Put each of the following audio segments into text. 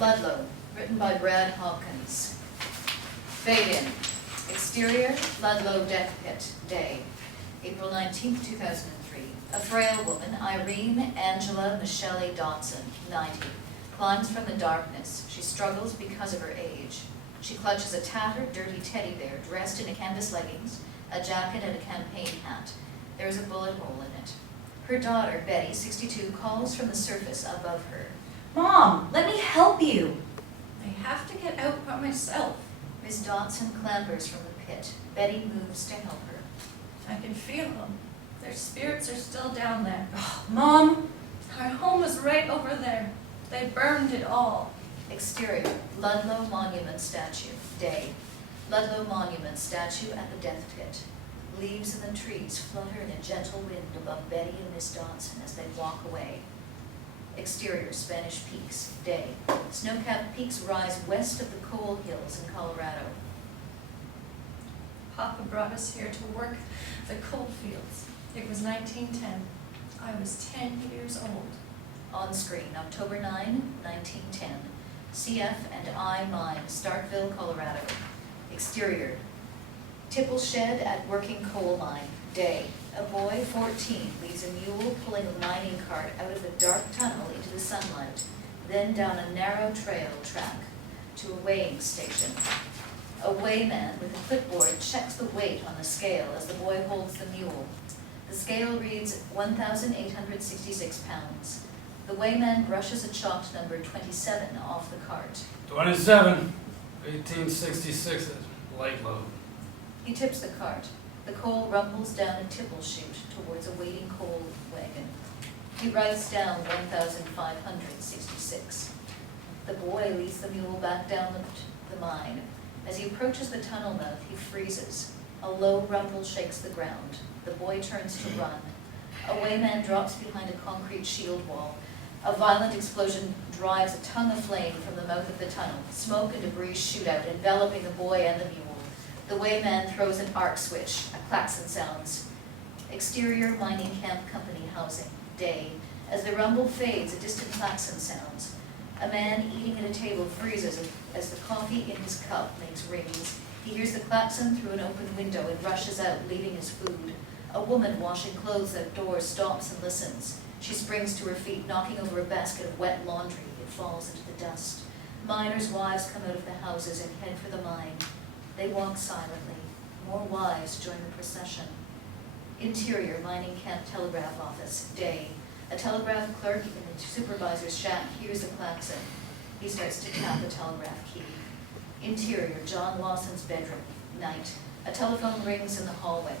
Ludlow, written by Bradd Hopkins. Fade in. Exterior, Ludlow death pit, day, April 19, 2003. A frail woman, Irene Angela Michele Dodson, 90, climbs from the darkness. She struggles because of her age. She clutches a tattered, dirty teddy bear dressed in a canvas leggings, a jacket, and a campaign hat. There is a bullet hole in it. Her daughter, Betty, 62, calls from the surface above her. Mom, let me help you. I have to get out by myself. Miss Dodson clambers from the pit. Betty moves to help her. I can feel them. Their spirits are still down there. Oh, Mom! Our home was right over there. They burned it all. Exterior, Ludlow Monument statue, day. Ludlow Monument statue at the death pit. Leaves in the trees flutter in a gentle wind above Betty and Miss Dodson as they walk away. Exterior, Spanish Peaks, day. Snow-capped peaks rise west of the coal hills in Colorado. Papa brought us here to work the coal fields. It was 1910. I was 10 years old. On screen, October 9, 1910. CF and I mine, Starkville, Colorado. Exterior, tipple shed at working coal mine, day. A boy, 14, leads a mule pulling a mining cart out of a dark tunnel into the sunlight, then down a narrow trail track to a weighing station. A weighman with a clipboard checks the weight on the scale as the boy holds the mule. The scale reads 1,866 pounds. The weighman brushes a chalked number 27 off the cart. 27, 1866 is light load. He tips the cart. The coal rumbles down a tipple chute towards a waiting coal wagon. He writes down 1,566. The boy leads the mule back down the mine. As he approaches the tunnel mouth, he freezes. A low rumble shakes the ground. The boy turns to run. A weighman drops behind a concrete shield wall. A violent explosion drives a tongue of flame from the mouth of the tunnel. Smoke and debris shoot out, enveloping the boy and the mule. The weighman throws an arc switch. A klaxon sounds. Exterior, mining camp company housing, day. As the rumble fades, a distant klaxon sounds. A man eating at a table freezes as the coffee in his cup makes rings. He hears the klaxon through an open window and rushes out, leaving his food. A woman washing clothes outdoors stops and listens. She springs to her feet, knocking over a basket of wet laundry. It falls into the dust. Miners' wives come out of the houses and head for the mine. They walk silently. More wives join the procession. Interior, mining camp telegraph office, day. A telegraph clerk in the supervisor's shack hears the klaxon. He starts to tap the telegraph key. Interior, John Lawson's bedroom, night. A telephone rings in the hallway.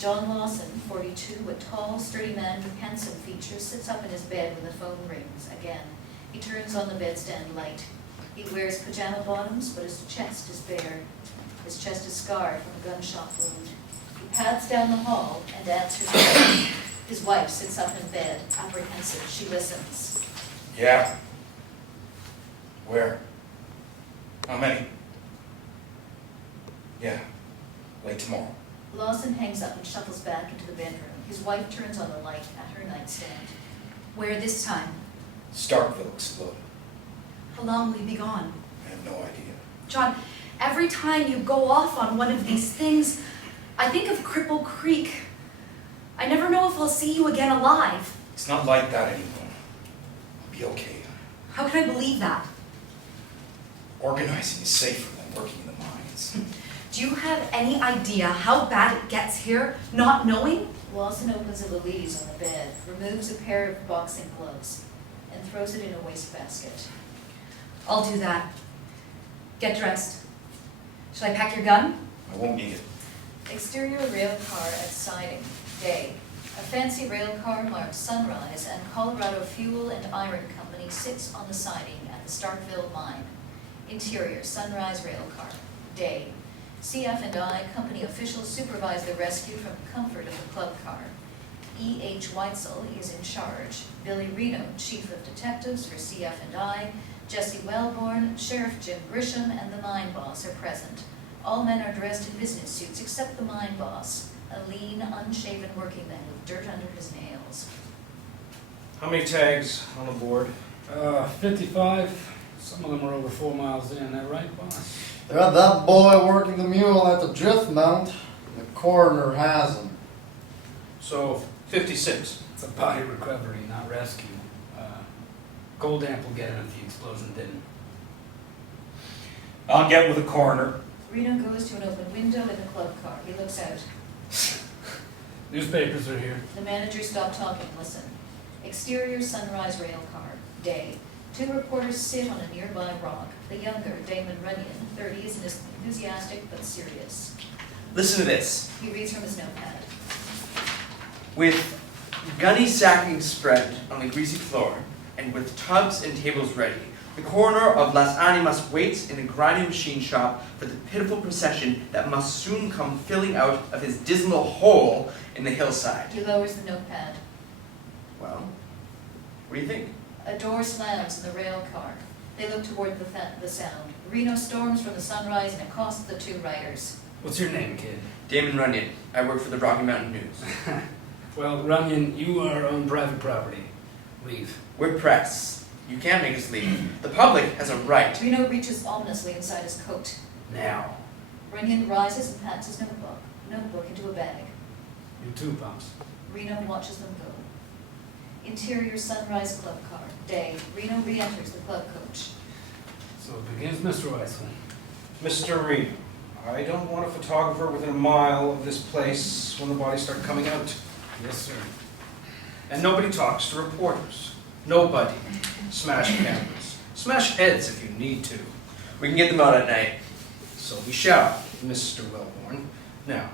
John Lawson, 42, a tall, sturdy man with handsome features, sits up in his bed when the phone rings again. He turns on the bedstand light. He wears pajama bottoms, but his chest is bare. His chest is scarred from a gunshot wound. He pads down the hall and answers the phone. His wife sits up in bed, apprehensive. She listens. Yeah. Where? How many? Yeah. Late tomorrow. Lawson hangs up and shuffles back into the bedroom. His wife turns on the light at her nightstand. Where this time? Starkville exploded. How long will we be gone? I have no idea. John, every time you go off on one of these things, I think of Cripple Creek. I never know if I'll see you again alive. It's not like that anymore. I'll be okay. How can I believe that? Organizing is safer than working in the mines. Do you have any idea how bad it gets here, not knowing? Lawson opens a valise on the bed, removes a pair of boxing gloves, and throws it in a wastebasket. I'll do that. Get dressed. Should I pack your gun? I won't need it. Exterior rail car at siding, day. A fancy rail car marked Sunrise and Colorado Fuel and Iron Company sits on the siding at the Starkville mine. Interior, Sunrise rail car, day. CF and I, company officials, supervise the rescue from the comfort of the club car. E.H. Weitzel is in charge. Billy Reno, chief of detectives for CF and I, Jesse Wellborn, Sheriff Jim Grisham, and the mine boss are present. All men are dressed in business suits except the mine boss, a lean, unshaven working man with dirt under his nails. How many tags on the board? 55, Some of them are over 4 miles in, that right, boss? They got that boy working the mule at the drift mount. The coroner has him. So, 56. It's a body recovery, not rescue. Gold amp will get him if the explosion didn't. I'll get with the coroner. Reno goes to an open window in the club car. He looks out. Newspapers are here. The manager stopped talking, listen. Exterior sunrise rail car, day. 2 reporters sit on a nearby rock. The younger, Damon Runyon, 30s, and is enthusiastic but serious. Listen to this. He reads from his notepad. With gunny sacking spread on the greasy floor, and with tubs and tables ready, the coroner of Las Animas waits in a grinding machine shop for the pitiful procession that must soon come filling out of his dismal hole in the hillside. He lowers the notepad. Well, what do you think? A door slams in the rail car. They look toward the sound. Reno storms from the sunrise and accosts the 2 writers. What's your name, kid? Damon Runyon. I work for the Rocky Mountain News. Well, Runyon, you are on private property. Leave. We're press. You can't make us leave. The public has a right. Reno reaches ominously inside his coat. Now. Runyon rises and pats his notebook into a bag. You too, Pumps. Reno watches them go. Interior sunrise club car, day. Reno re-enters the club coach. So it begins, Mr. Weissel. Mr. Reno, I don't want a photographer within a mile of this place when the bodies start coming out. Yes, sir. And nobody talks to reporters. Nobody. Smash cameras. Smash heads if you need to. We can get them out at night. So we shall, Mr. Wellborn. Now,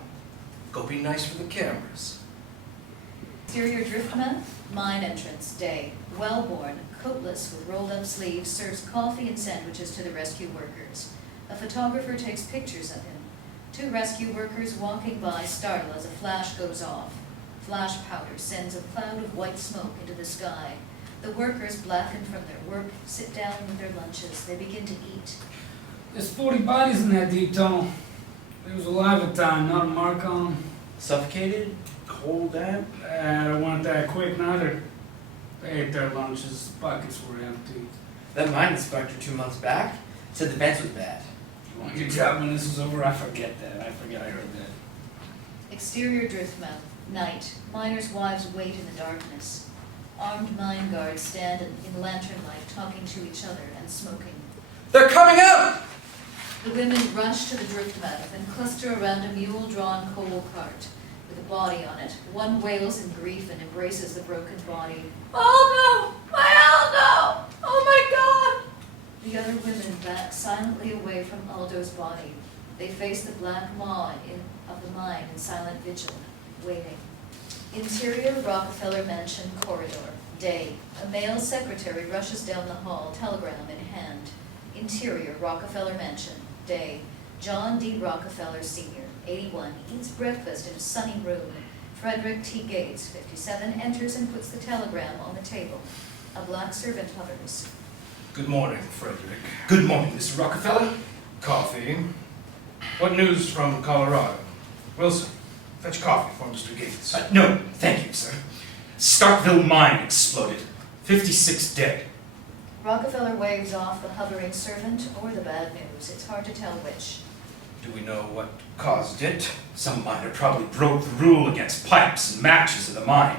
go be nice for the cameras. Exterior driftman, mine entrance, day. Wellborn, coatless with rolled up sleeves, serves coffee and sandwiches to the rescue workers. A photographer takes pictures of him. 2 rescue workers walking by startle as a flash goes off. Flash powder sends a cloud of white smoke into the sky. The workers, blackened from their work, sit down with their lunches. They begin to eat. There's 40 bodies in that deep tunnel. They was alive at the time, not a mark on them. Suffocated? Cold damp? They weren't that quick, neither. They ate their lunches, pockets were empty. That mine inspector 2 months back said the fence was bad. You want your job when this is over? I forget that. I forget I heard that. Exterior driftman, night. Miners' wives wait in the darkness. Armed mine guards stand in lantern light, talking to each other and smoking. They're coming out! The women rush to the drift mouth and cluster around a mule-drawn coal cart with a body on it. One wails in grief and embraces the broken body. Aldo! My Aldo! Oh my God! The other women back silently away from Aldo's body. They face the black maw of the mine in silent vigil, waiting. Interior Rockefeller Mansion corridor, day. A male secretary rushes down the hall, telegram in hand. Interior Rockefeller Mansion, day. John D. Rockefeller Sr., 81, eats breakfast in a sunny room. Frederick T. Gates, 57, enters and puts the telegram on the table. A black servant hovers. Good morning, Frederick. Good morning, Mr. Rockefeller. Coffee. What news from Colorado? Wilson, fetch coffee for Mr. Gates. No, thank you, sir. Starkville mine exploded. 56 dead. Rockefeller waves off the hovering servant or the bad news. It's hard to tell which. Do we know what caused it? Some miner probably broke the rule against pipes and matches in the mine.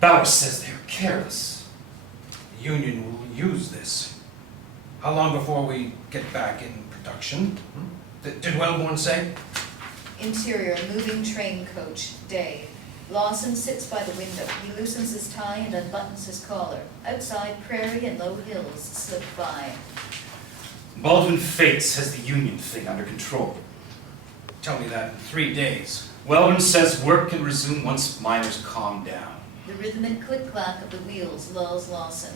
Bowers says they were careless. The union will use this. How long before we get back in production? Did Wellborn say? Interior moving train coach, day. Lawson sits by the window. He loosens his tie and unbuttons his collar. Outside, prairie and low hills slip by. Baldwin Fates has the union thing under control. Tell me that in 3 days. Weldon says work can resume once miners calm down. The rhythmic click-clack of the wheels lulls Lawson.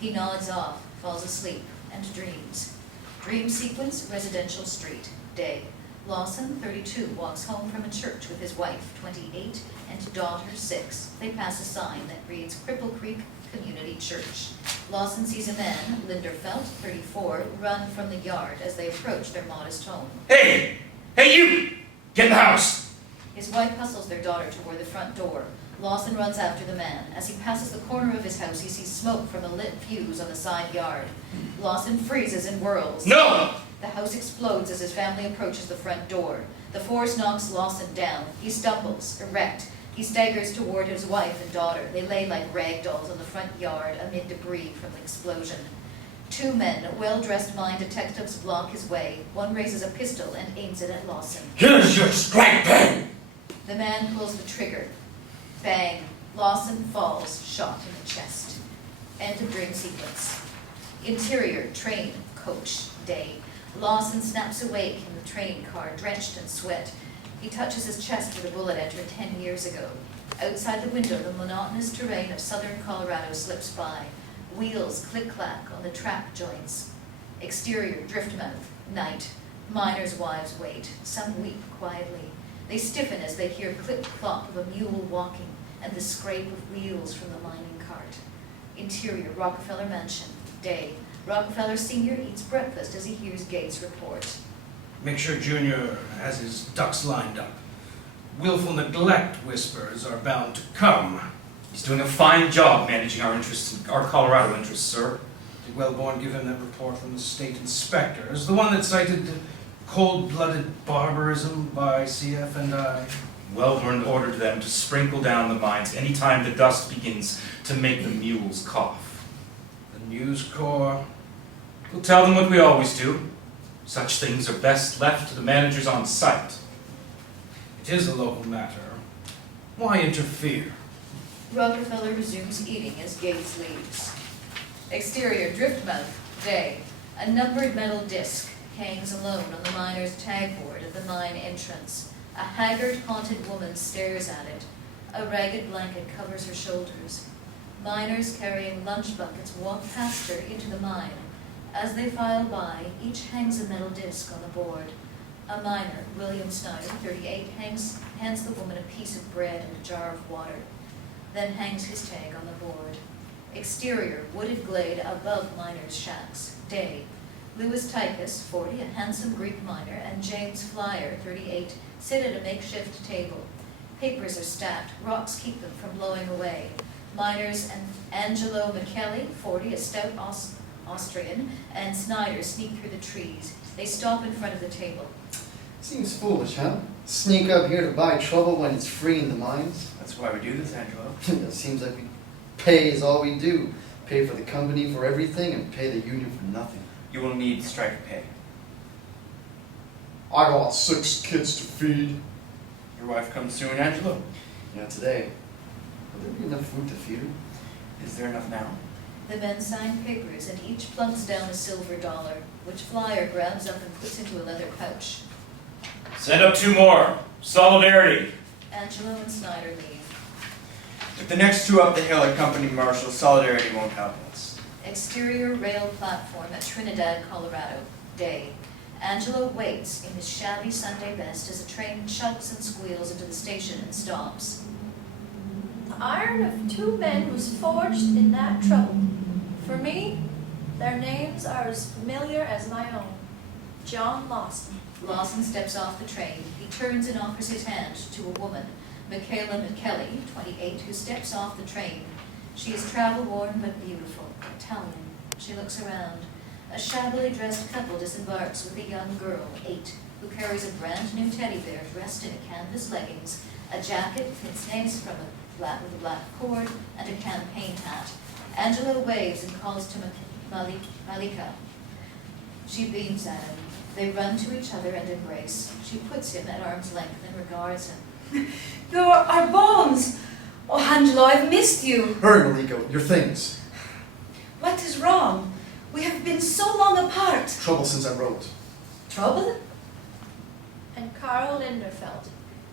He nods off, falls asleep, and dreams. Dream sequence, residential street, day. Lawson, 32, walks home from a church with his wife, 28, and daughter, 6. They pass a sign that reads Cripple Creek Community Church. Lawson sees a man, Linderfelt, 34, run from the yard as they approach their modest home. Hey! Hey you! Get in the house! His wife hustles their daughter toward the front door. Lawson runs after the man. As he passes the corner of his house, he sees smoke from a lit fuse on the side yard. Lawson freezes and whirls. No! The house explodes as his family approaches the front door. The force knocks Lawson down. He stumbles, erect. He staggers toward his wife and daughter. They lay like rag dolls on the front yard amid debris from the explosion. Two men, well-dressed mine detectives, block his way. One raises a pistol and aims it at Lawson. Here's your strike pin! The man pulls the trigger. Bang. Lawson falls, shot in the chest. End of dream sequence. Interior, train, coach, day. Lawson snaps awake in the train car, drenched in sweat. He touches his chest where the bullet entered 10 years ago. Outside the window, the monotonous terrain of southern Colorado slips by. Wheels click-clack on the track joints. Exterior, driftmouth, night. Miners' wives wait. Some weep quietly. They stiffen as they hear clip-clop of a mule walking and the scrape of wheels from the mining cart. Interior, Rockefeller Mansion, day. Rockefeller Sr. eats breakfast as he hears Gates report. Make sure Junior has his ducks lined up. Willful neglect whispers are bound to come. He's doing a fine job managing our interests, our Colorado interests, sir. Did Wellborn give him that report from the state inspectors? The one that cited cold-blooded barbarism by CF and I? Wellborn ordered them to sprinkle down the mines any time the dust begins to make the mules cough. The News Corps? We'll tell them what we always do. Such things are best left to the managers on site. It is a local matter. Why interfere? Rockefeller resumes eating as Gates leaves. Exterior, driftmouth, day. A numbered metal disc hangs alone on the miner's tagboard at the mine entrance. A haggard, haunted woman stares at it. A ragged blanket covers her shoulders. Miners carrying lunch buckets walk past her into the mine. As they file by, each hangs a metal disc on the board. A miner, William Snyder, 38, hands the woman a piece of bread and a jar of water, then hangs his tag on the board. Exterior, wooded glade above miners' shacks, day. Louis Tychus, 40, a handsome Greek miner, and James Flyer, 38, sit at a makeshift table. Papers are stacked, rocks keep them from blowing away. Miners and Angelo Micheli, 40, a stout Austrian, and Snyder sneak through the trees. They stop in front of the table. Seems foolish, huh? Sneak up here to buy trouble when it's free in the mines. That's why we do this, Angelo. It seems like pay is all we do. Pay for the company for everything and pay the union for nothing. You will need strike pay. I got 6 kids to feed. Your wife comes soon, Angelo. Not today. Will there be enough food to feed her? Is there enough now? The men sign papers, and each plunks down a silver dollar, which Flyer grabs up and puts into a leather pouch. Send up 2 more. Solidarity. Angelo and Snyder leave. If the next 2 up the hill are company marshals, Solidarity won't help us. Exterior rail platform at Trinidad, Colorado, day. Angelo waits in his shabby Sunday best as a train chugs and squeals into the station and stops. The iron of 2 men was forged in that trouble. For me, their names are as familiar as my own. John Lawson. Lawson steps off the train. He turns and offers his hand to a woman, Michaela McKelly, 28, who steps off the train. She is travel-worn but beautiful, Italian. She looks around. A shabbily dressed couple disembarks with a young girl, 8, who carries a brand new teddy bear dressed in a canvas leggings, a jacket with its names from with a black cord, and a campaign hat. Angelo waves and calls to Malika. She beams at him. They run to each other and embrace. She puts him at arm's length and regards him. You're our bones! Oh, Angelo, I've missed you. Hurry, Malika, your things. What is wrong? We have been so long apart. Trouble since I wrote. Trouble? And Carl Linderfeld.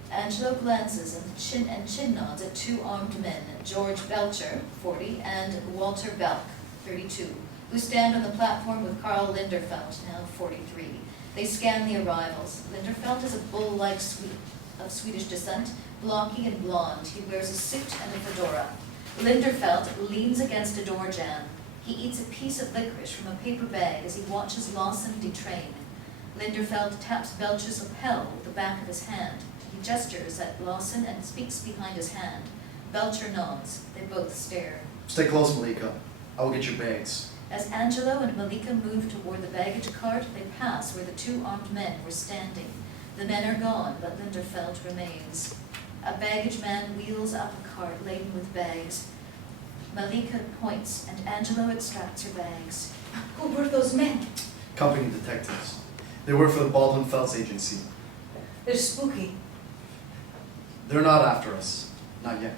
Angelo glances and chin nods at 2 armed men, George Belcher, 40, and Walter Belk, 32, who stand on the platform with Carl Linderfeld, now 43. They scan the arrivals. Linderfeld is a bull-like of Swedish descent, blocky and blonde. He wears a suit and a fedora. Linderfeld leans against a door jamb. He eats a piece of licorice from a paper bag as he watches Lawson detrain. Linderfeld taps Belcher's lapel with the back of his hand. He gestures at Lawson and speaks behind his hand. Belcher nods. They both stare. Stay close, Malika. I will get your bags. As Angelo and Malika move toward the baggage cart, they pass where the two armed men were standing. The men are gone, but Linderfeld remains. A baggage man wheels up a cart laden with bags. Malika points, and Angelo extracts her bags. Who were those men? Company detectives. They work for the Baldwin Felts agency. They're spooky. They're not after us. Not yet.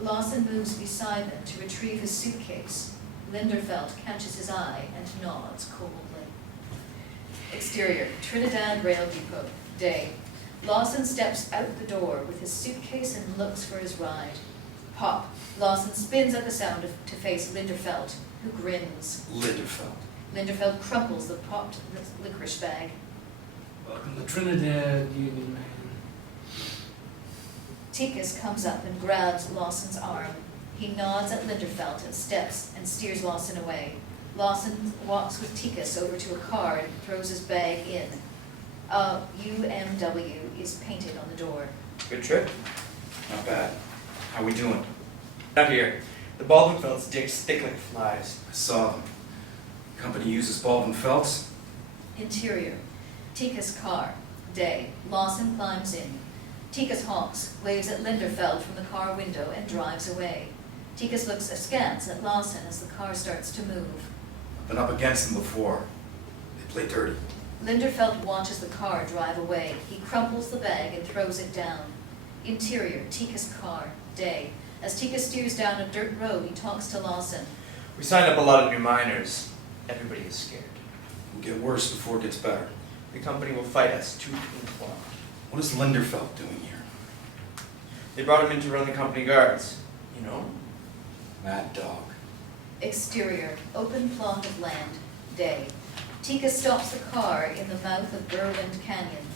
Lawson moves beside them to retrieve his suitcase. Linderfeld catches his eye and nods coldly. Exterior, Trinidad Rail Depot, day. Lawson steps out the door with his suitcase and looks for his ride. Pop. Lawson spins at the sound to face Linderfeld, who grins. Linderfeld. Linderfeld crumples the popped licorice bag. Welcome to Trinidad, Union Man. Tikas comes up and grabs Lawson's arm. He nods at Linderfeld and steps and steers Lawson away. Lawson walks with Tikas over to a car and throws his bag in. UMW is painted on the door. Good trip? Not bad. How we doing? Out here. The Baldwin Felts dicks thick like flies. I saw them. Company uses Baldwin Felts. Interior, Tikas car, day. Lawson climbs in. Tikas honks, waves at Linderfeld from the car window and drives away. Tikas looks askance at Lawson as the car starts to move. I've been up against them before. They play dirty. Linderfeld watches the car drive away. He crumples the bag and throws it down. Interior, Tikas car, day. As Tikas steers down a dirt road, he talks to Lawson. We signed up a lot of new miners. Everybody is scared. It'll get worse before it gets better. The company will fight us tooth and claw. What is Linderfeld doing here? They brought him in to run the company guards. You know? Mad dog. Exterior, open plot of land, day. Tikas stops the car in the mouth of Burwind Canyon.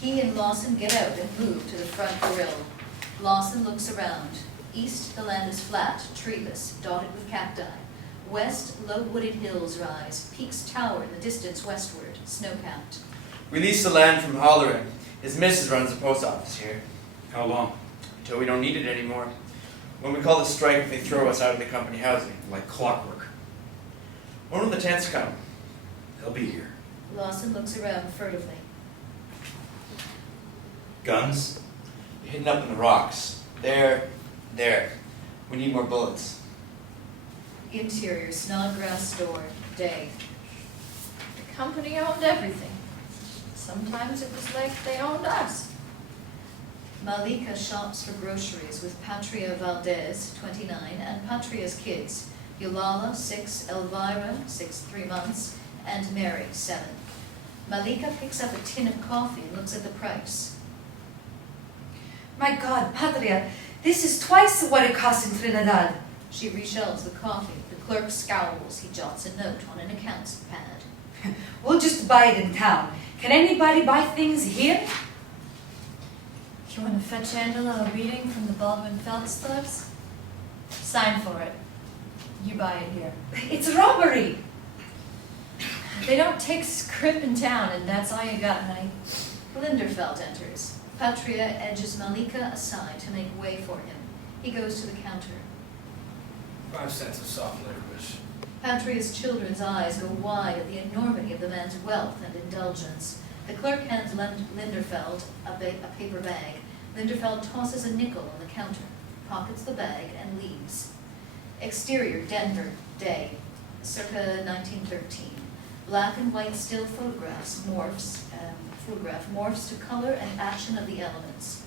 He and Lawson get out and move to the front grille. Lawson looks around. East, the land is flat, treeless, dotted with cacti. West, low wooded hills rise. Peaks tower in the distance westward, snow-capped. We leased the land from Holleran. His missus runs the post office here. How long? Until we don't need it anymore. When we call the strike, they throw us out of the company housing. Like clockwork. When will the tents come? They'll be here. Lawson looks around furtively. Guns? They're hidden up in the rocks. There. We need more bullets. Interior, Snodgrass store, day. The company owned everything. Sometimes it was like they owned us. Malika shops for groceries with Patria Valdez, 29, and Patria's kids, Yulala, 6, Elvira, 6, 3 months, and Mary, 7. Malika picks up a tin of coffee and looks at the price. My God, Patria, this is twice what it costs in Trinidad. She reshelves the coffee. The clerk scowls. He jots a note on an accounts pad. We'll just buy it in town. Can anybody buy things here? You want to fetch Angela a reading from the Baldwin Felts thugs? Sign for it. You buy it here. It's robbery. They don't take scrip in town, and that's all you got, honey. Linderfeld enters. Patria edges Malika aside to make way for him. He goes to the counter. 5 cents of soft licorice. Patria's children's eyes go wide at the enormity of the man's wealth and indulgence. The clerk hands Linderfeld a paper bag. Linderfeld tosses a nickel on the counter, pockets the bag, and leaves. Exterior, Denver, day, circa 1913. Black and white still photographs morphs to color and action of the elements.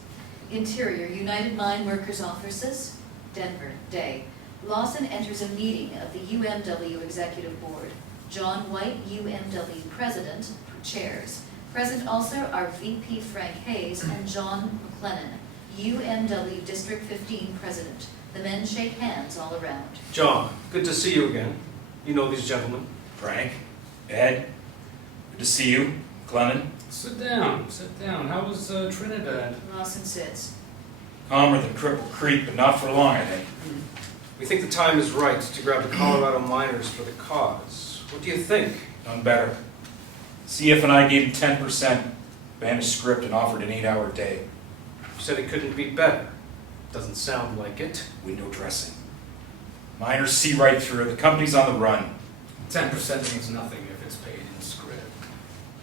Interior, United Mine Workers Offices, Denver, day. Lawson enters a meeting of the UMW Executive Board. John White, UMW President, chairs. Present also are VP Frank Hayes and John McLennan, UMW District 15 President. The men shake hands all around. John, good to see you again. You know these gentlemen. Frank? Ed? Good to see you. Clement? Sit down, sit down. How was Trinidad? Lawson sits. Calmer than Cripple Creek, but not for long, I think. We think the time is right to grab the Colorado miners for the cause. What do you think? None better. CF and I gave him 10%, banned his script, and offered an 8-hour day. You said it couldn't be better. Doesn't sound like it. Window dressing. Miners see right through. The company's on the run. 10% means nothing if it's paid in script.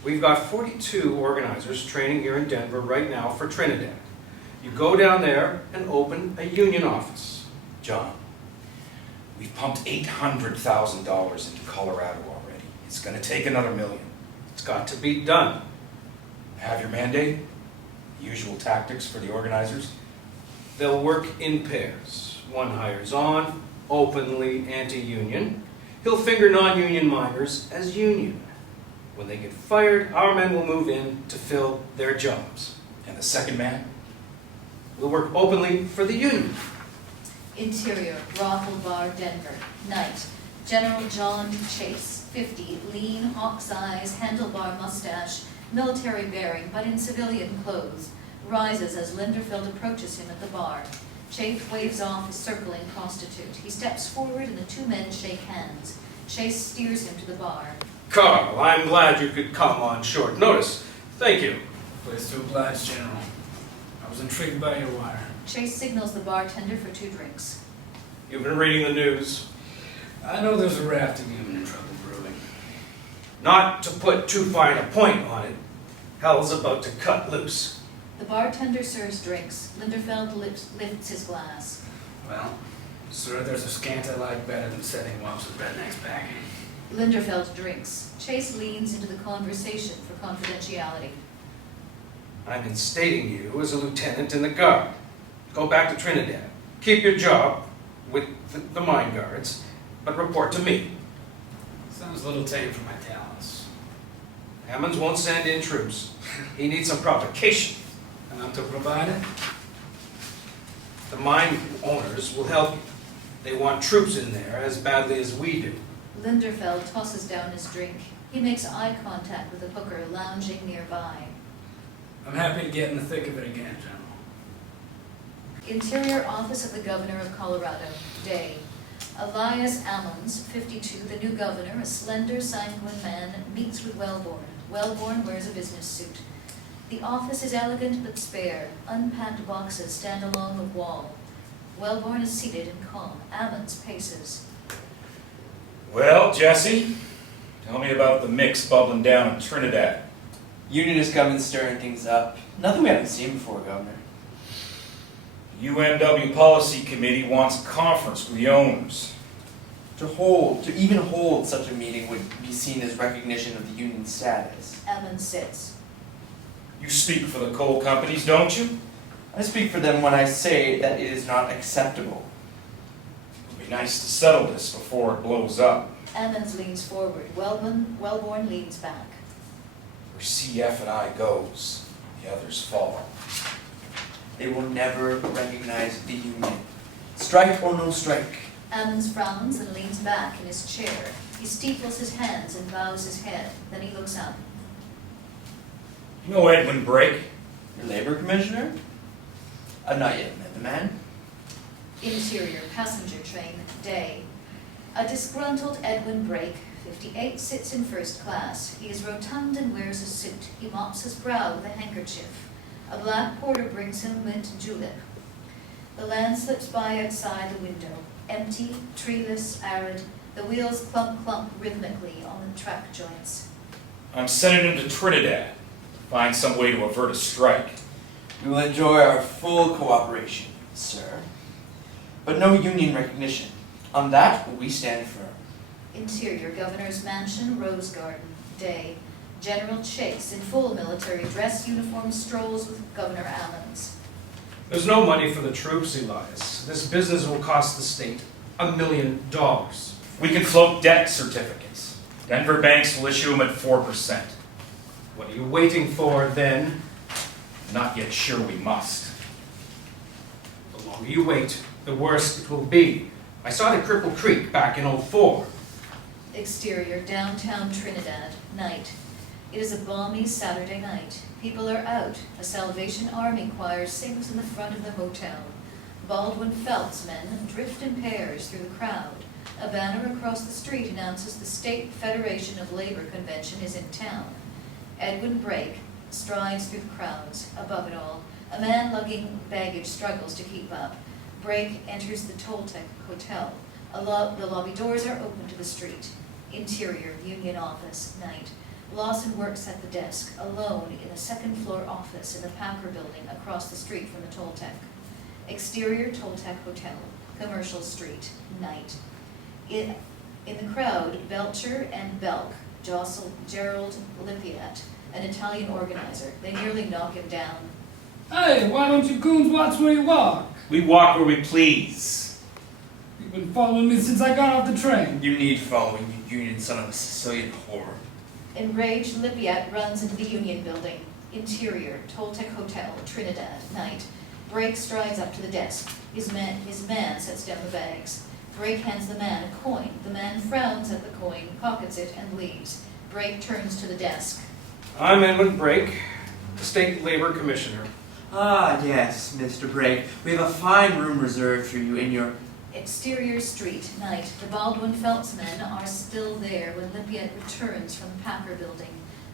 We've got 42 organizers training here in Denver right now for Trinidad. You go down there and open a union office. John, we've pumped $800,000 into Colorado already. It's going to take another $1 million. It's got to be done. Have your mandate? The usual tactics for the organizers? They'll work in pairs. One hires on, openly anti-union. He'll finger non-union miners as union. When they get fired, our men will move in to fill their jobs. And the second man? We'll work openly for the union. Interior, brothel bar, Denver. Night. General John Chase, 50, lean, hawk's eyes, handlebar mustache, military bearing, but in civilian clothes, rises as Linderfeld approaches him at the bar. Chase waves off a circling prostitute. He steps forward and the two men shake hands. Chase steers him to the bar. Carl, I'm glad you could come on short notice. Thank you. Pleased to oblige, General. I was intrigued by your wire. Chase signals the bartender for 2 drinks. You've been reading the news. I know there's a raft of human trouble brewing. Not to put too fine a point on it, hell's about to cut loose. The bartender serves drinks. Linderfeld lifts his glass. Well, sir, there's a scant I like better than setting him up with rednecks packing. Linderfeld drinks. Chase leans into the conversation for confidentiality. I'm instating you as a lieutenant in the Guard. Go back to Trinidad. Keep your job with the mine guards, but report to me. Sounds a little tame for my talents. Hammonds won't send in troops. He needs some provocation. And I'm to provide it? The mine owners will help you. They want troops in there as badly as we do. Linderfeld tosses down his drink. He makes eye contact with a hooker lounging nearby. I'm happy to get in the thick of it again, General. Interior Office of the Governor of Colorado. Day. Elias Ammons, 52, the new governor, a slender, sanguine man, meets with Wellborn. Wellborn wears a business suit. The office is elegant but spare. Unpacked boxes stand along the wall. Wellborn is seated and calm. Ammons paces. Well, Jesse, tell me about the mix bubbling down in Trinidad. Unionists come and stirring things up. Nothing we haven't seen before, Governor. UMW Policy Committee wants a conference with the owners. To even hold such a meeting would be seen as recognition of the union's status. Ammons sits. You speak for the coal companies, don't you? I speak for them when I say that it is not acceptable. It would be nice to settle this before it blows up. Ammons leans forward. Wellborn leans back. Where CF and I goes, the others follow. They will never recognize the union. Strike or no strike. Ammons frowns and leans back in his chair. He steeples his hands and bows his head. Then he looks up. You know Edwin Brake? Your labor commissioner? I've not yet met the man. Interior passenger train. Day. A disgruntled Edwin Brake, 58, sits in first class. He is rotund and wears a suit. He mops his brow with a handkerchief. A black porter brings him a mint julep. The land slips by outside the window. Empty, treeless, arid. The wheels clump clump rhythmically on the track joints. I'm sending him to Trinidad to find some way to avert a strike. We will enjoy our full cooperation, sir. But no union recognition. On that, we stand firm. Interior Governor's Mansion, Rose Garden. Day. General Chase, in full military dress uniform, strolls with Governor Ammons. There's no money for the troops, Elias. This business will cost the state $1 million. We can float debt certificates. Denver banks will issue them at 4%. What are you waiting for then? Not yet sure we must. The longer you wait, the worse it will be. I saw it at Cripple Creek back in '04. Exterior, downtown Trinidad, night. It is a balmy Saturday night. People are out. A Salvation Army choir sings in the front of the hotel. Baldwin Felt's men drift in pairs through the crowd. A banner across the street announces the State Federation of Labor Convention is in town. Edwin Brake strides through the crowds. Above it all, A man lugging baggage struggles to keep up. Brake enters the Toltec Hotel. The lobby doors are open to the street. Interior, Union office, night. Lawson works at the desk, alone in a second-floor office in the Packer building across the street from the Toltec. Exterior, Toltec Hotel, Commercial Street, night. In the crowd, Belcher and Belk jostle Gerald Lippiat, an Italian organizer. They nearly knock him down. Hey, why don't you goons watch where you walk? We walk where we please. You've been following me since I got off the train. You need following, you Union son of a Sicilian whore. Enraged, Lippiat runs into the Union building. Interior, Toltec Hotel, Trinidad, night. Brake strides up to the desk. His man sets down the bags. Brake hands the man a coin. The man frowns at the coin, pockets it, and leaves. Brake turns to the desk. I'm Edwin Brake, State Labor Commissioner. Ah, yes, Mr. Brake. We have a fine room reserved for you in your... Exterior street, night. The Baldwin Phelps men are still there when Lippiat returns from the Packer building.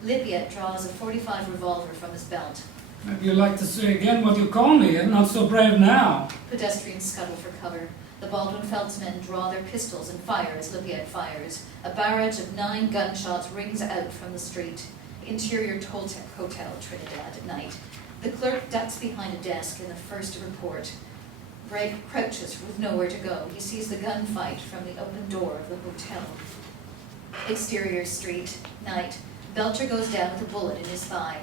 Lippiat draws a .45 revolver from his belt. Maybe you'd like to say again what you call me. I'm not so brave now. Pedestrians scuttle for cover. The Baldwin Phelps men draw their pistols and fire as Lippiat fires. A barrage of 9 gunshots rings out from the street. Interior Toltec Hotel, Trinidad, at night. The clerk ducks behind a desk in the first report. Brake crouches with nowhere to go. He sees the gunfight from the open door of the hotel. Exterior street, night. Belcher goes down with a bullet in his thigh.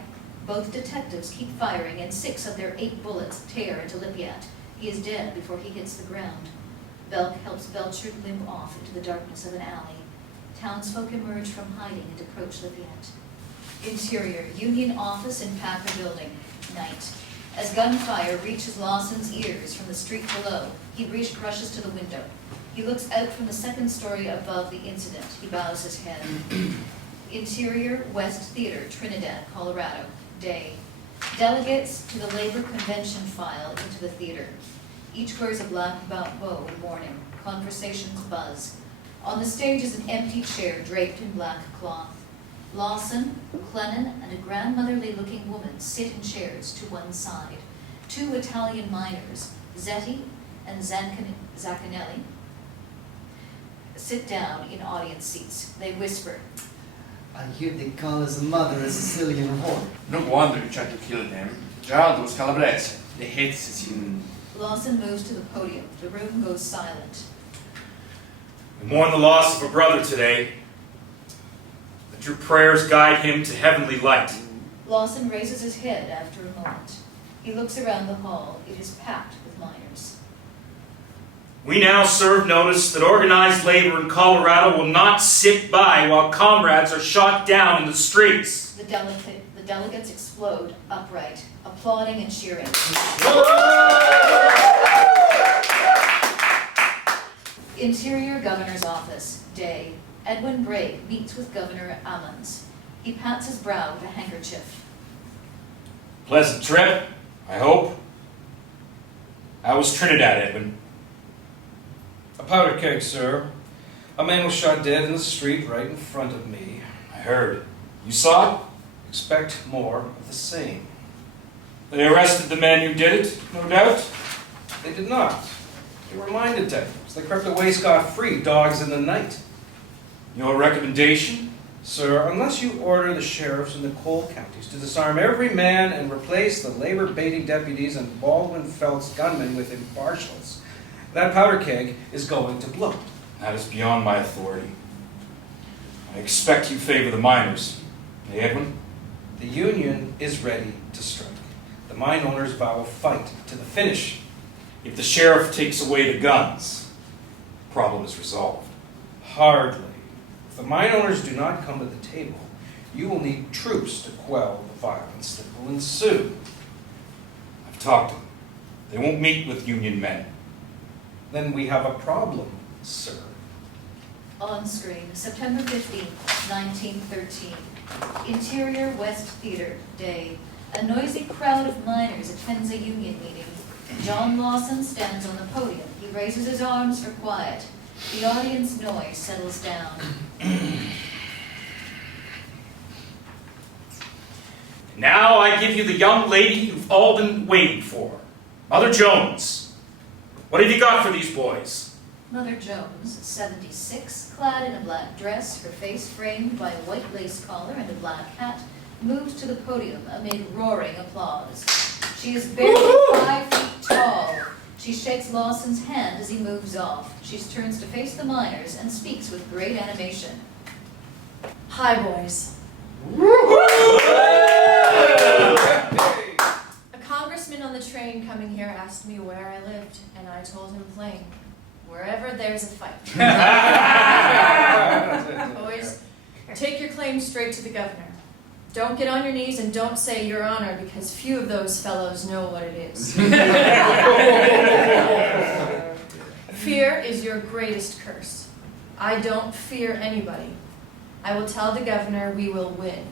Both detectives keep firing, and 6 of their 8 bullets tear into Lippiat. He is dead before he hits the ground. Belk helps Belcher limp off into the darkness of an alley. Townsfolk emerge from hiding and approach Lippiat. Interior, Union office in Packer building, night. As gunfire reaches Lawson's ears from the street below, he rushes to the window. He looks out from the second story above the incident. He bows his head. Interior, West Theater, Trinidad, Colorado, day. Delegates to the labor convention file into the theater. Each wears a black bow in mourning. Conversations buzz. On the stage is an empty chair draped in black cloth. Lawson, Clennon, and a grandmotherly-looking woman sit in chairs to one side. 2 Italian miners, Zetti and Zaccanelli, sit down in audience seats. They whisper. I hear they call his mother a Sicilian whore. No wonder you tried to kill him. Gerald was Calabrese. They hate Sicilian. Lawson moves to the podium. The room goes silent. We mourn the loss of a brother today. Let your prayers guide him to heavenly light. Lawson raises his head after a moment. He looks around the hall. It is packed with miners. We now serve notice that organized labor in Colorado will not sit by while comrades are shot down in the streets. The delegates explode upright, applauding and cheering. Interior Governor's Office, day. Edwin Brake meets with Governor Ammons. He pats his brow with a handkerchief. Pleasant trip, I hope. How was Trinidad, Edwin? A powder keg, sir. A man was shot dead in the street right in front of me. I heard. You saw it? Expect more of the same. They arrested the man who did it, no doubt? They did not. They were mine detectives. They crept away scot-free, dogs in the night. Your recommendation? Sir, unless you order the sheriffs in the coal counties to disarm every man and replace the labor-baiting deputies and Baldwin Phelps gunmen with impartials, that powder keg is going to blow. That is beyond my authority. I expect you favor the miners. Hey, Edwin? The union is ready to strike. The mine owners vow a fight to the finish. If the sheriff takes away the guns, the problem is resolved. Hardly. If the mine owners do not come to the table, you will need troops to quell the violence that will ensue. I've talked to them. They won't meet with union men. Then we have a problem, sir. On screen, September 15, 1913. Interior West Theater, day. A noisy crowd of miners attends a union meeting. John Lawson stands on the podium. He raises his arms for quiet. The audience noise settles down. Now I give you the young lady you've all been waiting for. Mother Jones, what have you got for these boys? Mother Jones, 76, clad in a black dress, her face framed by a white lace collar and a black hat, moves to the podium amid roaring applause. She is barely 5 feet tall. She shakes Lawson's hand as he moves off. She turns to face the miners and speaks with great animation. Hi, boys. A congressman on the train coming here asked me where I lived, and I told him plain, wherever there's a fight. Boys, take your claim straight to the governor. Don't get on your knees and don't say Your Honor, because few of those fellows know what it is. Fear is your greatest curse. I don't fear anybody. I will tell the governor we will win.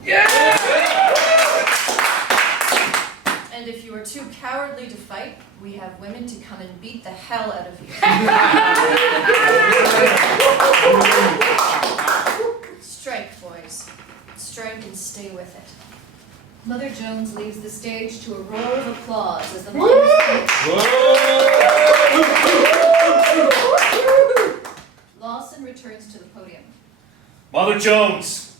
And if you are too cowardly to fight, we have women to come and beat the hell out of you. Strike, boys. Strike and stay with it. Mother Jones leaves the stage to a roar of applause as the miners Lawson returns to the podium. Mother Jones,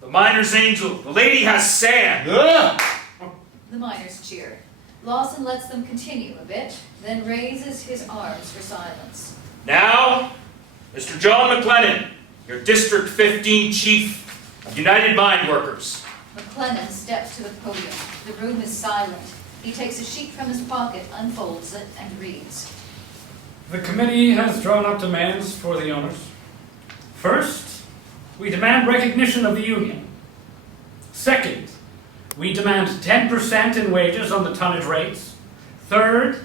the miner's angel, the lady has sand. The miners cheer. Lawson lets them continue a bit, then raises his arms for silence. Now, Mr. John McLennan, your District 15 Chief of United Mine Workers. McLennan steps to the podium. The room is silent. He takes a sheet from his pocket, unfolds it, and reads. The committee has drawn up demands for the owners. First, we demand recognition of the union. Second, we demand 10% in wages on the tonnage rates. Third,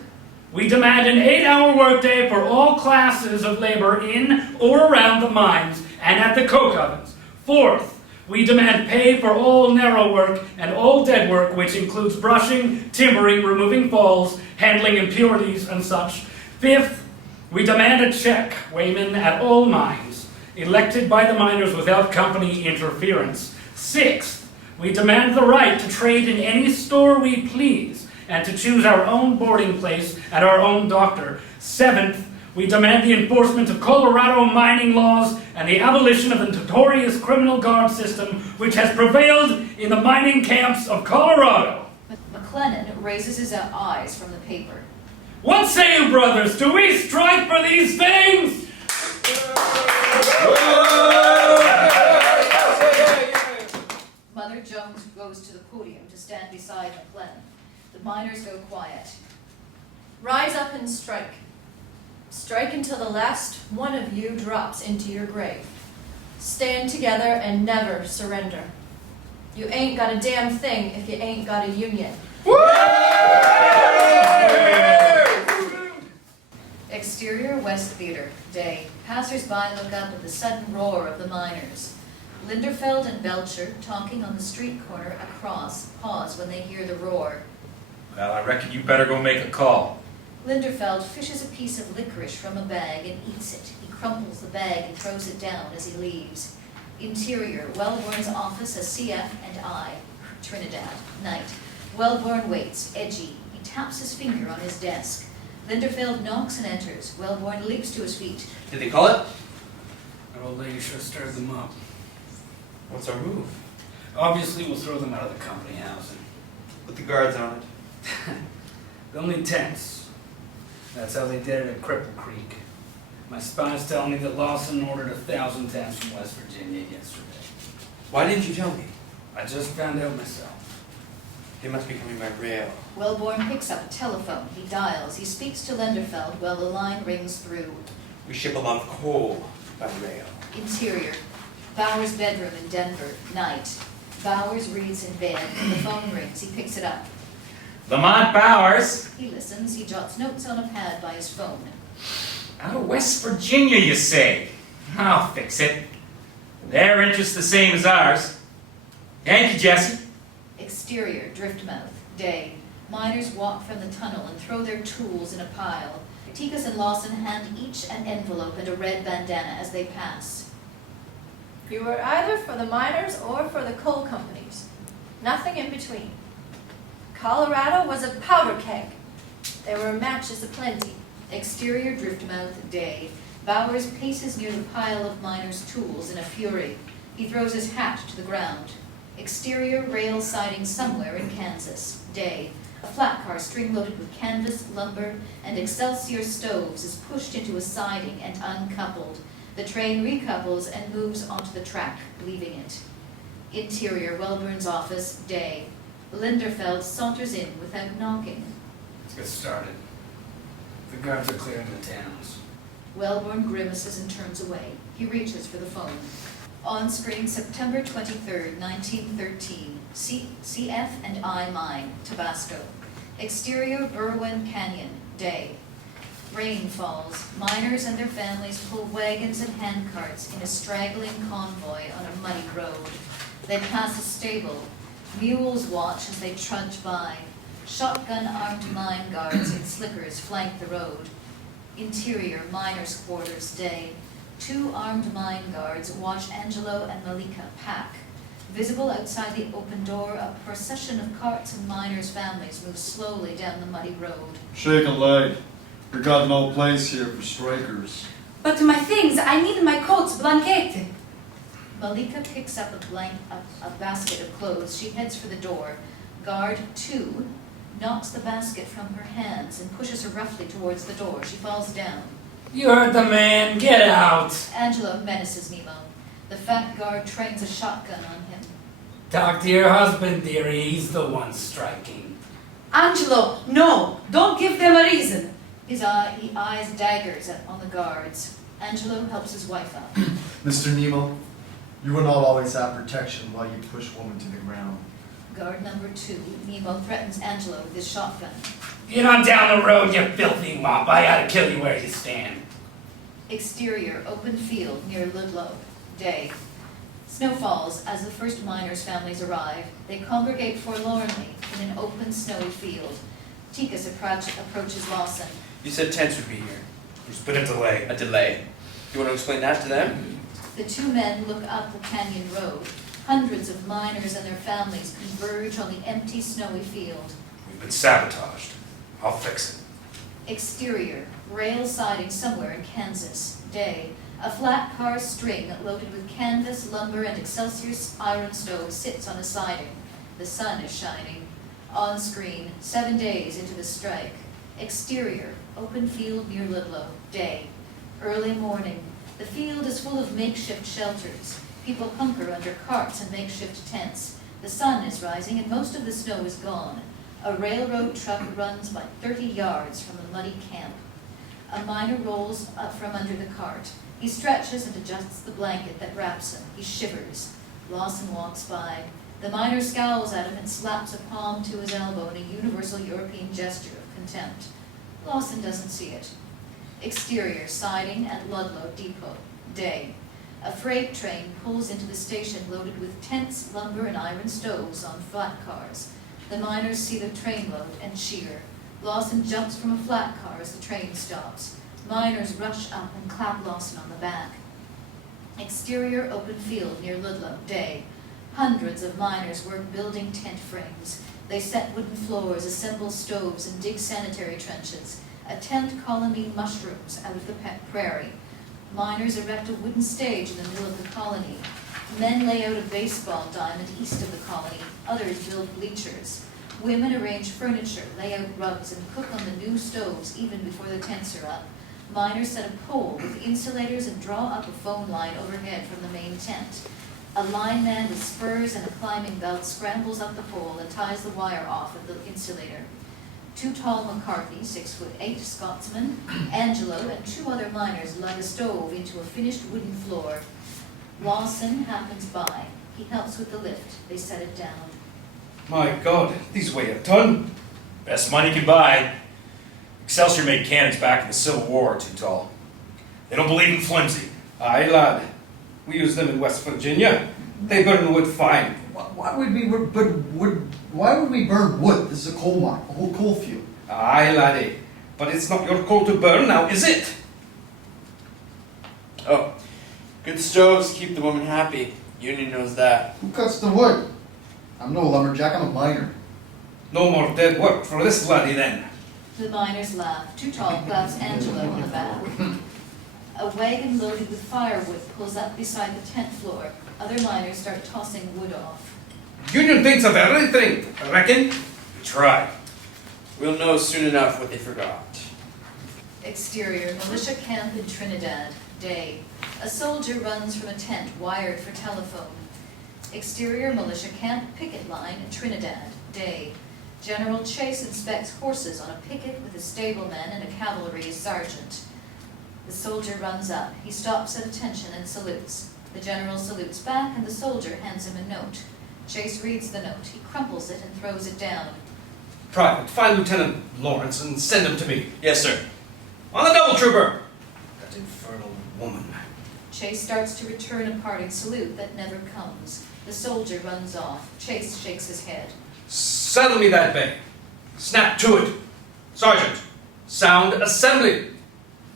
we demand an 8-hour workday for all classes of labor in or around the mines and at the coke ovens. Fourth, we demand pay for all narrow work and all dead work, which includes brushing, timbering, removing falls, handling impurities, and such. Fifth, we demand a check weighman at all mines, elected by the miners without company interference. Sixth, we demand the right to trade in any store we please and to choose our own boarding place and our own doctor. Seventh, we demand the enforcement of Colorado mining laws and the abolition of the notorious criminal guard system which has prevailed in the mining camps of Colorado. McLennan raises his eyes from the paper. What say you, brothers? Do we strike for these things? Mother Jones goes to the podium to stand beside McLennan. The miners go quiet. Rise up and strike. Strike until the last one of you drops into your grave. Stand together and never surrender. You ain't got a damn thing if you ain't got a union. Exterior West Theater, day. Passers-by look up at the sudden roar of the miners. Linderfeld and Belcher, talking on the street corner across, pause when they hear the roar. Well, I reckon you better go make a call. Linderfeld fishes a piece of licorice from a bag and eats it. He crumples the bag and throws it down as he leaves. Interior, Wellborn's office, a CF and I. Trinidad, night. Wellborn waits, edgy. He taps his finger on his desk. Linderfeld knocks and enters. Wellborn leaps to his feet. Did they call it? Our old lady should have stirred them up. What's our move? Obviously, we'll throw them out of the company housing. With the guards on it. They'll need tents. That's how they did it at Cripple Creek. My spies tell me that Lawson ordered 1,000 tents from West Virginia yesterday. Why didn't you tell me? I just found out myself. They must be coming by rail. Wellborn picks up a telephone. He dials. He speaks to Linderfeld while the line rings through. We ship a lot of coal by rail. Interior, Bowers' bedroom in Denver, night. Bowers reads in bed. The phone rings. He picks it up. Lamont Bowers, He listens. He jots notes on a pad by his phone. out of West Virginia, you say? I'll fix it. Their interest the same as ours. Thank you, Jesse. Exterior, Driftmouth, day. Miners walk from the tunnel and throw their tools in a pile. Tikas and Lawson hand each an envelope and a red bandana as they pass. You were either for the miners or for the coal companies. Nothing in between. Colorado was a powder keg. There were matches aplenty. Exterior driftmouth, day. Bowers paces near the pile of miners' tools in a fury. He throws his hat to the ground. Exterior rail siding somewhere in Kansas, day. A flat car string loaded with canvas, lumber, and Excelsior stoves is pushed into a siding and uncoupled. The train recouples and moves onto the track, leaving it. Interior, Wellburn's office, day. Linderfeld saunters in without knocking. Let's get started. The guards are clearing the towns. Wellborn grimaces and turns away. He reaches for the phone. On screen, September 23rd, 1913. CF and I mine, Tabasco. Exterior, Berwyn Canyon, day. Rain falls. Miners and their families pull wagons and handcarts in a straggling convoy on a muddy road. They pass a stable. Mules watch as they trudge by. Shotgun-armed mine guards in slickers flank the road. Interior, miners' quarters, day. 2 armed mine guards watch Angelo and Malika pack. Visible outside the open door, a procession of carts and miners' families move slowly down the muddy road. Shake a leg. We got no place here for strikers. But my things, I need my coats, blanket. Malika picks up a basket of clothes. She heads for the door. Guard 2 knocks the basket from her hands and pushes her roughly towards the door. She falls down. You heard the man, get out! Angelo menaces Nemo. The fat guard trains a shotgun on him. Talk to your husband, dearie, he's the one striking. Angelo, no, don't give them a reason. He eyes daggers on the guards. Angelo helps his wife up. Mr. Nemo, you will not always have protection while you push women to the ground. Guard number 2, Nemo threatens Angelo with his shotgun. Get on down the road, you filthy womp. I ought to kill you where you stand. Exterior, open field near Ludlow, day. Snow falls as the first miners' families arrive. They congregate forlornly in an open, snowy field. Tikas approaches Lawson. You said tents would be here. There's been a delay. A delay. You want to explain that to them? The 2 men look up the canyon road. Hundreds of miners and their families converge on the empty, snowy field. We've been sabotaged. I'll fix it. Exterior, rail siding somewhere in Kansas, day. A flat car string loaded with canvas, lumber, and Excelsior iron stove sits on a siding. The sun is shining. On screen, 7 days into the strike. Exterior, open field near Ludlow, day. Early morning. The field is full of makeshift shelters. People hunker under carts and makeshift tents. The sun is rising and most of the snow is gone. A railroad truck runs by 30 yards from the muddy camp. A miner rolls up from under the cart. He stretches and adjusts the blanket that wraps him. He shivers. Lawson walks by. The miner scowls at him and slaps a palm to his elbow in a universal European gesture of contempt. Lawson doesn't see it. Exterior, siding at Ludlow Depot, day. A freight train pulls into the station loaded with tents, lumber, and iron stoves on flat cars. The miners see the train load and cheer. Lawson jumps from a flat car as the train stops. Miners rush up and clap Lawson on the back. Exterior, open field near Ludlow, day. Hundreds of miners work building tent frames. They set wooden floors, assemble stoves, and dig sanitary trenches. A tent colony mushrooms out of the prairie. Miners erect a wooden stage in the middle of the colony. Men lay out a baseball diamond east of the colony. Others build bleachers. Women arrange furniture, lay out rugs, and cook on the new stoves even before the tents are up. Miners set a pole with insulators and draw up a phone line overhead from the main tent. A lineman with spurs and a climbing belt scrambles up the pole and ties the wire off of the insulator. 2 tall McCarthy, 6'8", Scotsman, Angelo, and 2 other miners lug a stove into a finished wooden floor. Lawson happens by. He helps with the lift. They set it down. My God, these weigh a ton. Best money can buy. Excelsior made cannons back in the Civil War too tall. They don't believe in flimsy. Aye, lad. We use them in West Virginia. They burn wood fine. Why would we burn wood? Why would we burn wood? This is a coal mine, a whole coal field. Aye, laddie. But it's not your coal to burn now, is it? Oh, good stoves keep the woman happy. Union knows that. Who cuts the wood? I'm no lumberjack, I'm a miner. No more dead work for this laddie then. The miners laugh. Too Tall claps Angelo on the back. A wagon loaded with firewood pulls up beside the tent floor. Other miners start tossing wood off. Union thinks of everything, I reckon. We try. We'll know soon enough what they forgot. Exterior, militia camp in Trinidad. Day. A soldier runs from a tent wired for telephone. Exterior, militia camp, picket line in Trinidad. Day. General Chase inspects horses on a picket with a stableman and a cavalry sergeant. The soldier runs up. He stops at attention and salutes. The general salutes back and the soldier hands him a note. Chase reads the note. He crumples it and throws it down. Private, find Lieutenant Lawrence and send him to me. Yes, sir. On the double trooper! That infernal woman. Chase starts to return a parting salute that never comes. The soldier runs off. Chase shakes his head. Saddle me that bay. Snap to it. Sergeant, sound assembly.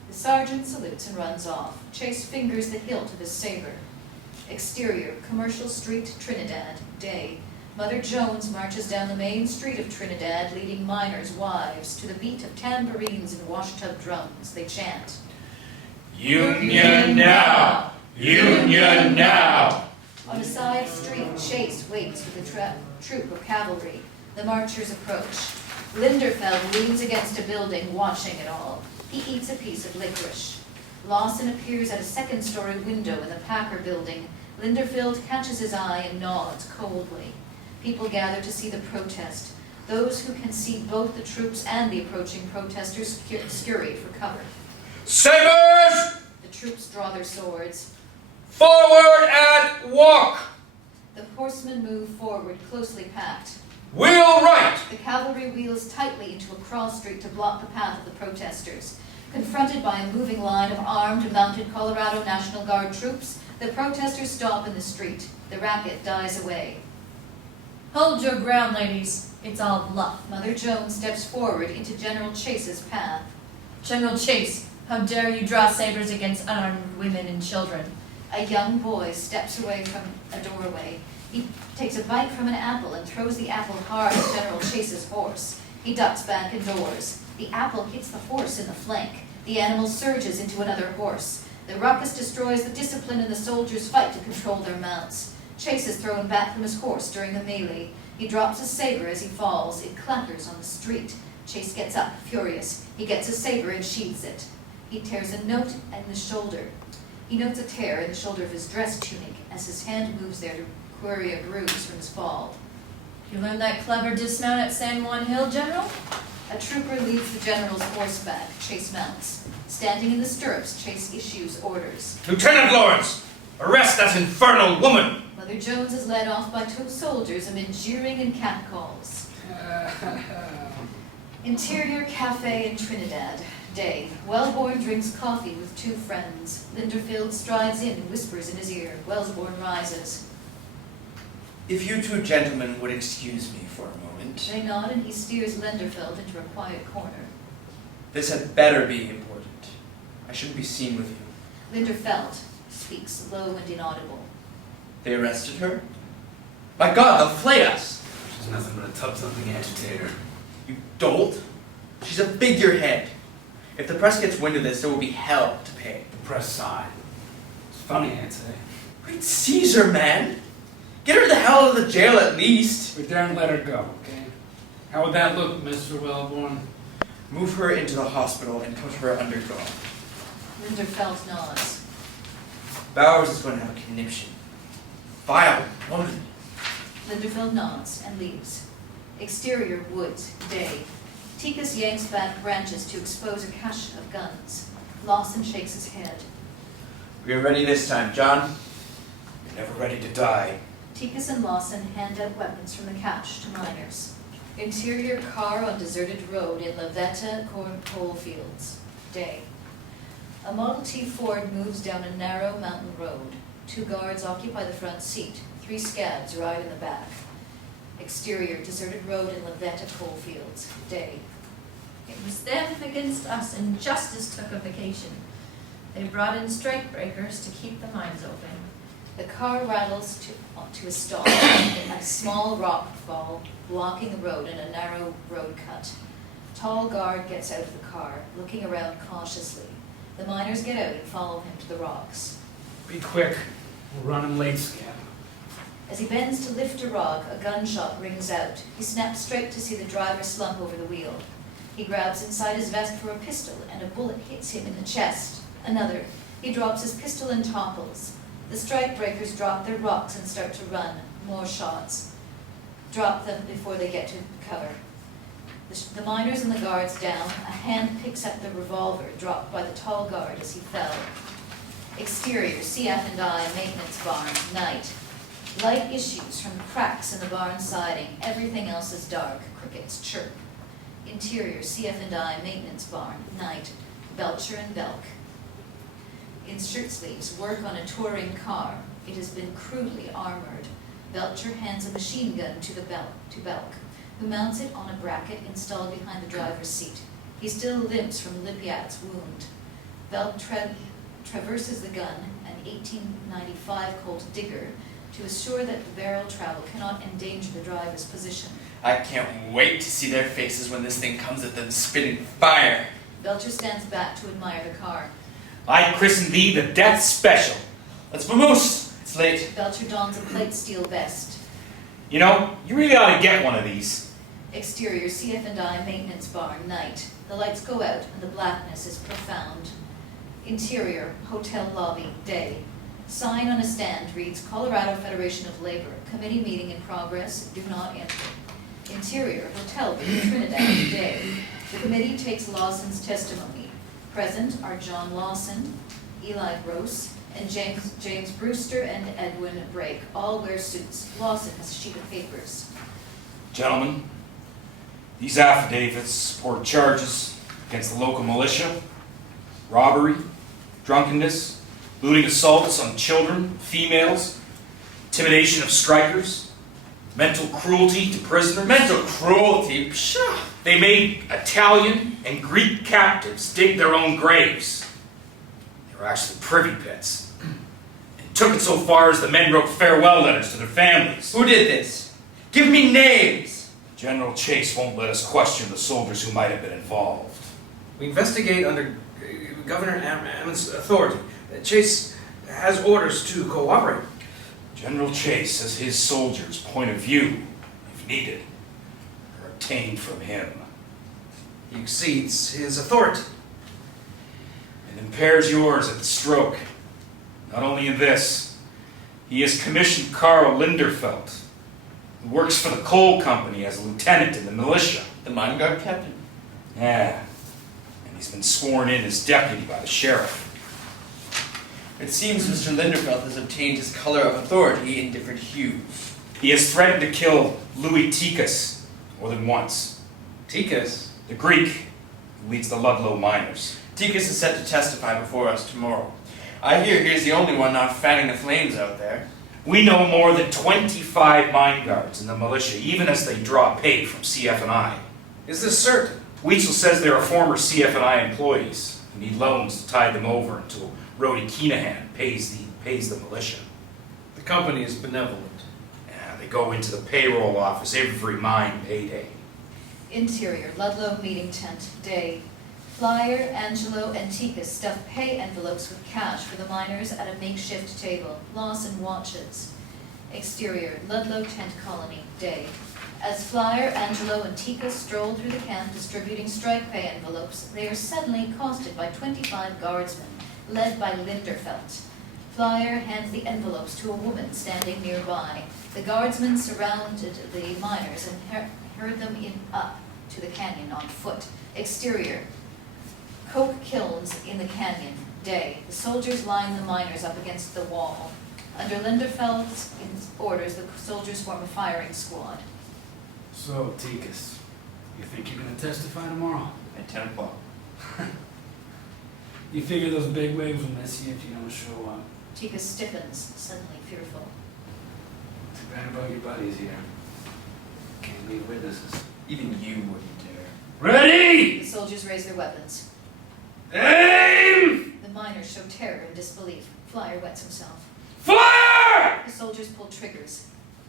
The sergeant salutes and runs off. Chase fingers the hilt of his saber. Exterior, Commercial Street, Trinidad. Day. Mother Jones marches down the main street of Trinidad, leading miners' wives. To the beat of tambourines and washtub drums, they chant. Union now! Union now! On a side street, Chase waits with a troop of cavalry. The marchers approach. Linderfeld leans against a building, watching it all. He eats a piece of licorice. Lawson appears at a second-story window in the Packer building. Linderfeld catches his eye and nods coldly. People gather to see the protest. Those who can see both the troops and the approaching protesters scurry for cover. Sabers! The troops draw their swords. Forward and walk! The horsemen move forward, closely packed. Wheel right! The cavalry wheels tightly into a cross street to block the path of the protesters. Confronted by a moving line of armed, mounted Colorado National Guard troops, the protesters stop in the street. The racket dies away. Hold your ground, ladies. It's all bluff. Mother Jones steps forward into General Chase's path. General Chase, how dare you draw sabers against unarmed women and children? A young boy steps away from a doorway. He takes a bite from an apple and throws the apple hard at General Chase's horse. He ducks back indoors. The apple hits the horse in the flank. The animal surges into another horse. The ruckus destroys the discipline and the soldiers fight to control their mounts. Chase is thrown back from his horse during the melee. He drops his saber as he falls. It clatters on the street. Chase gets up, furious. He gets his saber and sheathes it. He tears a note in the shoulder. He notes a tear in the shoulder of his dress tunic as his hand moves there to query a bruise from his fall. You learned that clever dismount at San Juan Hill, General? A trooper leads the general's horse back. Chase mounts. Standing in the stirrups, Chase issues orders. Lieutenant Lawrence, arrest that infernal woman! Mother Jones is led off by two soldiers amid jeering and catcalls. Interior cafe in Trinidad. Day. Wellborn drinks coffee with two friends. Linderfield strides in and whispers in his ear. Wellborn rises. If you two gentlemen would excuse me for a moment. They nod and he steers Linderfield into a quiet corner. This had better be important. I shouldn't be seen with you. Linderfeld speaks low and inaudible. They arrested her? My God, they'll flay us! She's nothing but a tub-thumping agitator. You dolt? She's a figurehead. If the press gets wind of this, there will be hell to pay. The press side. It's funny, I'd say. Great Caesar, man! Get her the hell out of the jail at least! We daren't let her go, okay? How would that look, Mr. Wellborn? Move her into the hospital and put her under guard. Linderfeld nods. Bowers is going to have a conniption. Vile woman. Linderfeld nods and leaves. Exterior woods. Day. Tikas yanks back branches to expose a cache of guns. Lawson shakes his head. We are ready this time, John. We're never ready to die. Tikas and Lawson hand out weapons from the cache to miners. Interior car on deserted road in Lavetta coalfields. Day. A Model T Ford moves down a narrow mountain road. Two guards occupy the front seat. Three scabs ride in the back. Exterior, deserted road in Lavetta coalfields. Day. It was them against us, and justice took a vacation. They brought in strike breakers to keep the mines open. The car rattles to a stall at a small rock fall, blocking the road in a narrow road cut. Tall guard gets out of the car, looking around cautiously. The miners get out and follow him to the rocks. Be quick. We're running late, Scab. As he bends to lift a rock, a gunshot rings out. He snaps straight to see the driver slump over the wheel. He grabs inside his vest for a pistol, and a bullet hits him in the chest. Another. He drops his pistol and topples. The strike breakers drop their rocks and start to run. More shots. Drop them before they get to cover. The miners and the guards down. A hand picks up the revolver dropped by the tall guard as he fell. Exterior, CF&I, maintenance barn, night. Light issues from cracks in the barn siding. Everything else is dark. Crickets chirp. Interior, CF&I, maintenance barn, night. Belcher and Belk. In shirt sleeves, work on a touring car. It has been crudely armored. Belcher hands a machine gun to Belk, who mounts it on a bracket installed behind the driver's seat. He still limps from Lipyat's wound. Belk traverses the gun, an 1895 Colt Digger, to assure that the barrel travel cannot endanger the driver's position. I can't wait to see their faces when this thing comes at them spitting fire. Belcher stands back to admire the car. I christen thee the Death Special. Let's vamoose. It's late. Belcher dons a plate steel vest. You know, you really ought to get one of these. Exterior, CF&I, maintenance barn, night. The lights go out and the blackness is profound. Interior, hotel lobby, day. Sign on a stand reads Colorado Federation of Labor. Committee meeting in progress. Do not enter. Interior, hotel, Trinidad, day. The committee takes Lawson's testimony. Present are John Lawson, Eli Gross, and James Brewster and Edwin Brake. All wear suits. Lawson has a sheet of papers. Gentlemen, these affidavits support charges against the local militia, robbery, drunkenness, looting assaults on children, females, intimidation of strikers, mental cruelty to prisoners. Mental cruelty? Pshaw! They made Italian and Greek captives dig their own graves. They were actually privy pits. And took it so far as the men wrote farewell letters to their families. Who did this? Give me names! General Chase won't let us question the soldiers who might have been involved. We investigate under Governor Ammon's authority. Chase has orders to cooperate. General Chase says his soldiers' point of view, if needed, are obtained from him. He exceeds his authority. And impairs yours at the stroke. Not only in this, he has commissioned Carl Linderfelt, who works for the coal company as a lieutenant in the militia. The mine guard captain? Yeah, and he's been sworn in as deputy by the sheriff. It seems Mr. Linderfelt has obtained his color of authority in different hues. He has threatened to kill Louis Tikas more than once. Tikas? The Greek who leads the Ludlow miners. Tikas is set to testify before us tomorrow. I hear he's the only one not fanning the flames out there. We know more than 25 mine guards in the militia, even as they draw pay from CF&I. Is this certain? Weitzel says they are former CF&I employees who need loans to tide them over until Rhodey Keenahan pays the militia. The company is benevolent. Yeah, they go into the payroll office every mine payday. Interior, Ludlow meeting tent, day. Flyer, Angelo, and Tikas stuff pay envelopes with cash for the miners at a makeshift table. Lawson watches. Exterior, Ludlow tent colony, day. As Flyer, Angelo, and Tikas stroll through the camp distributing strike pay envelopes, they are suddenly accosted by 25 guardsmen, led by Linderfelt. Flyer hands the envelopes to a woman standing nearby. The guardsmen surrounded the miners and herd them up to the canyon on foot. Exterior, coke kilns in the canyon, day. The soldiers line the miners up against the wall. Under Linderfelt's orders, the soldiers form a firing squad. So, Tikas, you think you're going to testify tomorrow? At 10 o'clock. You figure those big wigs will miss you if you don't show up. Tikas stiffens, suddenly fearful. Too bad about your buddies here. Can't be witnesses. Even you wouldn't dare. Ready! The soldiers raise their weapons. Aim! The miners show terror and disbelief. Flyer wets himself. Fire! The soldiers pull triggers.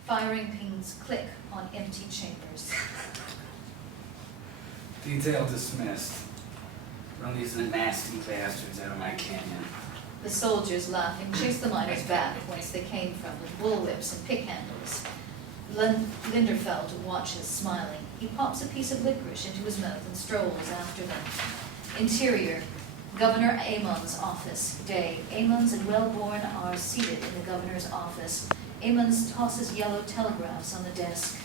Firing pings click on empty chambers. Detail dismissed. Run these nasty bastards out of my canyon. The soldiers, laughing, chase the miners back whence they came from with bullwhips and pick handles. Linderfeld watches, smiling. He pops a piece of licorice into his mouth and strolls after them. Interior, Governor Amon's office. Day. Amons and Wellborn are seated in the governor's office. Amons tosses yellow telegraphs on the desk.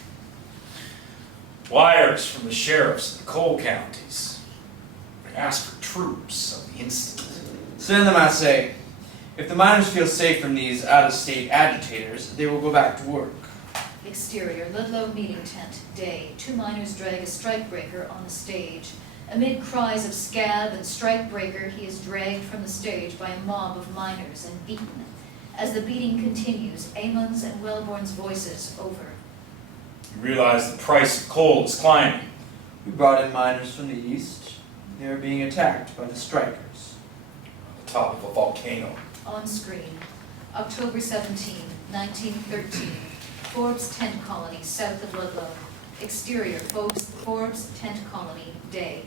Wires from the sheriffs of the coal counties. They ask for troops of the instant. Send them, I say. If the miners feel safe from these out-of-state agitators, they will go back to work. Exterior, Ludlow meeting tent. Day. 2 miners drag a strikebreaker on the stage. Amid cries of scab and strikebreaker, he is dragged from the stage by a mob of miners and beaten. As the beating continues, Amon's and Wellborn's voices over. You realize the price of coal is climbing. We brought in miners from the east. They are being attacked by the strikers. On the top of a volcano. On screen, October 17, 1913, Forbes tent colony south of Ludlow. Exterior, Forbes tent colony, day.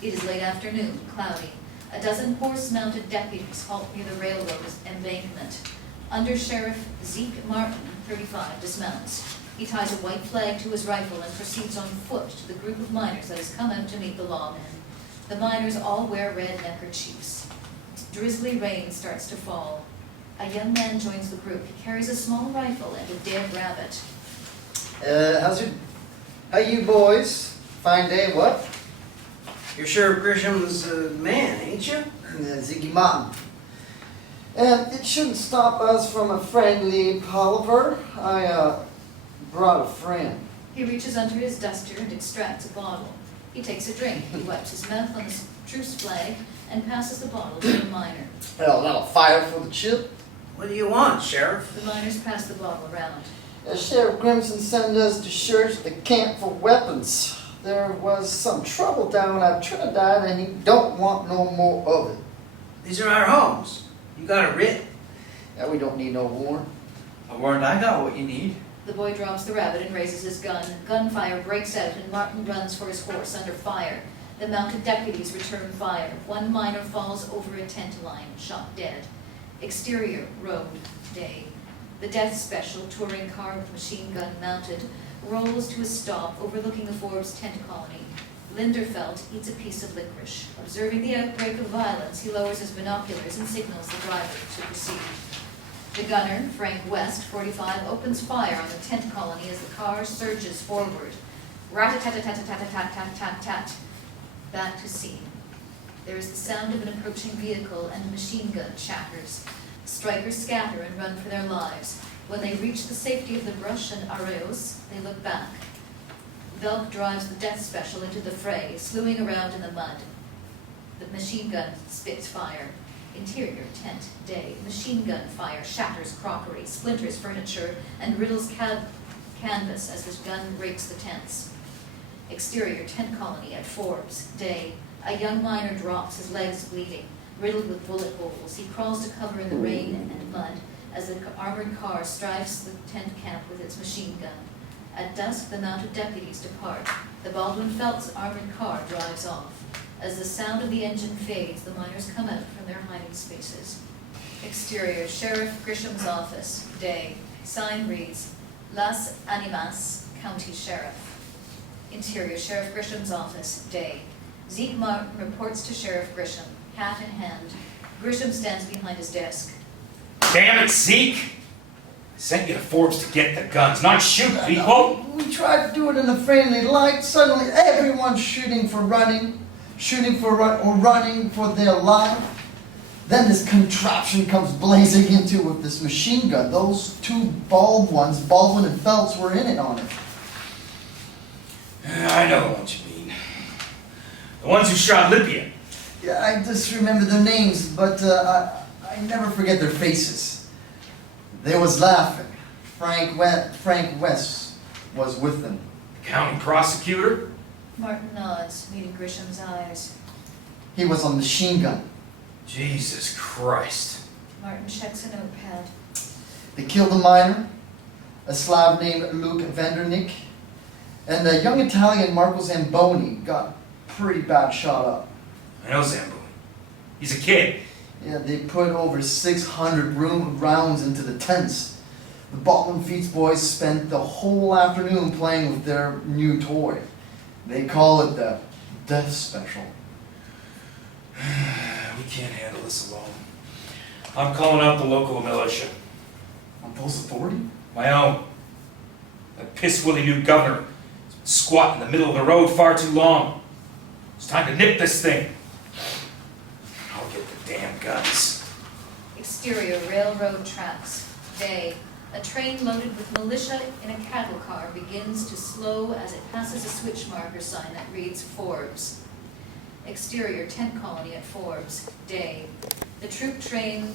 It is late afternoon, cloudy. A dozen horse-mounted deputies halt near the railroad embankment. Under Sheriff Zeke Martin, 35, dismounts. He ties a white flag to his rifle and proceeds on foot to the group of miners that has come out to meet the lawmen. The miners all wear red neckerchiefs. Drizzly rain starts to fall. A young man joins the group. He carries a small rifle and a dead rabbit. How you boys? Fine day, what? You're Sheriff Grisham's man, ain't you? Ziggy Martin. It shouldn't stop us from a friendly palaver. I brought a friend. He reaches under his duster and extracts a bottle. He takes a drink. He wipes his mouth on the truce flag and passes the bottle to the miner. Well, that'll fire for the chip. What do you want, Sheriff? The miners pass the bottle around. Sheriff Grimson sent us to search the camp for weapons. There was some trouble down at Trinidad and he don't want no more of it. These are our homes. You got a writ? Yeah, we don't need no warrant. A warrant, I got what you need. The boy drops the rabbit and raises his gun. Gunfire breaks out and Martin runs for his horse under fire. The mounted deputies return fire. 1 miner falls over a tent line, shot dead. Exterior, road, day. The death special, touring car with machine gun mounted, rolls to a stop overlooking the Forbes tent colony. Linderfeld eats a piece of licorice. Observing the outbreak of violence, he lowers his binoculars and signals the driver to proceed. The gunner, Frank West, 45, opens fire on the tent colony as the car surges forward. Rat-a-tat-a-tat-a-tat-tat-tat-tat. Back to scene. There is the sound of an approaching vehicle and a machine gun chatters. Strikers scatter and run for their lives. When they reach the safety of the brush and arroyos, they look back. Velk drives the death special into the fray, slewing around in the mud. The machine gun spits fire. Interior, tent, day. Machine gun fire shatters crockery, splinters furniture, and riddles canvas as the gun rakes the tents. Exterior, tent colony at Forbes, day. A young miner drops, his legs bleeding, riddled with bullet holes. He crawls to cover in the rain and mud as the armored car strives the tent camp with its machine gun. At dusk, the mounted deputies depart. The Baldwin Phelps armored car drives off. As the sound of the engine fades, the miners come out from their hiding spaces. Exterior, Sheriff Grisham's office, day. Sign reads, Las Animas, County Sheriff. Interior, Sheriff Grisham's office, day. Zeke Martin reports to Sheriff Grisham, hat in hand. Grisham stands behind his desk. Damn it, Zeke! I sent you to Forbes to get the guns, not shoot people! We tried to do it in a friendly light. Suddenly everyone's shooting for running for their life. Then this contraption comes blazing into with this machine gun. Those 2 bald ones, Baldwin and Phelps, were in it on it. I know what you mean. The ones who shot Libya. Yeah, I just remember their names, but I never forget their faces. They was laughing. Frank West was with them. The county prosecutor? Martin nods, meeting Grisham's eyes. He was on the machine gun. Jesus Christ. Martin checks a notepad. They killed a miner, a Slav named Luke Vandernick, and a young Italian Marco Zamboni got pretty bad shot up. I know Zamboni. He's a kid. Yeah, they put over 600 rounds into the tents. The Bottom Feets boys spent the whole afternoon playing with their new toy. They call it the Death Special. We can't handle this alone. I'm calling out the local militia. Montel's authority? My own. That piss-willy new governor has been squatting in the middle of the road far too long. It's time to nip this thing. I'll get the damn guns. Exterior railroad tracks. Day. A train loaded with militia in a cattle car begins to slow as it passes a switch marker sign that reads Forbes. Exterior tent colony at Forbes. Day. The troop train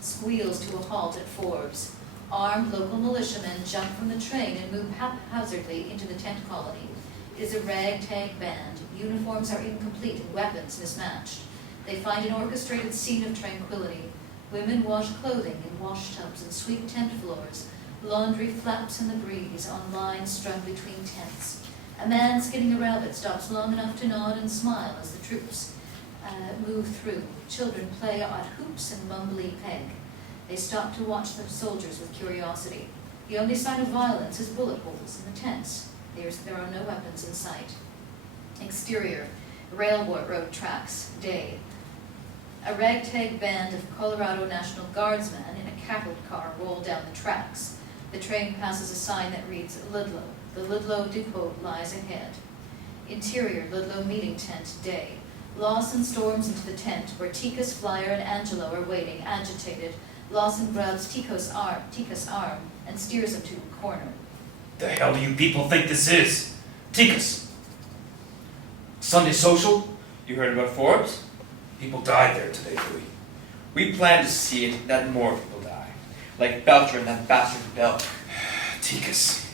squeals to a halt at Forbes. Armed local militiamen jump from the train and move haphazardly into the tent colony. It is a ragtag band. Uniforms are incomplete and weapons mismatched. They find an orchestrated scene of tranquility. Women wash clothing in wash tubs and sweep tent floors. Laundry flaps in the breeze on lines strung between tents. A man skinning a rabbit stops long enough to nod and smile as the troops move through. Children play at hoops and mumbly peg. They stop to watch the soldiers with curiosity. The only sign of violence is bullet holes in the tents. There are no weapons in sight. Exterior, railroad tracks, day. A ragtag band of Colorado National Guardsmen in a cattle car roll down the tracks. The train passes a sign that reads Ludlow. The Ludlow depot lies ahead. Interior, Ludlow meeting tent, day. Lawson storms into the tent where Tica's Flyer and Angelo are waiting, agitated. Lawson grabs Tica's arm and steers him to a corner. The hell do you people think this is? Tikas. Sunday social? You heard about Forbes? People died there today, Louis. We plan to see it that more people die. Like Belcher and that bastard Belk. Tikas,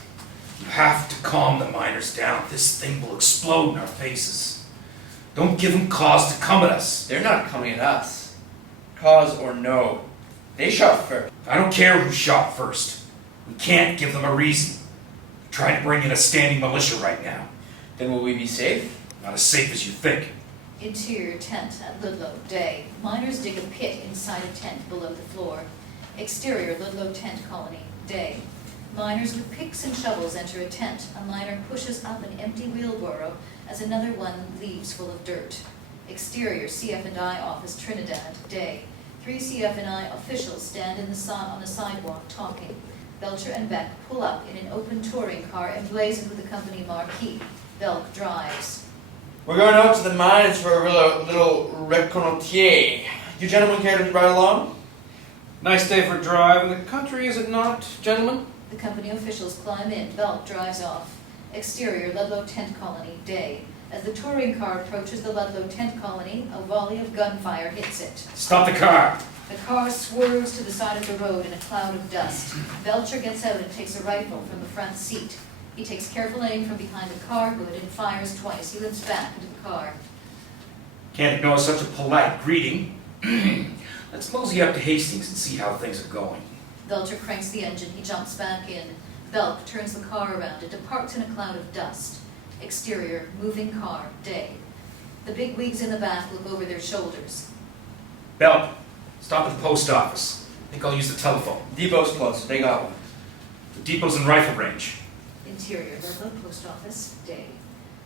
you have to calm the miners down. This thing will explode in our faces. Don't give them cause to come at us. They're not coming at us. Cause or no. They shot first. I don't care who shot first. We can't give them a reason. They're trying to bring in a standing militia right now. Then will we be safe? Not as safe as you think. Interior tent at Ludlow, day. Miners dig a pit inside a tent below the floor. Exterior Ludlow tent colony, day. Miners with picks and shovels enter a tent. A miner pushes up an empty wheelbarrow as another one leaves full of dirt. Exterior CF&I office, Trinidad, day. 3 CF&I officials stand on the sidewalk talking. Belcher and Beck pull up in an open touring car emblazoned with the company marquee. Belk drives. We're going out to the mines for a little reconnoitre. You gentlemen care to ride along? Nice day for a drive in the country, is it not, gentlemen? The company officials climb in. Belk drives off. Exterior Ludlow tent colony, day. As the touring car approaches the Ludlow tent colony, a volley of gunfire hits it. Stop the car. The car swerves to the side of the road in a cloud of dust. Belcher gets out and takes a rifle from the front seat. He takes careful aim from behind the car hood and fires twice. He limps back into the car. Can't ignore such a polite greeting. Let's mosey up to Hastings and see how things are going. Belcher cranks the engine. He jumps back in. Belk turns the car around. It departs in a cloud of dust. Exterior, moving car, day. The big wigs in the back look over their shoulders. Belk, stop at the post office. I think I'll use the telephone. Depot's close. They got one. The depot's in rifle range. Interior, Ludlow post office, day.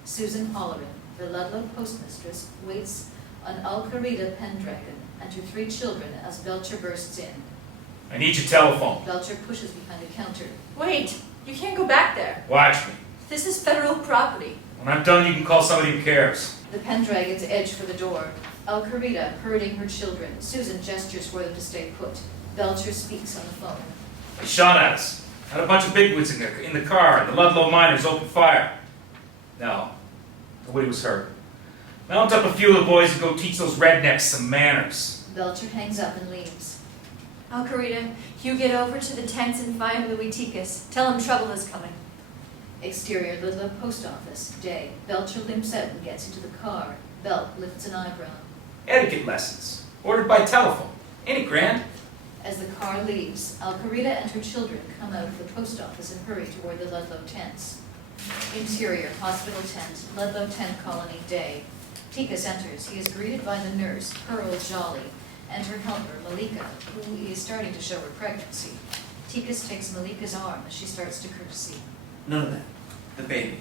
Susan Holleran, the Ludlow postmistress, waits on Alcarita Pendragon and her 3 children as Belcher bursts in. I need your telephone. Belcher pushes behind the counter. Wait, you can't go back there. Watch me. This is federal property. When I'm done, you can call somebody who cares. The Pendragons edge for the door. Alcarita herding her children. Susan gestures for them to stay put. Belcher speaks on the phone. They shot at us. Had a bunch of bigwigs in the car, and the Ludlow miners opened fire. No, nobody was hurt. Mount up a few of the boys and go teach those rednecks some manners. Belcher hangs up and leaves. Alcarita, you get over to the tents and find Louis Ticus. Tell him trouble is coming. Exterior Ludlow post office, day. Belcher limps out and gets into the car. Belk lifts an eyebrow. Etiquette lessons. Ordered by telephone. Ain't it grand? As the car leaves, Alcarita and her children come out of the post office and hurry toward the Ludlow tents. Interior, hospital tent, Ludlow tent colony, day. Tikas enters. He is greeted by the nurse, Pearl Jolly, and her helper, Malika, who is starting to show her pregnancy. Tikas takes Malika's arm as she starts to courtesy. None of that. The baby.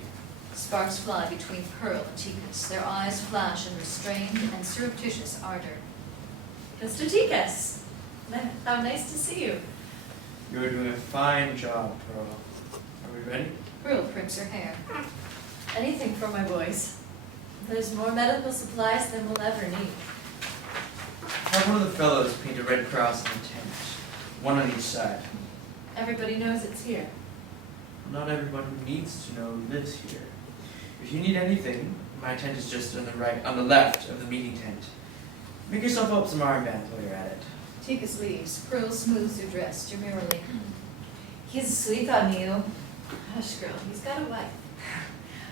Sparks fly between Pearl and Tikas. Their eyes flash in restrained and surreptitious ardor. Mr. Tikas, how nice to see you. You're doing a fine job, Pearl. Are we ready? Pearl primps her hair. Anything for my boys. There's more medical supplies than we'll ever need. Have one of the fellows paint a red cross on the tent. One on each side. Everybody knows it's here. Not everyone who needs to know lives here. If you need anything, my tent is just on the left of the meeting tent. Make yourself up some armbands while you're at it. Tikas leaves. Pearl smooths her dress demurely. He's sweet on you. Hush, girl, he's got a wife.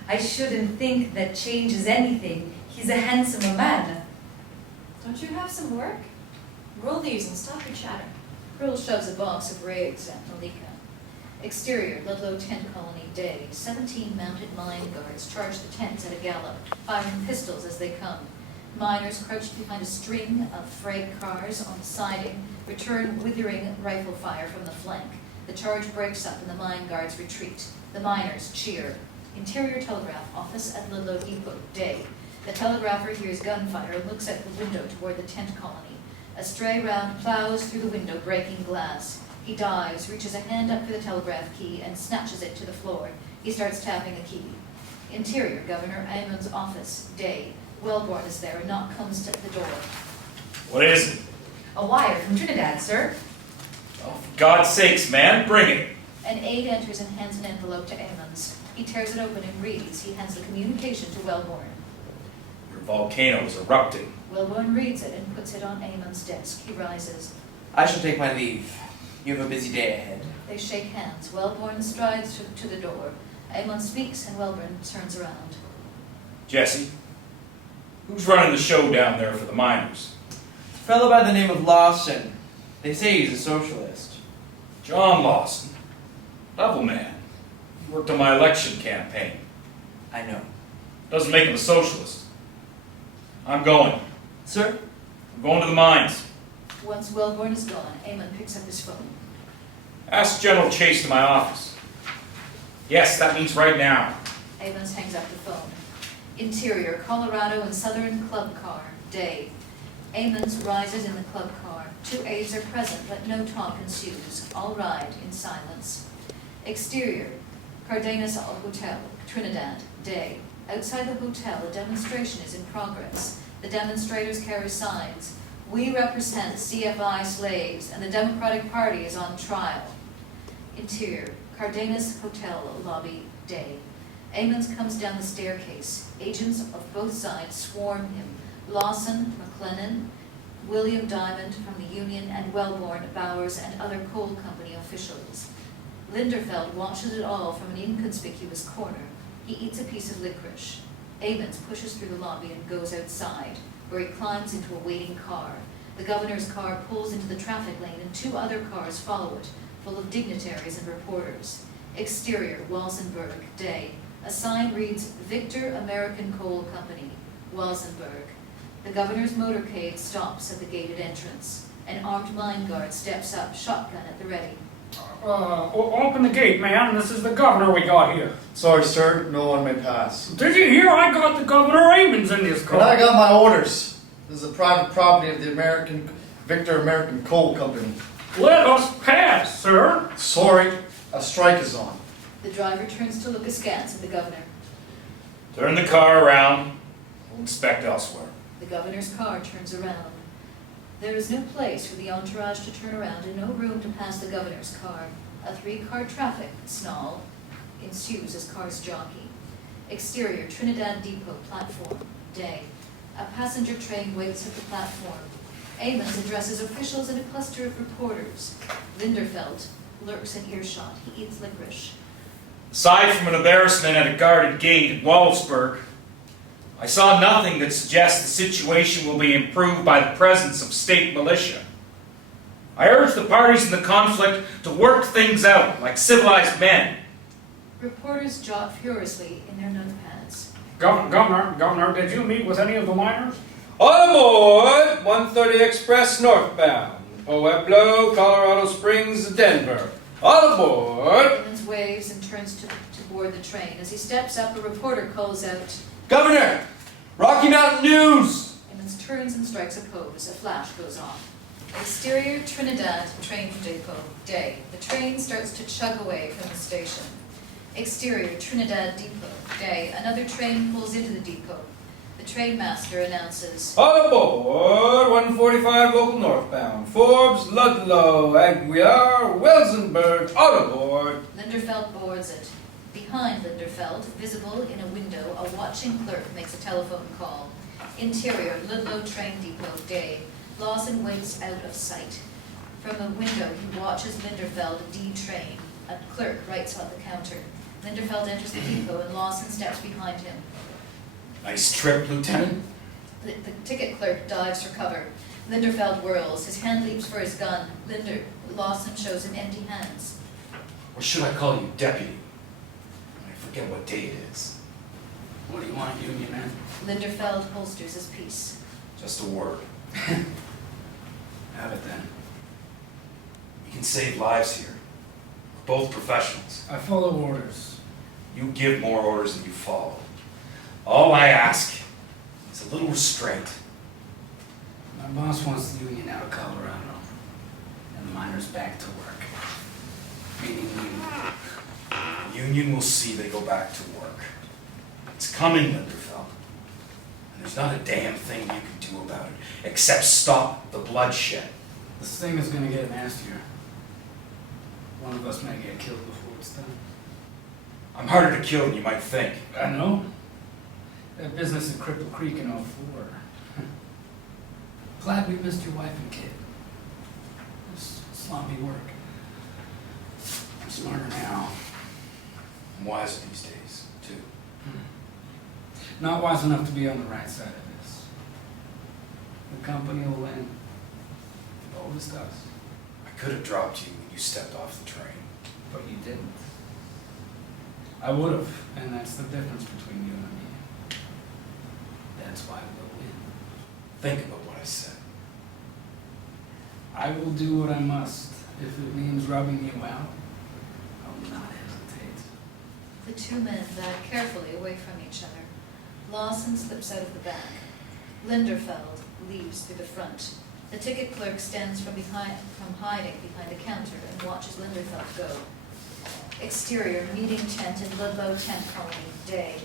I shouldn't think that changes anything. He's a handsome man. Don't you have some work? Roll these and stop your chatter. Pearl shoves a box of rags at Malika. Exterior, Ludlow tent colony, day. 17 mounted mine guards charge the tents at a gallop, firing pistols as they come. Miners crouched behind a string of freight cars on the siding, return withering rifle fire from the flank. The charge breaks up and the mine guards retreat. The miners cheer. Interior telegraph office at Ludlow Depot, day. The telegrapher hears gunfire and looks out the window toward the tent colony. A stray round plows through the window, breaking glass. He dives, reaches a hand up for the telegraph key, and snatches it to the floor. He starts tapping the key. Interior, Governor Amon's office, day. Wellborn is there. A knock comes at the door. What is it? A wire from Trinidad, sir. Oh, for God's sakes, man, bring it. An aide enters and hands an envelope to Amon's. He tears it open and reads. He hands the communication to Wellborn. Your volcano is erupting. Wellborn reads it and puts it on Amon's desk. He rises. I shall take my leave. You have a busy day ahead. They shake hands. Wellborn strides to the door. Amon speaks and Wellborn turns around. Jesse, who's running the show down there for the miners? A fellow by the name of Lawson. They say he's a socialist. John Lawson. Level man. He worked on my election campaign. I know. Doesn't make him a socialist. I'm going. Sir? I'm going to the mines. Once Wellborn is gone, Amon picks up his phone. Ask General Chase to my office. Yes, that means right now. Amon hangs up the phone. Interior, Colorado and Southern club car, day. Amon's rises in the club car. 2 aides are present, but no talk ensues. All ride in silence. Exterior, Cardenas Hotel, Trinidad, day. Outside the hotel, a demonstration is in progress. The demonstrators carry signs. We represent CFI slaves, and the Democratic Party is on trial. Interior, Cardenas Hotel lobby, day. Amons comes down the staircase. Agents of both sides swarm him. Lawson, McLennan, William Diamond from the Union, and Wellborn, Bowers, and other coal company officials. Linderfeld watches it all from an inconspicuous corner. He eats a piece of licorice. Amons pushes through the lobby and goes outside, where he climbs into a waiting car. The governor's car pulls into the traffic lane and 2 other cars follow it, full of dignitaries and reporters. Exterior, Walsenburg, day. A sign reads, Victor American Coal Company, Walsenburg. The governor's motorcade stops at the gated entrance. An armed mine guard steps up, shotgun at the ready. Open the gate, man. This is the governor we got here. Sorry, sir, no one may pass. Did you hear? I got the Governor Amons in this car. But I got my orders. This is a private property of the Victor American Coal Company. Let us pass, sir. Sorry, a strike is on. The driver turns to look askance at the governor. Turn the car around. We'll inspect elsewhere. The governor's car turns around. There is no place for the entourage to turn around and no room to pass the governor's car. A 3-car traffic snarl ensues as cars jockey. Exterior, Trinidad Depot, platform, day. A passenger train waits at the platform. Amons addresses officials and a cluster of reporters. Linderfeld lurks in earshot. He eats licorice. Aside from an embarrassment at a guarded gate in Walsburg, I saw nothing that suggests the situation will be improved by the presence of state militia. I urge the parties in the conflict to work things out like civilized men. Reporters jot furiously in their notepads. Governor, did you meet with any of the miners? On aboard 130 Express northbound, Pueblo, Colorado Springs, Denver. On aboard. Emmons waves and turns to board the train. As he steps up, a reporter calls out. Governor! Rocky Mountain News! Emmons turns and strikes a pose. A flash goes off. Exterior Trinidad train depot. Day. The train starts to chug away from the station. Exterior Trinidad depot. Day. Another train pulls into the depot. The trainmaster announces. On aboard 145 local northbound, Forbes, Ludlow, Aguilar, Wilsonburg. On aboard. Linderfeld boards it. Behind Linderfeld, visible in a window, a watching clerk makes a telephone call. Interior Ludlow train depot. Day. Lawson waits out of sight. From a window, he watches Linderfeld D-train. A clerk writes on the counter. Linderfeld enters the depot and Lawson steps behind him. Nice trip, Lieutenant. The ticket clerk dives for cover. Linderfeld whirls. His hand leaps for his gun. Lawson shows him empty hands. Or should I call you deputy? I forget what day it is. What do you want, Union man? Linderfeld holsters his piece. Just a word. Have it then. We can save lives here. We're both professionals. I follow orders. You give more orders than you follow. All I ask is a little restraint. My boss wants the Union out of Colorado. And the miners back to work. Meaning you. The Union will see they go back to work. It's coming, Linderfeld. And there's not a damn thing you can do about it, except stop the bloodshed. This thing is gonna get nastier. One of us may get killed before it's done. I'm harder to kill than you might think. I know. That business in Cripple Creek in 04. Glad we missed your wife and kid. It's sloppy work. I'm smarter now. I'm wiser these days, too. Not wise enough to be on the right side of this. The company will win. It always does. I could have dropped you when you stepped off the train. But you didn't. I would have, and that's the difference between you and me. That's why we'll win. Think about what I said. I will do what I must. If it means rubbing you out, I will not hesitate. The two men back carefully away from each other. Lawson slips out of the back. Linderfeld leaves through the front. The ticket clerk stands from hiding behind the counter and watches Linderfeld go. Exterior meeting tent in Ludlow tent colony. Day.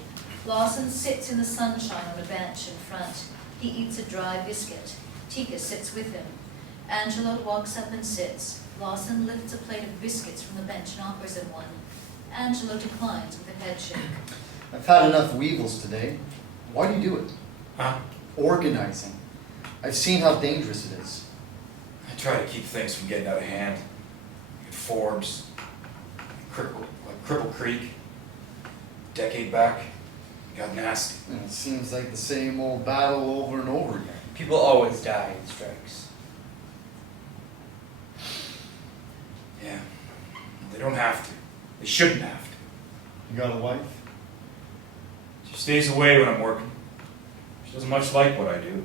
Lawson sits in the sunshine on a bench in front. He eats a dry biscuit. Tika sits with him. Angelo walks up and sits. Lawson lifts a plate of biscuits from the bench and offers him one. Angelo declines with a head shake. I've had enough weevils today. Why do you do it? Huh? Organizing. I've seen how dangerous it is. I try to keep things from getting out of hand. At Forbes, Cripple Creek, a decade back, it got nasty. And it seems like the same old battle over and over again. People always die in strikes. Yeah. They don't have to. They shouldn't have to. You got a wife? She stays away when I'm working. She doesn't much like what I do.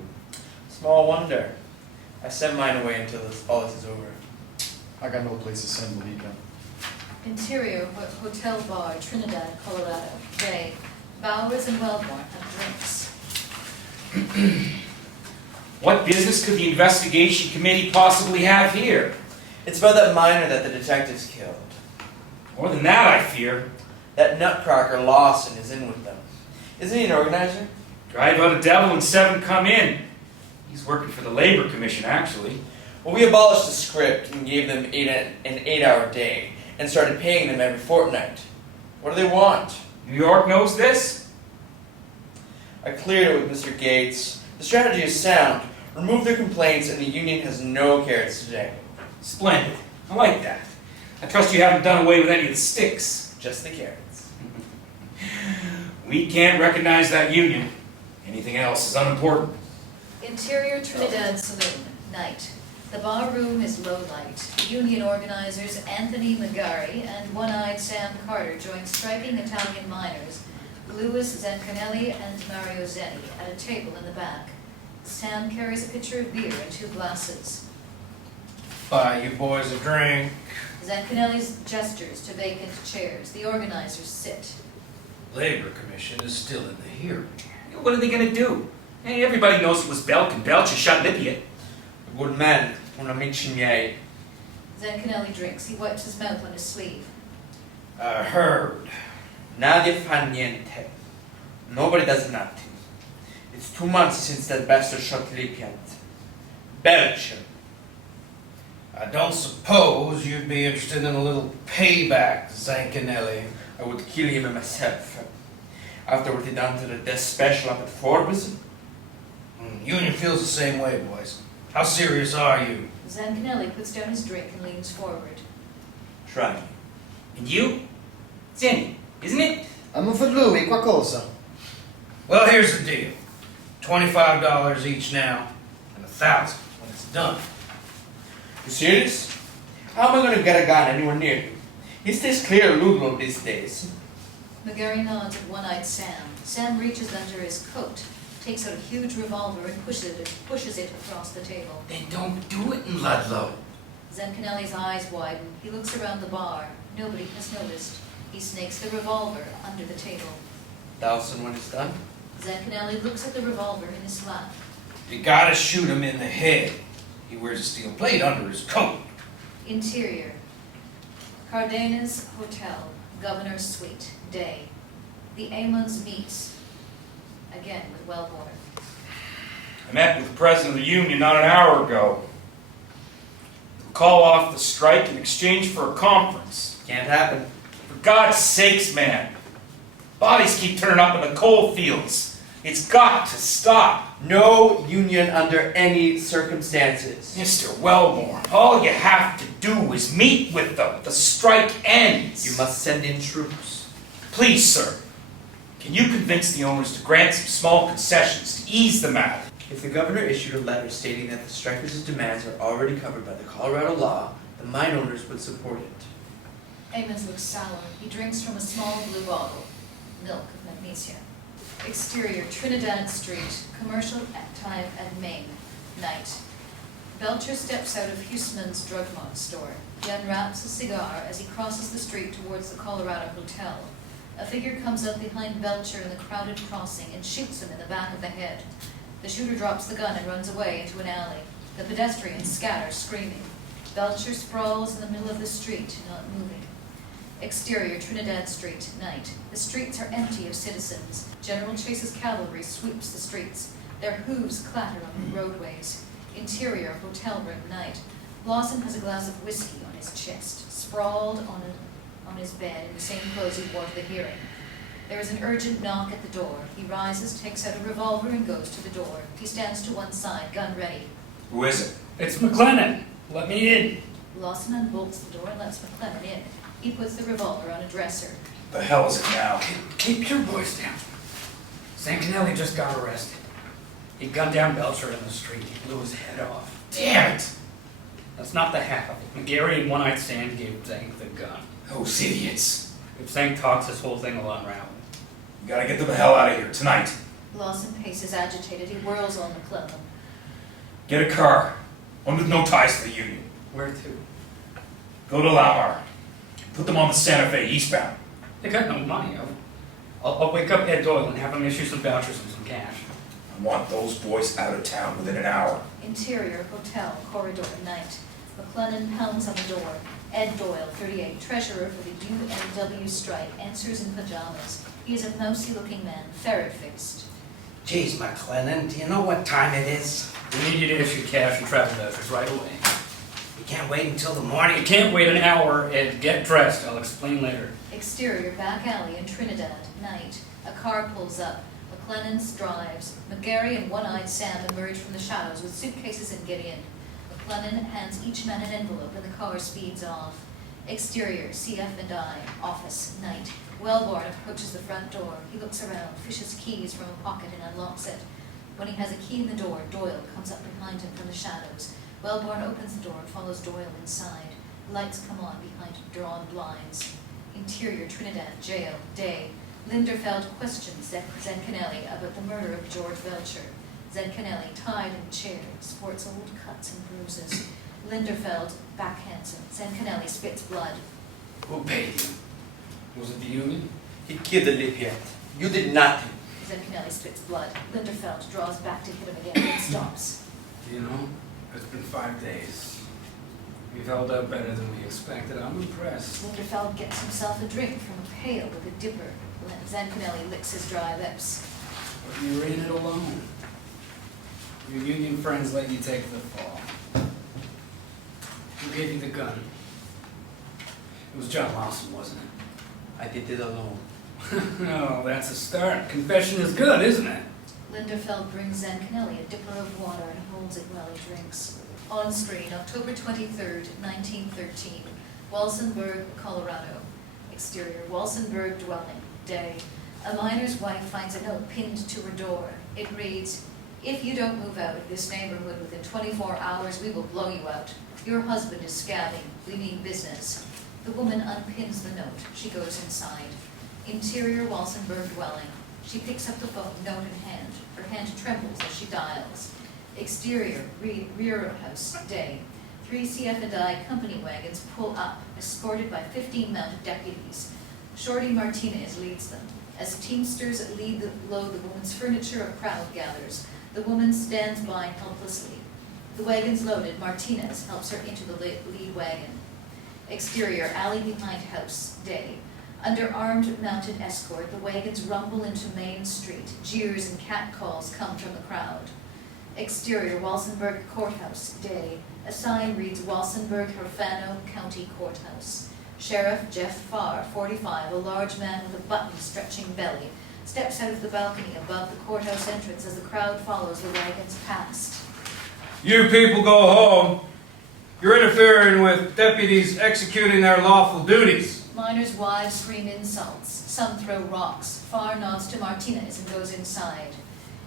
Small wonder. I send mine away until all this is over. I got no place to send Malika. Interior hotel bar, Trinidad, Colorado. Day. Bowers and Wellborn have drinks. What business could the investigation committee possibly have here? It's about that miner that the detectives killed. More than that, I fear. That nutcracker Lawson is in with them. Isn't he an organizer? Drive out a devil and 7 come in. He's working for the Labor Commission, actually. Well, we abolished the script and gave them an 8-hour day and started paying them every fortnight. What do they want? New York knows this? I cleared it with Mr. Gates. The strategy is sound. Remove their complaints and the union has no carrots today. Splendid. I like that. I trust you haven't done away with any of the sticks. Just the carrots. We can't recognize that union. Anything else is unimportant. Interior Trinidad saloon. Night. The bar room is low light. Union organizers Anthony Magari and One-Eyed Sam Carter join striking Italian miners, Louis Zancanelli and Mario Zenni, at a table in the back. Sam carries a pitcher of beer and 2 glasses. Buy you boys a drink. Zancanelli gestures to vacant chairs. The organizers sit. Labor Commission is still in the hearing. What are they gonna do? Hey, everybody knows it was Belk and Belch who shot Lippiet. Good man, un amici miei. Zancanelli drinks. He wipes his mouth on his sleeve. I heard. Nadie fa niente. Nobody does nothing. It's 2 months since that bastard shot Lippiet. Belcher. I don't suppose you'd be interested in a little payback, Zancanelli. I would kill him myself. After what he done to the death special up at Forbes. Union feels the same way, boys. How serious are you? Zancanelli puts down his drink and leans forward. Try me. And you? Zenny, isn't it? I'm for Louis, qualcosa. Well, here's the deal. $25 each now, and $1,000 when it's done. You serious? How am I gonna get a gun anywhere near him? He stays clear of Ludlow these days. McGarry nods at One-Eyed Sam. Sam reaches under his coat, takes out a huge revolver and pushes it across the table. Then don't do it in Ludlow. Zancanelli's eyes widen. He looks around the bar. Nobody has noticed. He snakes the revolver under the table. 1,000 when it's done. Zancanelli looks at the revolver in his lap. You gotta shoot him in the head. He wears a steel plate under his coat. Interior. Cardenas Hotel, Governor's Suite, day. The Amons meets. Again with Wellborn. I met with the president of the union not an hour ago. We'll call off the strike in exchange for a conference. Can't happen. For God's sakes, man. Bodies keep turning up in the coal fields. It's got to stop. No union under any circumstances. Mr. Wellborn, all you have to do is meet with them. The strike ends. You must send in troops. Please, sir. Can you convince the owners to grant some small concessions to ease the matter? If the governor issued a letter stating that the strikers' demands are already covered by the Colorado law, the mine owners would support it. Amons looks sour. He drinks from a small blue bottle. Milk of magnesia. Exterior, Trinidad Street, commercial time at Main, night. Belcher steps out of Hussman's drug mart store. He unwraps a cigar as he crosses the street towards the Colorado Hotel. A figure comes up behind Belcher in the crowded crossing and shoots him in the back of the head. The shooter drops the gun and runs away into an alley. The pedestrians scatter, screaming. Belcher sprawls in the middle of the street, not moving. Exterior, Trinidad Street, night. The streets are empty of citizens. General Chase's cavalry sweeps the streets. Their hooves clatter on the roadways. Interior, hotel room, night. Lawson has a glass of whiskey on his chest, sprawled on his bed in the same clothes he wore to the hearing. There is an urgent knock at the door. He rises, takes out a revolver, and goes to the door. He stands to one side, gun ready. Who is it? It's McLennan. Let me in. Lawson unbolts the door and lets McLennan in. He puts the revolver on a dresser. The hell is it now? Keep your voice down. Zancanelli just got arrested. He gunned down Belcher in the street. He blew his head off. Damn it! That's not the half of it. McGarry and One-Eyed Sam gave Zank the gun. Those idiots. If Zank talks, this whole thing will unravel. You gotta get them the hell out of here, tonight. Lawson paces agitated. He whirls on McLennan. Get a car. One with no ties to the union. Where to? Go to Lamar. Put them on the Sante Fe eastbound. They got no money. I'll wake up Ed Doyle and have him issue some vouchers and some cash. I want those boys out of town within an hour. Interior, hotel, corridor, night. McLennan pounds on the door. Ed Doyle, 38, treasurer for the UNW strike, answers in pajamas. He is a mousy-looking man, ferret-faced. Geez, McLennan, do you know what time it is? We need you to issue cash and travel vouchers right away. We can't wait until the morning. You can't wait an hour, Ed. Get dressed. I'll explain later. Exterior, back alley in Trinidad, night. A car pulls up. McLennan drives. McGarry and One-Eyed Sam emerge from the shadows with suitcases and get in. McLennan hands each man an envelope and the car speeds off. Exterior, CF&I, office, night. Wellborn approaches the front door. He looks around, fishes keys from a pocket and unlocks it. When he has a key in the door, Doyle comes up behind him from the shadows. Wellborn opens the door and follows Doyle inside. Lights come on behind drawn blinds. Interior Trinidad Jail, day. Linderfeld questions Zancanelli about the murder of George Velcher. Zancanelli, tied in a chair, sports old cuts and bruises. Linderfeld backhands him. Zancanelli spits blood. Who paid you? Was it the union? He killed the Lipiat. You did nothing. Zancanelli spits blood. Linderfeld draws back to hit him again, then stops. You know, it's been 5 days. We've held up better than we expected. I'm impressed. Linderfeld gets himself a drink from a pail with a dipper. Zancanelli licks his dry lips. But you were in it alone. Your union friends let you take the fall. Who gave you the gun? It was John Lawson, wasn't it? I did it alone. No, that's a start. Confession is good, isn't it? Linderfeld brings Zancanelli a dipper of water and holds it while he drinks. On screen, October 23rd, 1913, Walsenburg, Colorado. Exterior, Walsenburg dwelling, day. A miner's wife finds a note pinned to her door. It reads, "If you don't move out of this neighborhood within 24 hours, we will blow you out. Your husband is scabbing. We mean business." The woman unpins the note. She goes inside. Interior, Walsenburg dwelling. She picks up the phone, note in hand. Her hand trembles as she dials. Exterior, rear house, day. 3 CF&I company wagons pull up, escorted by 15 mounted deputies. Shorty Martinez leads them. As teamsters load the woman's furniture, a crowd gathers. The woman stands by helplessly. The wagon's loaded. Martinez helps her into the lead wagon. Exterior, alley behind house, day. Under armed mounted escort, the wagons rumble into Main Street. Jeers and catcalls come from the crowd. Exterior, Walsenburg Courthouse, day. A sign reads Walsenburg Herfano County Courthouse. Sheriff Jeff Farr, 45, a large man with a button-stretching belly, steps out of the balcony above the courthouse entrance as the crowd follows the wagons past. You people go home. You're interfering with deputies executing their lawful duties. Miners' wives scream insults. Some throw rocks. Farr nods to Martinez and goes inside.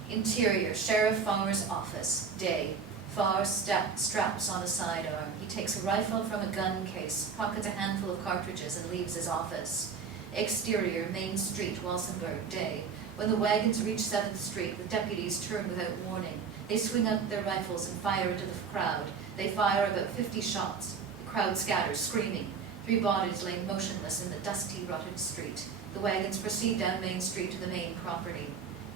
Interior, Sheriff Farr's office, day. Farr straps on a sidearm. He takes a rifle from a gun case, pockets a handful of cartridges, and leaves his office. Exterior, Main Street, Walsenburg, day. When the wagons reach 7th Street, the deputies turn without warning. They swing up their rifles and fire into the crowd. They fire about 50 shots. The crowd scatters, screaming. 3 bodies lay motionless in the dusty, rotted street. The wagons proceed down Main Street to the main property.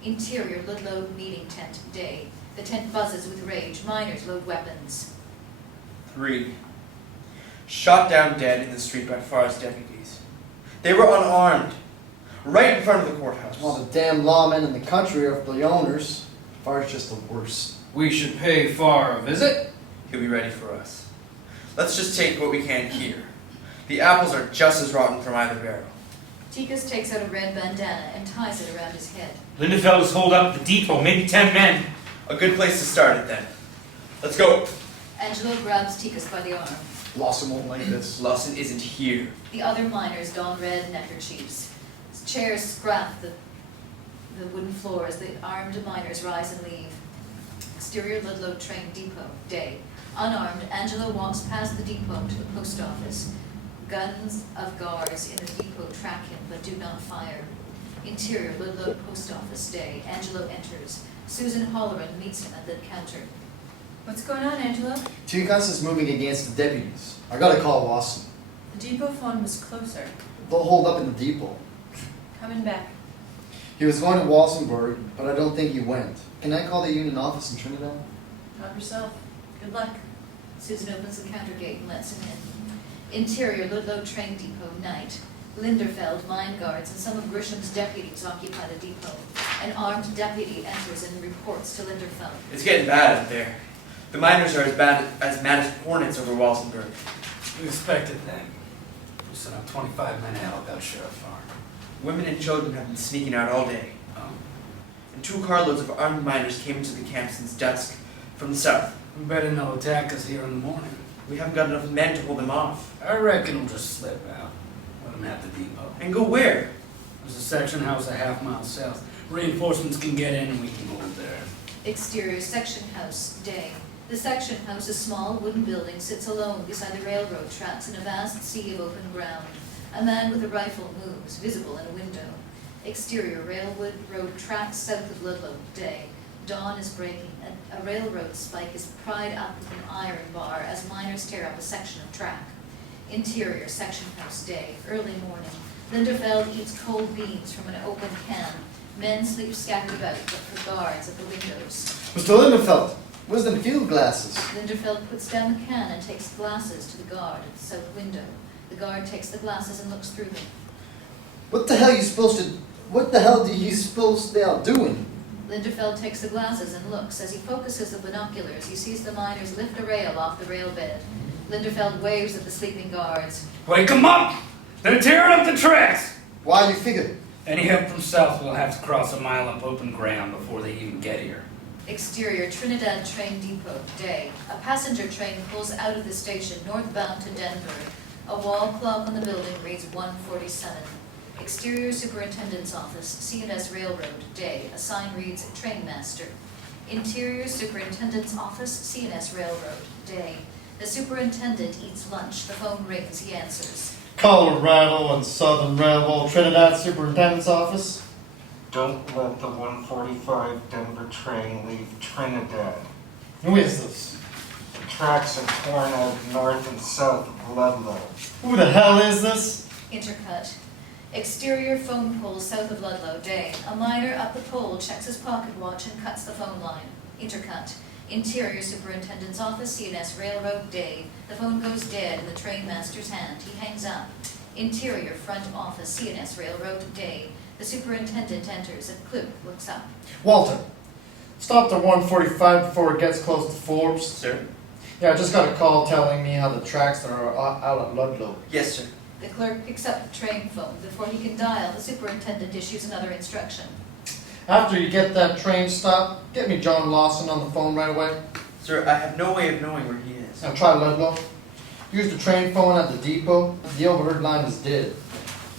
Interior, Ludlow meeting tent, day. The tent buzzes with rage. Miners load weapons. 3. Shot down dead in the street by Farr's deputies. They were unarmed, right in front of the courthouse. All the damn lawmen in the country are the owners. Far's just the worst. We should pay Farr a visit. He'll be ready for us. Let's just take what we can here. The apples are just as rotten from either barrel. Tikas takes out a red bandana and ties it around his head. Lindenfeld is holed up at the depot, maybe 10 men. A good place to start it then. Let's go. Angelo grabs Tikas by the arm. Lawson won't like this. Lawson isn't here. The other miners don red neckerchiefs. Chairs scrap the wooden floor as the armed miners rise and leave. Exterior Ludlow train depot, day. Unarmed, Angelo walks past the depot to the post office. Guns of guards in the depot track him but do not fire. Interior Ludlow post office, day. Angelo enters. Susan Holloran meets him at the counter. What's going on, Angelo? Tikas is moving against the deputies. I gotta call Lawson. The depot phone was closer. They'll hold up in the depot. Coming back. He was going to Walsenburg, but I don't think he went. Can I call the union office in Trinidad? Help yourself. Good luck. Susan opens the counter gate and lets him in. Interior Ludlow train depot, night. Linderfeld, mine guards, and some of Grisham's deputies occupy the depot. An armed deputy enters and reports to Linderfeld. It's getting bad out there. The miners are as mad as hornets over Walsenburg. We expected that. We sent out 25 men to help out Sheriff Farr. Women and children have been sneaking out all day. And 2 carloads of armed miners came into the camp since dusk from the south. We better not attack us here in the morning. We haven't got enough men to hold them off. I reckon we'll just slip out. Let them at the depot. And go where? There's a section house a half-mile south. Reinforcements can get in and we can hold there. Exterior section house, day. The section house, a small wooden building, sits alone beside the railroad tracks in a vast sea of open ground. A man with a rifle moves, visible in a window. Exterior, railroad tracks south of Ludlow, day. Dawn is breaking. A railroad spike is pried up with an iron bar as miners tear up a section of track. Interior, section house, day. Early morning. Linderfeld eats cold beans from an open can. Men sleep scattered about, but for guards at the windows. Mr. Linderfeld, where's the field glasses? Linderfeld puts down the can and takes glasses to the guard at the south window. The guard takes the glasses and looks through them. What the hell are you supposed they are doing? Linderfeld takes the glasses and looks. As he focuses the binoculars, he sees the miners lift a rail off the rail bed. Linderfeld waves at the sleeping guards. Wake 'em up! They're tearing up the tracks! Why you figure? Any help from south will have to cross a mile of open ground before they even get here. Exterior, Trinidad train depot, day. A passenger train pulls out of the station northbound to Denver. A wall clock on the building reads 1:47. Exterior, Superintendent's office, C&S Railroad, day. A sign reads Trainmaster. Interior, Superintendent's office, C&S Railroad, day. The superintendent eats lunch. The phone rings. He answers. Colorado and Southern Railroad, Trinidad Superintendent's Office. Don't let the 145 Denver train leave Trinidad. Who is this? The tracks are torn out north and south of Ludlow. Who the hell is this? Intercut. Exterior, phone pole south of Ludlow, day. A miner up the pole checks his pocket watch and cuts the phone line. Intercut. Interior, Superintendent's office, C&S Railroad, day. The phone goes dead in the trainmaster's hand. He hangs up. Interior, front office, C&S Railroad, day. The superintendent enters and Clue looks up. Walter, stop the 145 before it gets close to Forbes. Sir? Yeah, I just got a call telling me how the tracks are out at Ludlow. Yes, sir. The clerk picks up the train phone. Before he can dial, the superintendent issues another instruction. After you get that train stopped, get me John Lawson on the phone right away. Sir, I have no way of knowing where he is. Now try Ludlow. Use the train phone at the depot. The overheard line is dead.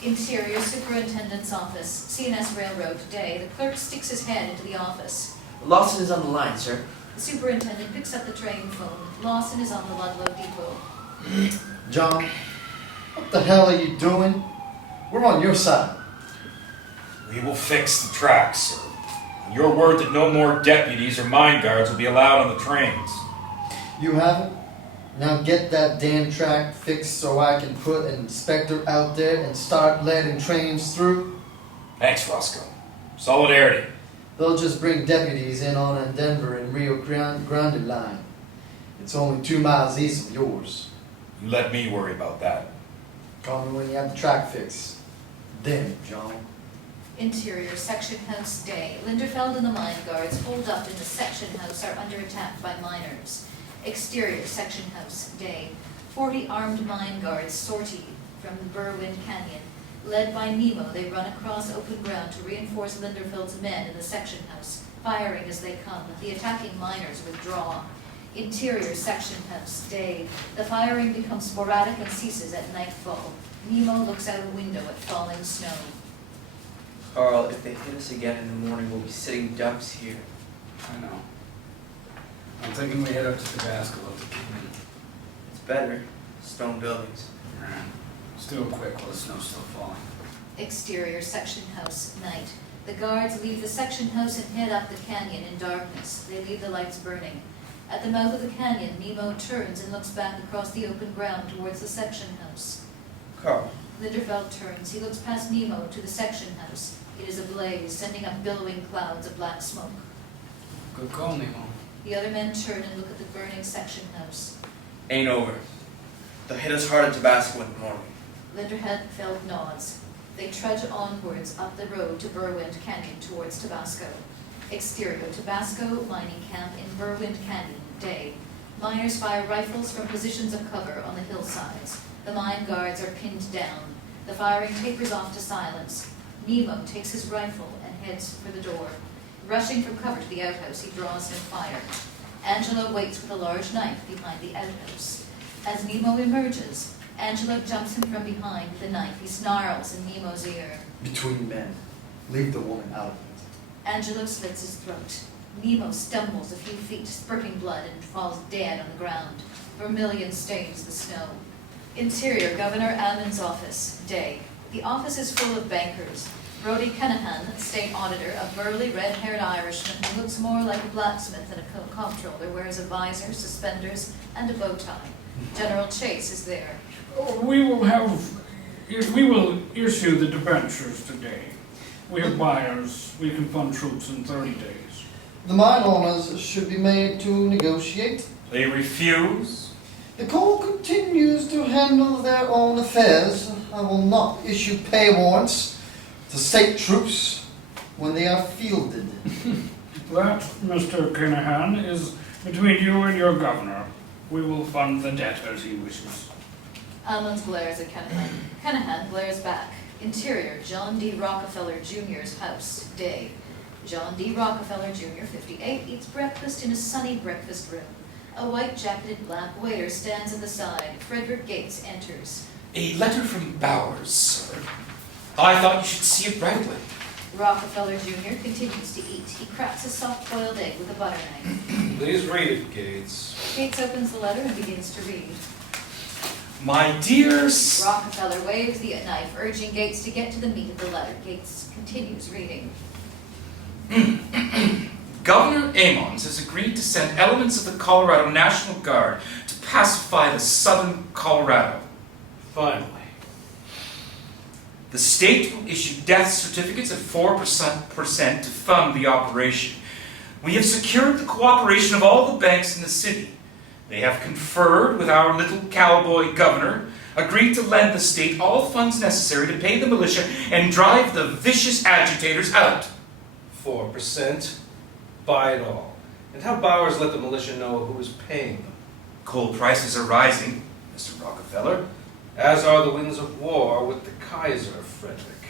Interior, Superintendent's office, C&S Railroad, day. The clerk sticks his head into the office. Lawson is on the line, sir. The superintendent picks up the train phone. Lawson is on the Ludlow depot. John, what the hell are you doing? We're on your side. We will fix the tracks, sir. And your word that no more deputies or mine guards will be allowed on the trains. You have it? Now get that damn track fixed so I can put an inspector out there and start letting trains through. Thanks, Roscoe. Solidarity. They'll just bring deputies in on a Denver and Rio Grande line. It's only 2 miles east of yours. You let me worry about that. Call me when you have the track fixed. Damn it, John. Interior, section house, day. Linderfeld and the mine guards holed up in the section house are under attack by miners. Exterior, section house, day. 40 armed mine guards sortie from the Berwind Canyon. Led by Nemo, they run across open ground to reinforce Linderfeld's men in the section house, firing as they come. The attacking miners withdraw. Interior, section house, day. The firing becomes sporadic and ceases at nightfall. Nemo looks out a window at falling snow. Carl, if they hit us again in the morning, we'll be sitting ducks here. I know. I'm thinking we head up to Tabasco to keep in. It's better. Stone buildings. Still quick while the snow's still falling. Exterior, section house, night. The guards leave the section house and head up the canyon in darkness. They leave the lights burning. At the mouth of the canyon, Nemo turns and looks back across the open ground towards the section house. Carl. Linderfeld turns. He looks past Nemo to the section house. It is ablaze, sending up billowing clouds of black smoke. Good call, Nemo. The other men turn and look at the burning section house. Ain't over. They'll hit us hard at Tabasco in the morning. Linderfeld nods. They trudge onwards up the road to Berwind Canyon towards Tabasco. Exterior, Tabasco mining camp in Berwind Canyon, day. Miners fire rifles from positions of cover on the hillsides. The mine guards are pinned down. The firing tapers off to silence. Nemo takes his rifle and heads for the door. Rushing from cover to the outhouse, he draws no fire. Angelo waits with a large knife behind the outhouse. As Nemo emerges, Angelo jumps him from behind with a knife. He snarls in Nemo's ear. Between men. Leave the woman out of it. Angelo slits his throat. Nemo stumbles a few feet, spurting blood, and falls dead on the ground. Vermilion stains the snow. Interior, Governor Ammon's office, day. The office is full of bankers. Brodie Cunningham, state auditor, a burly, red-haired Irishman who looks more like a blacksmith than a comptroller, wears a visor, suspenders, and a bow tie. General Chase is there. We will issue the debentures today. We have buyers. We can fund troops in 30 days. The mine owners should be made to negotiate. They refuse. The coal continues to handle their own affairs. I will not issue pay warrants to state troops when they are fielded. That, Mr. Kinahan, is between you and your governor. We will fund the debt as he wishes. Ammons glares at Cunningham. Cunningham glares back. Interior, John D. Rockefeller Jr.'s house, day. John D. Rockefeller Jr., 58, eats breakfast in a sunny breakfast room. A white-jacketed black waiter stands at the side. Frederick Gates enters. A letter from Bowers, sir. I thought you should see it right away. Rockefeller Jr. continues to eat. He cracks a soft-boiled egg with a butter knife. Please read it, Gates. Gates opens the letter and begins to read. My dear Rockefeller waves the knife, urging Gates to get to the meat of the letter. Gates continues reading. Governor Ammons has agreed to send elements of the Colorado National Guard to pacify the southern Colorado. Finally. The state will issue death certificates at 4% to fund the operation. We have secured the cooperation of all the banks in the city. They have conferred with our little cowboy governor, agreed to lend the state all funds necessary to pay the militia and drive the vicious agitators out. 4%. Buy it all. And how Bowers let the militia know who is paying them? Coal prices are rising, Mr. Rockefeller. As are the winds of war with the Kaiser, Frederick.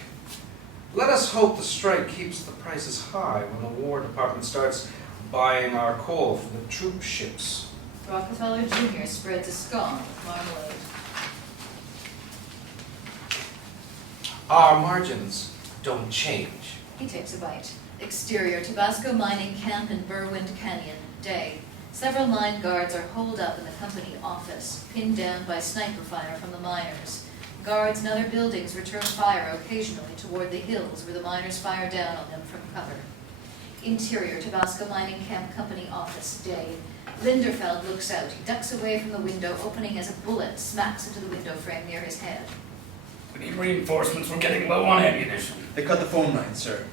Let us hope the strike keeps the prices high when the War Department starts buying our coal for the troop ships. Rockefeller Jr. spreads a scone with marmalade. Our margins don't change. He takes a bite. Exterior, Tabasco Mining Camp in Berwind Canyon, day. Several mine guards are holed up in the company office, pinned down by sniper fire from the miners. Guards in other buildings return fire occasionally toward the hills where the miners fire down on them from cover. Interior, Tabasco Mining Camp Company office, day. Linderfeld looks out. He ducks away from the window, opening as a bullet smacks into the window frame near his head. We need reinforcements. We're getting low on ammunition. They cut the phone line, sir.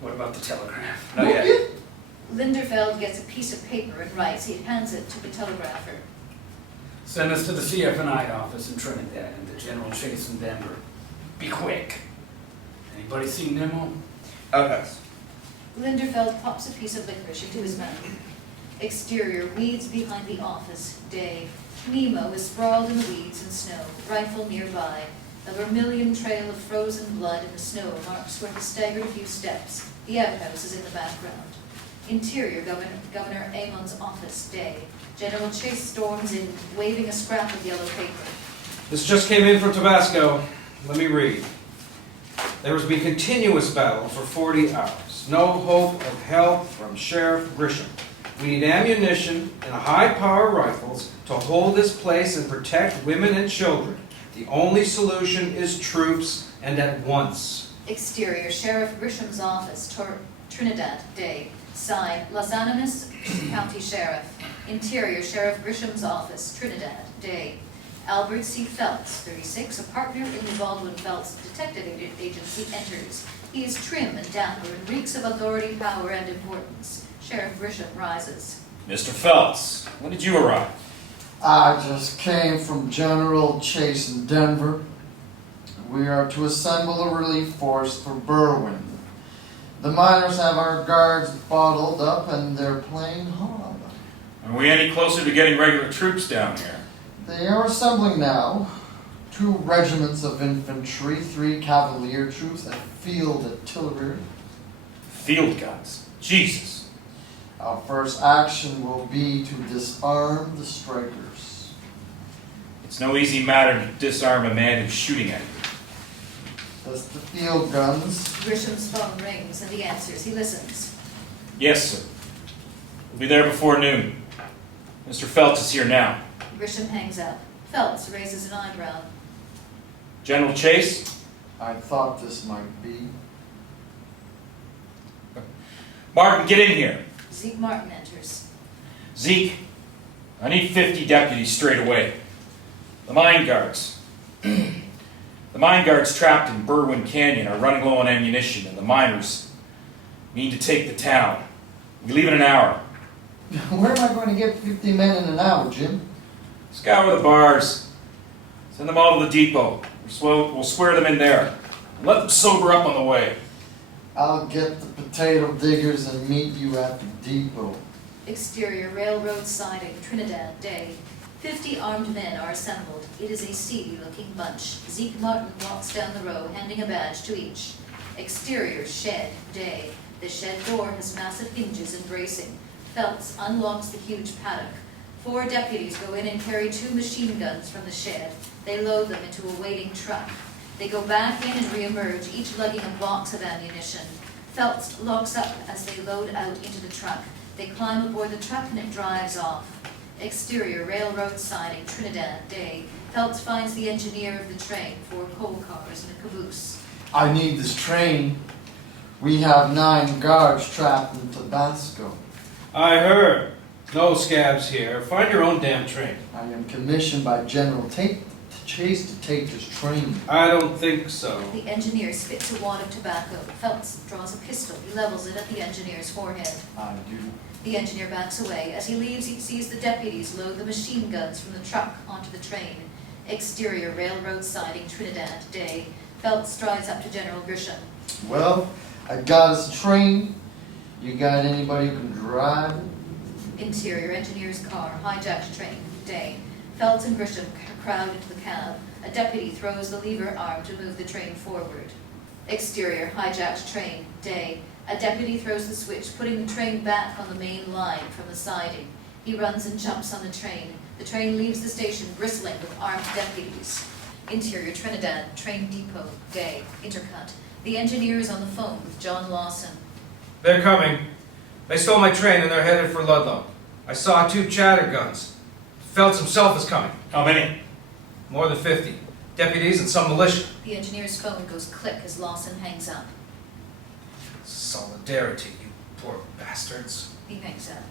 What about the telegraph? Not yet. Linderfeld gets a piece of paper and writes. He hands it to the telegrapher. Send us to the CF&I office in Trinidad and the General Chase in Denver. Be quick. Anybody seen Nemo? Okay. Linderfeld pops a piece of licorice into his mouth. Exterior, weeds behind the office, day. Nemo is sprawled in the weeds and snow, rifle nearby. A vermilion trail of frozen blood in the snow marks where he staggered a few steps. The outhouse is in the background. Interior, Governor Ammon's office, day. General Chase storms in, waving a scrap of yellow paper. This just came in from Tabasco. Let me read. There has been continuous battle for 40 hours. No hope of help from Sheriff Grisham. We need ammunition and high-power rifles to hold this place and protect women and children. The only solution is troops, and at once. Exterior, Sheriff Grisham's office, Trinidad, day. Signed, Los Animas County Sheriff. Interior, Sheriff Grisham's office, Trinidad, day. Albert C. Phelps, 36, a partner in the Baldwin Phelps Detective Agency, enters. He is trim and dapper and reeks of authority, power, and importance. Sheriff Grisham rises. Mr. Phelps, when did you arrive? I just came from General Chase in Denver. We are to assemble a relief force for Berwind. The miners have our guards bottled up and they're playing hard. Are we any closer to getting regular troops down here? They are assembling now. 2 regiments of infantry, 3 cavalier troops, and field artillery. Field guns. Jesus. Our first action will be to disarm the strikers. It's no easy matter to disarm a man who's shooting at you. That's the field guns. Grisham's phone rings and he answers. He listens. Yes, sir. We'll be there before noon. Mr. Phelps is here now. Grisham hangs up. Phelps raises an eyebrow. General Chase? I thought this might be. Martin, get in here. Zeke Martin enters. Zeke, I need 50 deputies straight away. The mine guards. The mine guards trapped in Berwyn Canyon are running low on ammunition, and the miners mean to take the town. We leave in an hour. Where am I going to get 50 men in an hour, Jim? Scour the bars. Send them all to the depot. We'll swear them in there. And let them sober up on the way. I'll get the potato diggers and meet you at the depot. Exterior railroad siding, Trinidad, day. 50 armed men are assembled. It is a seedy-looking bunch. Zeke Martin walks down the row, handing a badge to each. Exterior shed, day. The shed door has massive hinges and bracing. Phelps unlocks the huge paddock. 4 deputies go in and carry 2 machine guns from the shed. They load them into a waiting truck. They go back in and re-emerge, each lugging a box of ammunition. Phelps locks up as they load out into the truck. They climb aboard the truck and it drives off. Exterior railroad siding, Trinidad, day. Phelps finds the engineer of the train, 4 coal cars and a caboose. I need this train. We have 9 guards trapped in Tabasco. I heard. No scabs here. Find your own damn train. I am commissioned by General Chase to take this train. I don't think so. The engineer spits a wad of tobacco. Phelps draws a pistol. He levels it at the engineer's forehead. I do. The engineer backs away. As he leaves, he sees the deputies load the machine guns from the truck onto the train. Exterior railroad siding, Trinidad, day. Phelps strides up to General Grisham. Well, I got us a train. You got anybody who can drive it? Interior engineer's car, hijacked train, day. Phelps and Grisham crowd into the cab. A deputy throws the lever arm to move the train forward. Exterior hijacked train, day. A deputy throws the switch, putting the train back on the main line from the siding. He runs and jumps on the train. The train leaves the station bristling with armed deputies. Interior Trinidad, train depot, day. Intercut. The engineer is on the phone with John Lawson. They're coming. They stole my train and they're headed for Ludlow. I saw 2 chatterguns. Phelps himself is coming. How many? More than 50. Deputies and some militia. The engineer's phone goes click as Lawson hangs up. Solidarity, you poor bastards. He hangs up.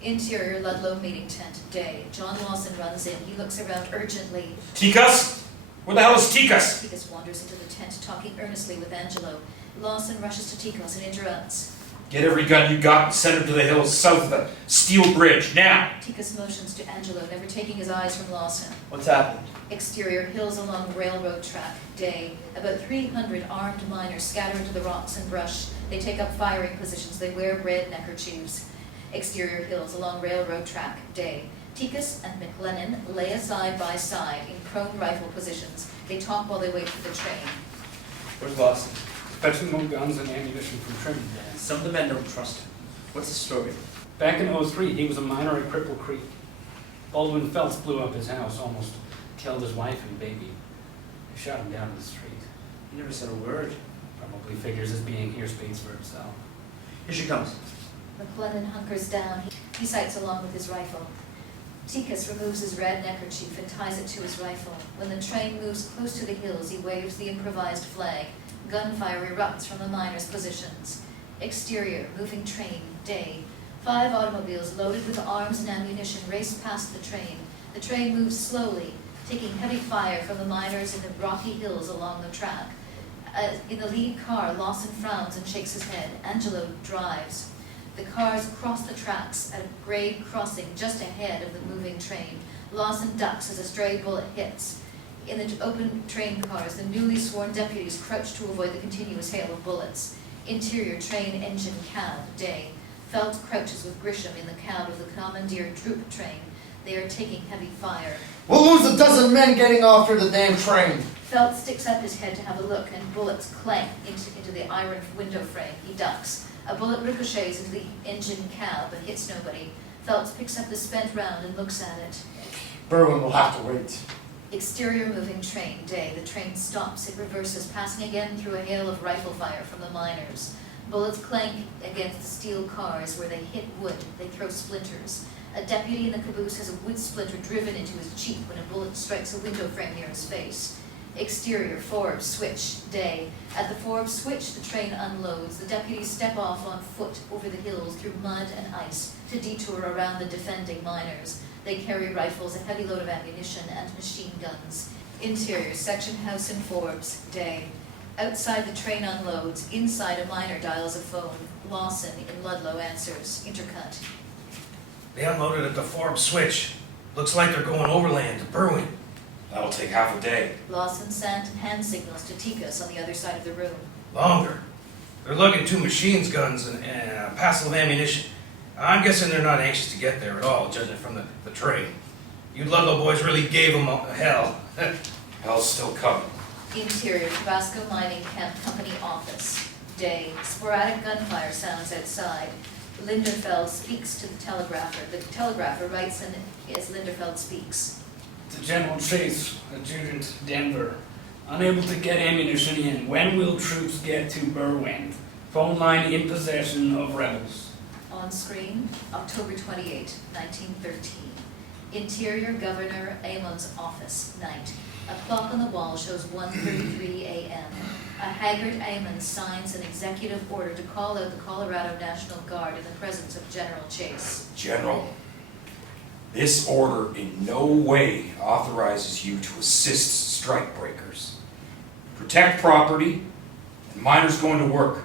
Interior Ludlow meeting tent, day. John Lawson runs in. He looks around urgently. Tikas? Where the hell is Tikas? Tikas wanders into the tent, talking earnestly with Angelo. Lawson rushes to Tikas and interrupts. Get every gun you got and send them to the hills south of the steel bridge, now! Tikas motions to Angelo, never taking his eyes from Lawson. What's happened? Exterior hills along railroad track, day. About 300 armed miners scatter into the rocks and brush. They take up firing positions. They wear red neckerchiefs. Exterior hills along railroad track, day. Tikas and McLennan lay side by side in prone rifle positions. They talk while they wait for the train. Where's Lawson? Fetching more guns and ammunition from Trinidad. Some of the men don't trust him. What's the story? Back in '03, he was a miner at Cripple Creek. Baldwin Phelps blew up his house, almost killed his wife and baby. They shot him down in the street. He never said a word. Probably figures as being here speaks for himself. Here she comes. McLennan hunkers down. He sights along with his rifle. Tikas removes his red neckerchief and ties it to his rifle. When the train moves close to the hills, he waves the improvised flag. Gunfire erupts from the miners' positions. Exterior, moving train, day. 5 automobiles loaded with arms and ammunition race past the train. The train moves slowly, taking heavy fire from the miners in the rocky hills along the track. In the lead car, Lawson frowns and shakes his head. Angelo drives. The cars cross the tracks at a grade crossing just ahead of the moving train. Lawson ducks as a stray bullet hits. In the open train cars, the newly sworn deputies crouch to avoid the continuous hail of bullets. Interior train engine cab, day. Phelps crouches with Grisham in the cab of the commandeered troop train. They are taking heavy fire. We'll lose a dozen men getting off the damn train. Phelps sticks up his head to have a look, and bullets clank into the iron window frame. He ducks. A bullet ricochets into the engine cab but hits nobody. Phelps picks up the spent round and looks at it. Berwyn will have to wait. Exterior moving train, day. The train stops. It reverses, passing again through a hail of rifle fire from the miners. Bullets clank against the steel cars. Where they hit wood, they throw splinters. A deputy in the caboose has a wood splinter driven into his cheek when a bullet strikes a window frame near his face. Exterior, Forbes, switch, day. At the Forbes switch, the train unloads. The deputies step off on foot over the hills through mud and ice to detour around the defending miners. They carry rifles, a heavy load of ammunition, and machine guns. Interior, section house in Forbes, day. Outside the train unloads. Inside, a miner dials a phone. Lawson in Ludlow answers. Intercut. They unloaded at the Forbes switch. Looks like they're going overland to Berwyn. That'll take half a day. Lawson sent hand signals to Tikas on the other side of the room. Longer. They're lugging 2 machine guns and a passel of ammunition. I'm guessing they're not anxious to get there at all, judging from the train. You Ludlow boys really gave them hell. Hell's still coming. Interior, Tabasco Mining Camp Company office. Day. Sporadic gunfire sounds outside. Linderfeld speaks to the telegrapher. The telegrapher writes in as Linderfeld speaks. To General Chase, Adjutant Denver. Unable to get ammunition in. When will troops get to Berwind? Phone line in possession of rebels. On screen, October 28, 1913. Interior, Governor Amon's office, night. A clock on the wall shows 1:33 a.m. A haggard Amon signs an executive order to call out the Colorado National Guard in the presence of General Chase. General, this order in no way authorizes you to assist strikebreakers. Protect property and miners going to work.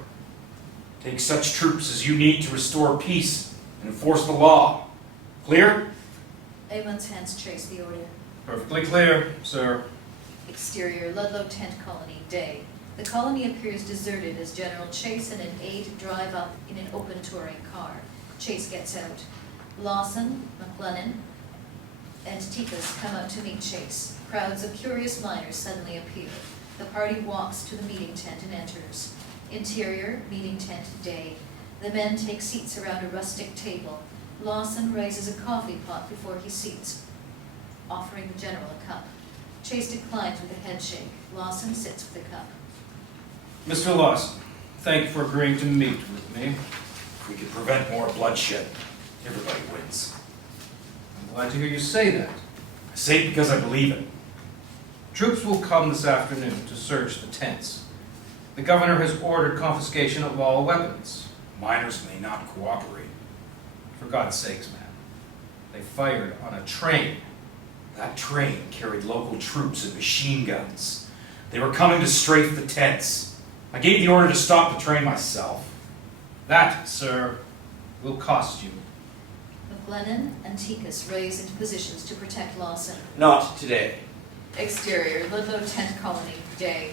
Take such troops as you need to restore peace and enforce the law. Clear? Amon's hands chase the order. Perfectly clear, sir. Exterior, Ludlow Tent Colony, day. The colony appears deserted as General Chase and an aide drive up in an open touring car. Chase gets out. Lawson, McLennan, and Tikas come out to meet Chase. Crowds of curious miners suddenly appear. The party walks to the meeting tent and enters. Interior, meeting tent, day. The men take seats around a rustic table. Lawson raises a coffee pot before he seats, offering the general a cup. Chase declines with a head shake. Lawson sits with the cup. Mr. Lawson, thank you for agreeing to meet with me. If we could prevent more bloodshed, everybody wins. I'm glad to hear you say that. I say it because I believe it. Troops will come this afternoon to search the tents. The governor has ordered confiscation of all weapons. Miners may not cooperate. For God's sakes, man. They fired on a train. That train carried local troops and machine guns. They were coming to strafe the tents. I gave the order to stop the train myself. That, sir, will cost you. McLennan and Tikas raise into positions to protect Lawson. Not today. Exterior, Ludlow Tent Colony, day.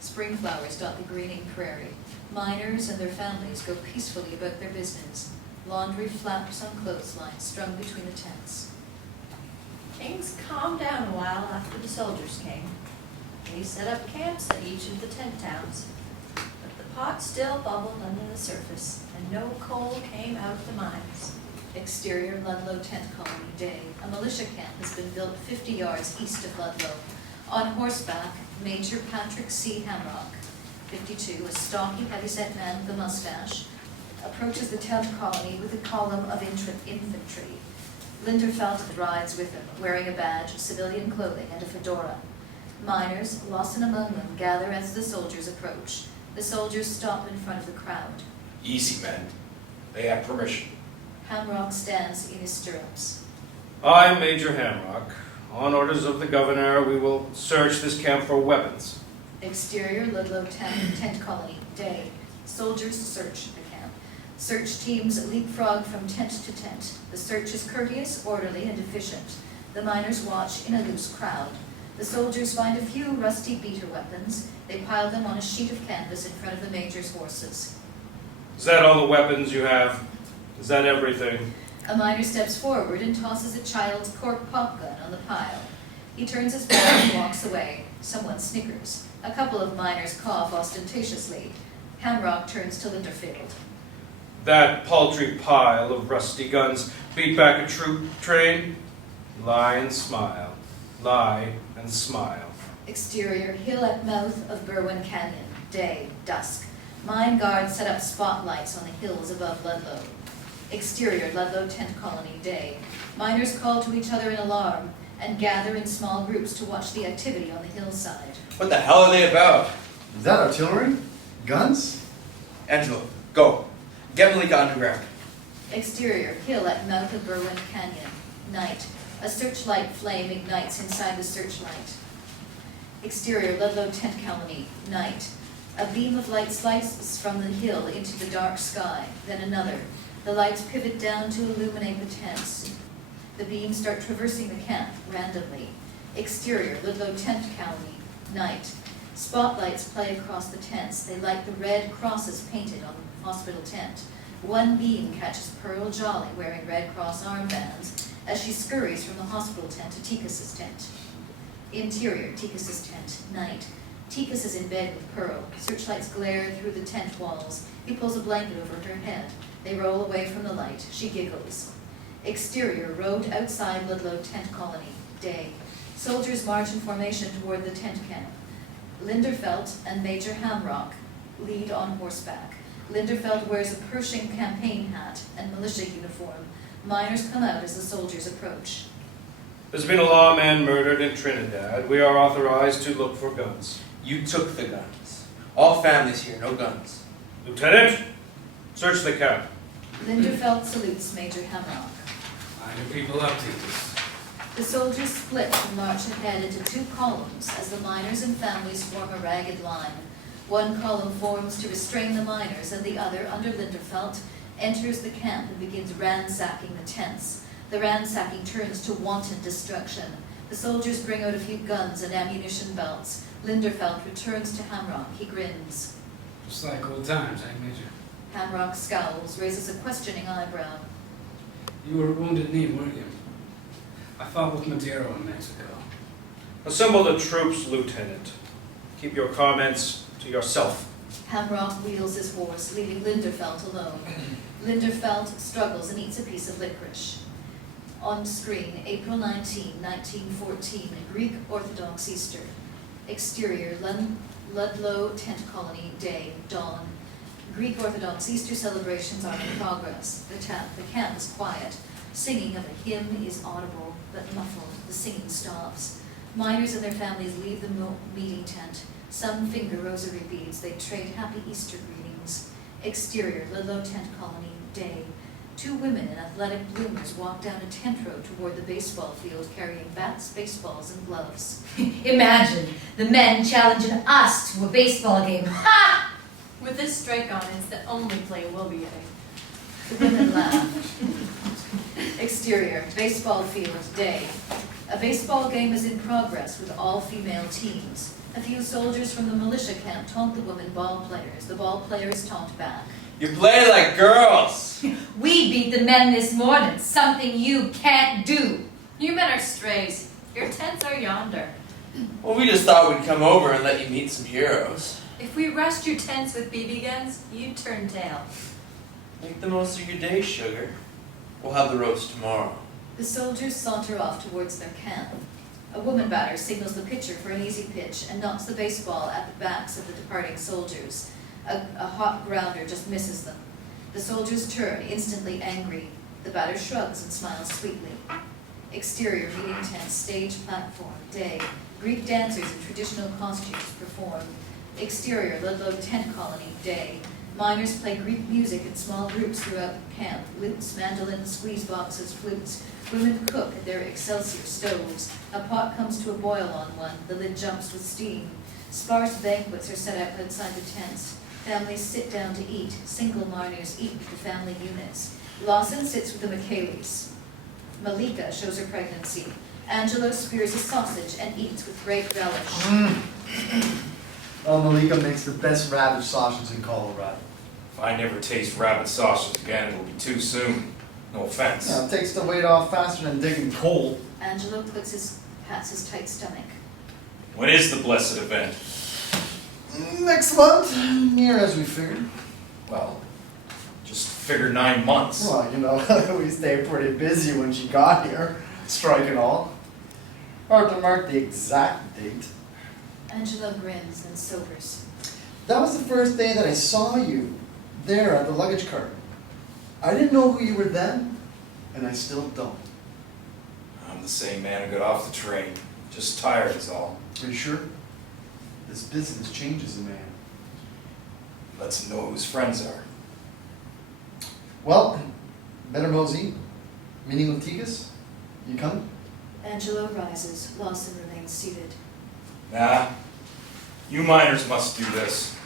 Spring flowers dot the greening prairie. Miners and their families go peacefully about their business. Laundry flaps on clotheslines strung between the tents. Things calmed down a while after the soldiers came. They set up camps at each of the tent towns. But the pot still bubbled under the surface, and no coal came out of the mines. Exterior, Ludlow Tent Colony, day. A militia camp has been built 50 yards east of Ludlow. On horseback, Major Patrick C. Hamrock, 52, a stocky, heavyset man with a mustache, approaches the tent colony with a column of infantry. Linderfeld rides with him, wearing a badge, civilian clothing, and a fedora. Miners, Lawson among them, gather as the soldiers approach. The soldiers stop in front of the crowd. Easy, men. They have permission. Hamrock stands in his stirrups. I, Major Hamrock, on orders of the governor, we will search this camp for weapons. Exterior, Ludlow Tent Colony, day. Soldiers search the camp. Search teams leapfrog from tent to tent. The search is courteous, orderly, and efficient. The miners watch in a loose crowd. The soldiers find a few rusty beater weapons. They pile them on a sheet of canvas in front of the major's horses. Is that all the weapons you have? Is that everything? A miner steps forward and tosses a child's cork pop gun on the pile. He turns his back and walks away. Someone snickers. A couple of miners cough ostentatiously. Hamrock turns to Linderfield. That paltry pile of rusty guns beat back a troop train? Lie and smile. Lie and smile. Exterior, hill at mouth of Berwyn Canyon, day, dusk. Mine guards set up spotlights on the hills above Ludlow. Exterior, Ludlow tent colony, day. Miners call to each other in alarm and gather in small groups to watch the activity on the hillside. What the hell are they about? Is that artillery? Guns? Angelo, go. Get Malika underground. Exterior, hill at mouth of Berwyn Canyon, night. A searchlight flame ignites inside the searchlight. Exterior, Ludlow tent colony, night. A beam of light slices from the hill into the dark sky, then another. The lights pivot down to illuminate the tents. The beams start traversing the camp randomly. Exterior, Ludlow tent colony, night. Spotlights play across the tents. They light the red crosses painted on the hospital tent. One beam catches Pearl Jolly wearing Red Cross armbands as she scurries from the hospital tent to Tikus's tent. Interior, Tikus's tent, night. Tikus is in bed with Pearl. Searchlights glare through the tent walls. He pulls a blanket over her head. They roll away from the light. She giggles. Exterior, road outside Ludlow tent colony, day. Soldiers march in formation toward the tent camp. Linderfelt and Major Hamrock lead on horseback. Linderfelt wears a Pershing campaign hat and militia uniform. Miners come out as the soldiers approach. There's been a lawman murdered in Trinidad. We are authorized to look for guns. You took the guns. All families here, no guns. Lieutenant, search the camp. Linderfelt salutes Major Hamrock. Line your people up, Titus. The soldiers split and march ahead into two columns as the miners and families form a ragged line. One column forms to restrain the miners, and the other, under Linderfelt, enters the camp and begins ransacking the tents. The ransacking turns to wanton destruction. The soldiers bring out a few guns and ammunition belts. Linderfelt returns to Hamrock. He grins. Just like old times, eh, Major? Hamrock scowls, raises a questioning eyebrow. You were a wounded knee, weren't you? I fought with Madero in Mexico. Assemble the troops, Lieutenant. Keep your comments to yourself. Hamrock wheels his horse, leaving Linderfelt alone. Linderfelt struggles and eats a piece of licorice. On screen, April 19, 1914, Greek Orthodox Easter. Exterior, Ludlow tent colony, day, dawn. Greek Orthodox Easter celebrations are in progress. The camp is quiet. Singing of a hymn is audible, but muffled. The singing stops. Miners and their families leave the meeting tent. Some finger rosary beads. They trade happy Easter greetings. Exterior, Ludlow tent colony, day. Two women in athletic bloomers walk down a tent road toward the baseball field carrying bats, baseballs, and gloves. Imagine the men challenging us to a baseball game. Ha! With this strike on, it's the only play we'll be getting. The women laugh. Exterior, baseball field, day. A baseball game is in progress with all female teams. A few soldiers from the militia camp taunt the women ball players. The ball players taunt back. You play like girls! We beat the men this morning, something you can't do. You men are strays. Your tents are yonder. Well, we just thought we'd come over and let you meet some heroes. If we rushed your tents with BB guns, you'd turn tail. Make the most of your day, sugar. We'll have the roast tomorrow. The soldiers saunter off towards their camp. A woman batter signals the pitcher for an easy pitch and knocks the baseball at the backs of the departing soldiers. A hot grounder just misses them. The soldiers turn, instantly angry. The batter shrugs and smiles sweetly. Exterior, meeting tent, stage, platform, day. Greek dancers in traditional costumes perform. Exterior, Ludlow tent colony, day. Miners play Greek music in small groups throughout camp. Lutes, mandolins, squeeze boxes, flutes. Women cook at their Excelsior stoves. A pot comes to a boil on one. The lid jumps with steam. Sparse banquets are set out outside the tents. Families sit down to eat. Single miners eat with the family units. Lawson sits with the McKayleys. Malika shows her pregnancy. Angelo spears a sausage and eats with great relish. Oh, Malika makes the best rabbit sausage in Colorado. If I never taste rabbit sausage again, it'll be too soon. No offense. Yeah, it takes the weight off faster than digging coal. Angelo pats his tight stomach. When is the blessed event? Next month, near as we figured. Well, just figure 9 months. Well, you know, we stayed pretty busy when she got here, strike and all. Hard to mark the exact date. Angelo grins and sobers. That was the first day that I saw you, there at the luggage cart. I didn't know who you were then, and I still don't. I'm the same man who got off the train. Just tired is all. Are you sure? This business changes a man. Lets him know who his friends are. Well, better mosey. Meeting with Tigas? You coming? Angelo rises. Lawson remains seated. Nah, you miners must do this.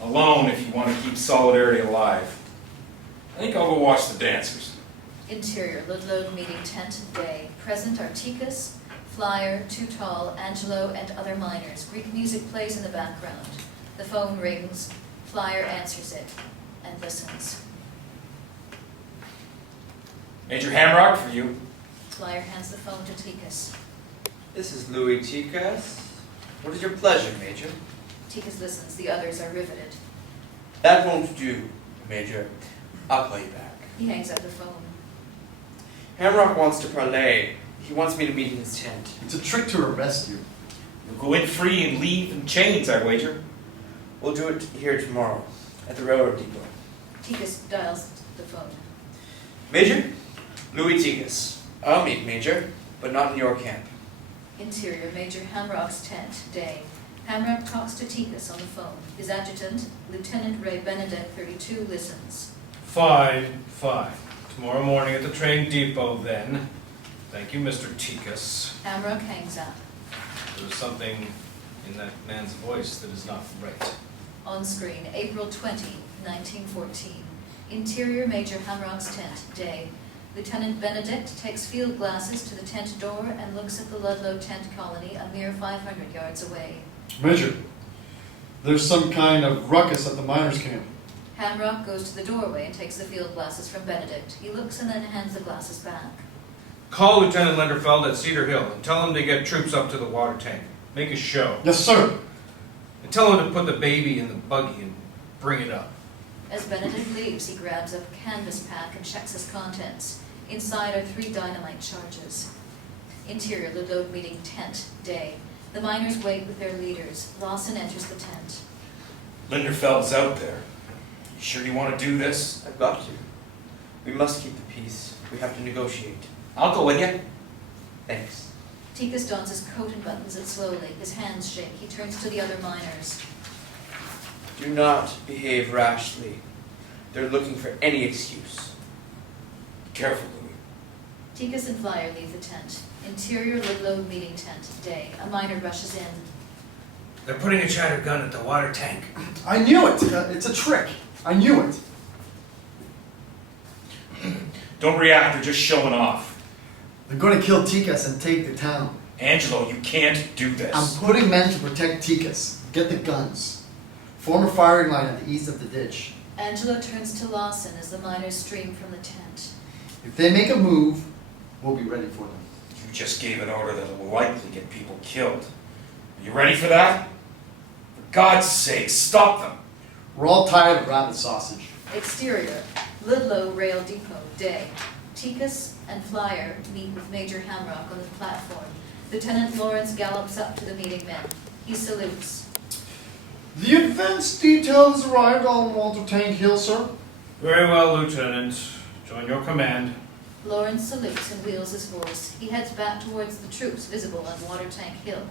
Alone if you want to keep solidarity alive. I think I'll go watch the dancers. Interior, Ludlow meeting tent day. Present are Tikas, Flyer, Too Tall, Angelo, and other miners. Greek music plays in the background. The phone rings. Flyer answers it and listens. Major Hamrock for you. Flyer hands the phone to Tikas. This is Louis Tikas. What is your pleasure, Major? Tikas listens. The others are riveted. That won't do, Major. I'll call you back. He hangs up the phone. Hamrock wants to parley. He wants me to meet in his tent. It's a trick to arrest you. You'll go in free and leave in chains, I wager. We'll do it here tomorrow, at the railroad depot. Tikas dials the phone. Major? Louis Tikas. I'll meet, Major, but not in your camp. Interior, Major Hamrock's tent day. Hamrock talks to Tikas on the phone. His adjutant, Lieutenant Ray Benedict, 32, listens. 5-5. Tomorrow morning at the train depot, then. Thank you, Mr. Tikas. Hamrock hangs up. There's something in that man's voice that is not right. On screen, April 20, 1914. Interior, Major Hamrock's tent day. Lieutenant Benedict takes field glasses to the tent door and looks at the Ludlow tent colony a mere 500 yards away. Major, there's some kind of ruckus at the miners' camp. Hamrock goes to the doorway and takes the field glasses from Benedict. He looks and then hands the glasses back. Call Lieutenant Linderfeld at Cedar Hill and tell him to get troops up to the water tank. Make a show. Yes, sir. And tell him to put the baby in the buggy and bring it up. As Benedict leaves, he grabs up a canvas pack and checks its contents. Inside are 3 dynamite charges. Interior, Ludlow meeting tent day. The miners wait with their leaders. Lawson enters the tent. Linderfeld's out there. You sure you want to do this? I've got to. We must keep the peace. We have to negotiate. I'll go with you. Thanks. Tikas dons his coat and buttons it slowly. His hands shake. He turns to the other miners. Do not behave rashly. They're looking for any excuse. Be careful, Louis. Tikas and Flyer leave the tent. Interior, Ludlow meeting tent day. A miner rushes in. They're putting a shattered gun at the water tank. I knew it! It's a trick. I knew it. Don't react, they're just showing off. They're going to kill Tikas and take the town. Angelo, you can't do this. I'm putting men to protect Tikas. Get the guns. Form a firing line at the east of the ditch. Angelo turns to Lawson as the miners stream from the tent. If they make a move, we'll be ready for them. You just gave an order that will likely get people killed. Are you ready for that? For God's sake, stop them. We're all tired of rabbit sausage. Exterior, Ludlow Rail Depot day. Tikas and Flyer meet with Major Hamrock on the platform. Lieutenant Lawrence gallops up to the meeting men. He salutes. The advance detail has arrived on Water Tank Hill, sir. Very well, Lieutenant. Join your command. Lawrence salutes and wheels his horse. He heads back towards the troops visible on Water Tank Hill.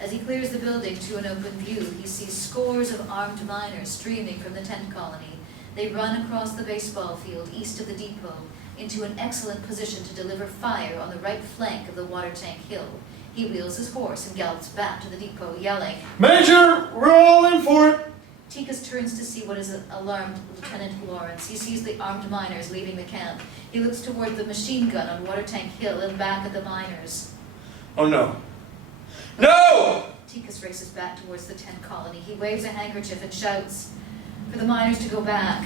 As he clears the building to an open view, he sees scores of armed miners streaming from the tent colony. They run across the baseball field east of the depot into an excellent position to deliver fire on the right flank of the Water Tank Hill. He wheels his horse and gallops back to the depot, yelling, Major, we're all in for it. Tikas turns to see what is alarmed Lieutenant Lawrence. He sees the armed miners leaving the camp. He looks toward the machine gun on Water Tank Hill and back at the miners. Oh no. No! Tikas races back towards the tent colony. He waves a handkerchief and shouts for the miners to go back.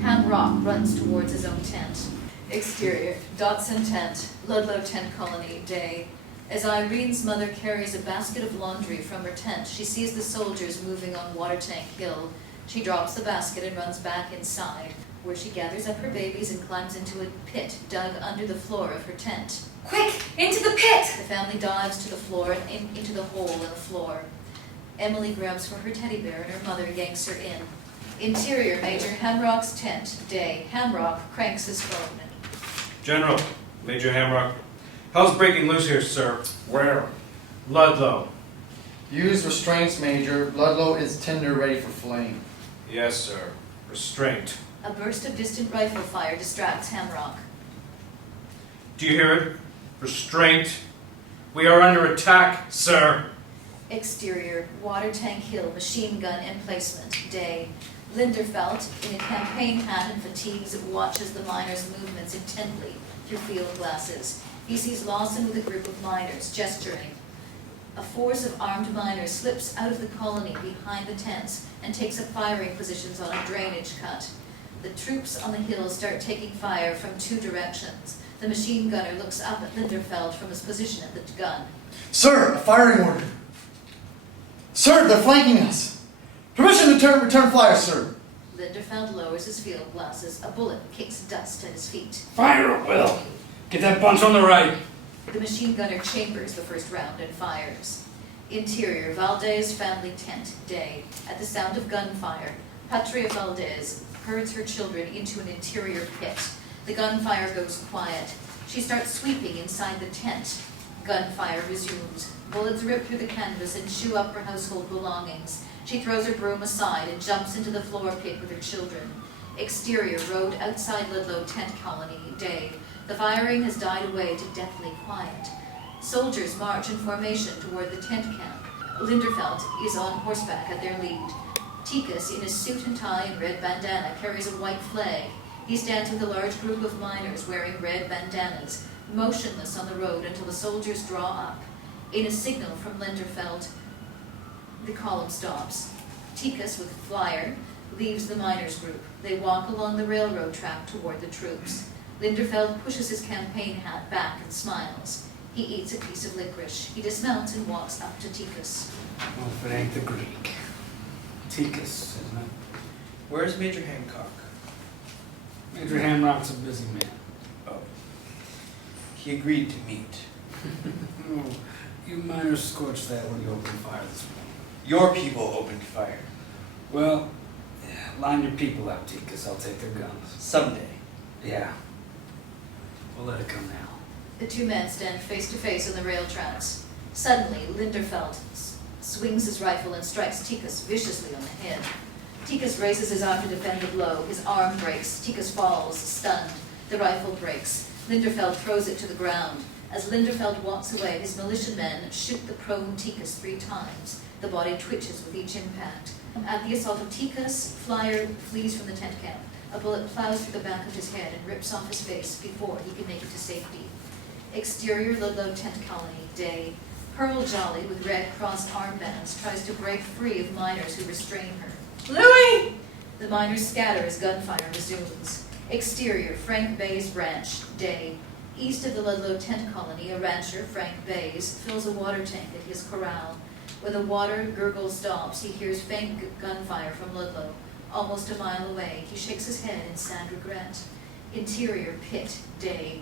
Hamrock runs towards his own tent. Exterior, Dotson tent, Ludlow tent colony, day. As Irene's mother carries a basket of laundry from her tent, she sees the soldiers moving on Water Tank Hill. She drops the basket and runs back inside, where she gathers up her babies and climbs into a pit dug under the floor of her tent. Quick, into the pit! The family dives to the floor and into the hole in the floor. Emily grabs for her teddy bear and her mother yanks her in. Interior, Major Hamrock's tent. Day. Hamrock cranks his phone. General, Major Hamrock. How's breaking loose here, sir? Where? Ludlow. Use restraints, Major. Ludlow is tinder ready for flame. Yes, sir. Restraint. A burst of distant rifle fire distracts Hamrock. Do you hear it? Restraint. We are under attack, sir. Exterior, water tank hill, machine gun emplacement. Day. Linderfelt, in a campaign hat and fatigues, watches the miners' movements intently through field glasses. He sees Lawson with a group of miners, gesturing. A force of armed miners slips out of the colony behind the tents and takes up firing positions on a drainage cut. The troops on the hill start taking fire from two directions. The machine gunner looks up at Linderfelt from his position at the gun. Sir, a firing order. Sir, they're flanking us. Permission to return fire, sir. Linderfelt lowers his field glasses. A bullet kicks dust at his feet. Fire at will. Get that bunch on the right. The machine gunner chambers the first round and fires. Interior, Valdez family tent. Day. At the sound of gunfire, Patria Valdez herds her children into an interior pit. The gunfire goes quiet. She starts sweeping inside the tent. Gunfire resumes. Bullets rip through the canvas and chew up her household belongings. She throws her broom aside and jumps into the floor pit with her children. Exterior, road outside Ludlow tent colony. Day. The firing has died away to deathly quiet. Soldiers march in formation toward the tent camp. Linderfelt is on horseback at their lead. Tikas, in his suit and tie and red bandana, carries a white flag. He stands with a large group of miners wearing red bandanas, motionless on the road until the soldiers draw up. In a signal from Linderfelt, the column stops. Tikas, with flyer, leaves the miners' group. They walk along the railroad track toward the troops. Linderfelt pushes his campaign hat back and smiles. He eats a piece of licorice. He dismounts and walks up to Tikas. Well, if it ain't the Greek. Tikas, isn't it? Where's Major Hancock? Major Hamrock's a busy man. Oh. He agreed to meet. Oh, you miners scorched that when you opened fire this morning. Your people opened fire. Well, line your people up, Tikas. I'll take their guns. Someday. Yeah. We'll let it come now. The two men stand face to face on the rail tracks. Suddenly, Linderfelt swings his rifle and strikes Tikas viciously on the head. Tikas raises his arm to defend the blow. His arm breaks. Tikas falls, stunned. The rifle breaks. Linderfelt throws it to the ground. As Linderfelt walks away, his militiamen shoot the prone Tikas 3 times. The body twitches with each impact. At the assault of Tikas, Flyer flees from the tent camp. A bullet plows through the back of his head and rips off his face before he can make it to safety. Exterior Ludlow tent colony. Day. Pearl Jolly, with red cross armbands, tries to break free of miners who restrain her. Louis! The miners scatter as gunfire resumes. Exterior, Frank Bay's ranch. Day. East of the Ludlow tent colony, a rancher, Frank Bay's, fills a water tank at his corral. When the water gurgle stops, he hears faint gunfire from Ludlow. Almost a mile away, he shakes his head in sad regret. Interior, pit. Day.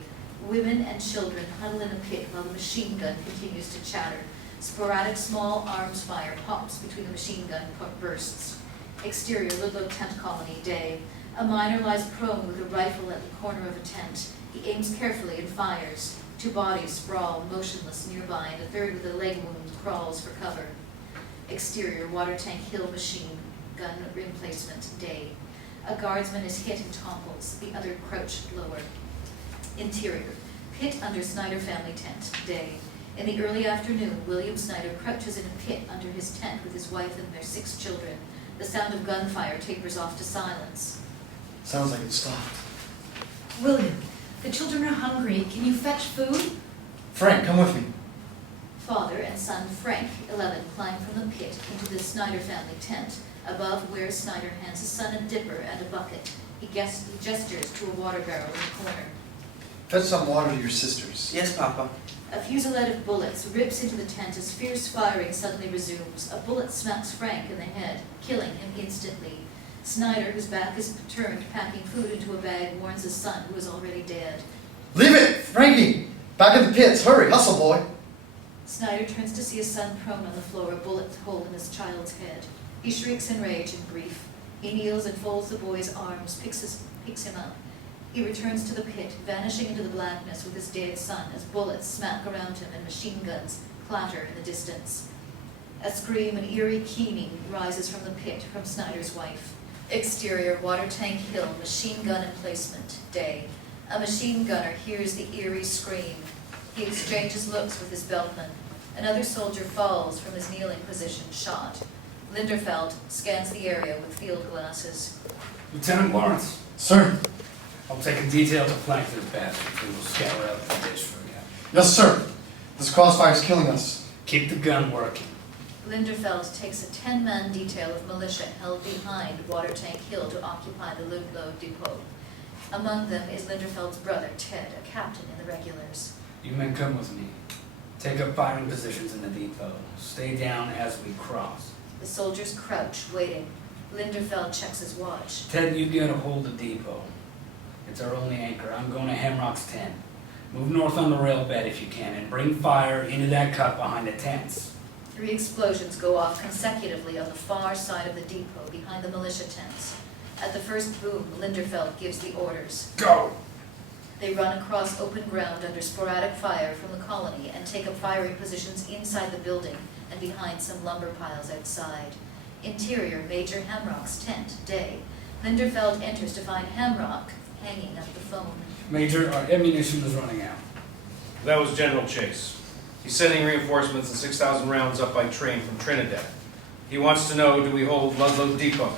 Women and children huddle in a pit while the machine gun continues to chatter. Sporadic small arms fire pops between the machine gun bursts. Exterior, Ludlow tent colony. Day. A miner lies prone with a rifle at the corner of a tent. He aims carefully and fires. 2 bodies sprawl motionless nearby, and a third with a leg wound crawls for cover. Exterior, water tank hill machine gun emplacement. Day. A guardsman is hit and topples. The other crouched lower. Interior, pit under Snyder family tent. Day. In the early afternoon, William Snyder crouches in a pit under his tent with his wife and their 6 children. The sound of gunfire tapers off to silence. Sounds like it stopped. William, the children are hungry. Can you fetch food? Frank, come with me. Father and son Frank, 11, climb from the pit into the Snyder family tent. Above where Snyder hands his son a dipper and a bucket. He gestures to a water barrel in the corner. Fetch some water to your sisters. Yes, Papa. A fusillade of bullets rips into the tent as fierce firing suddenly resumes. A bullet smacks Frank in the head, killing him instantly. Snyder, whose back is turned, packing food into a bag, warns his son, who is already dead. Leave it! Frankie! Back in the pits! Hurry! Hustle, boy! Snyder turns to see his son prone on the floor, a bullet hole in his child's head. He shrieks in rage and grief. He kneels and folds the boy's arms, picks him up. He returns to the pit, vanishing into the blackness with his dead son as bullets smack around him and machine guns clatter in the distance. A scream and eerie keening rises from the pit from Snyder's wife. Exterior, water tank hill, machine gun emplacement, day. A machine gunner hears the eerie scream. He exchanges looks with his beltman. Another soldier falls from his kneeling position, shot. Linderfeld scans the area with field glasses. Lieutenant Lawrence, Sir? I'll take a detail to flank this bastard and we'll scour out the ditch for you. Yes, sir. This crossfire is killing us. Keep the gun working. Linderfeld takes a 10-man detail of militia held behind Water Tank Hill to occupy the Ludlow depot. Among them is Linderfeld's brother, Ted, a captain in the regulars. You men come with me. Take up firing positions in the depot. Stay down as we cross. The soldiers crouch, waiting. Linderfeld checks his watch. Ted, you gotta hold the depot. It's our only anchor. I'm going to Hemrock's tent. Move north on the rail bed if you can, and bring fire into that cut behind the tents. 3 explosions go off consecutively on the far side of the depot, behind the militia tents. At the first boom, Linderfeld gives the orders. Go! They run across open ground under sporadic fire from the colony and take up firing positions inside the building and behind some lumber piles outside. Interior, Major Hemrock's tent, day. Linderfeld enters to find Hemrock hanging up the phone. Major, our ammunition is running out. That was General Chase. He's sending reinforcements and 6,000 rounds up by train from Trinidad. He wants to know, do we hold Ludlow Depot?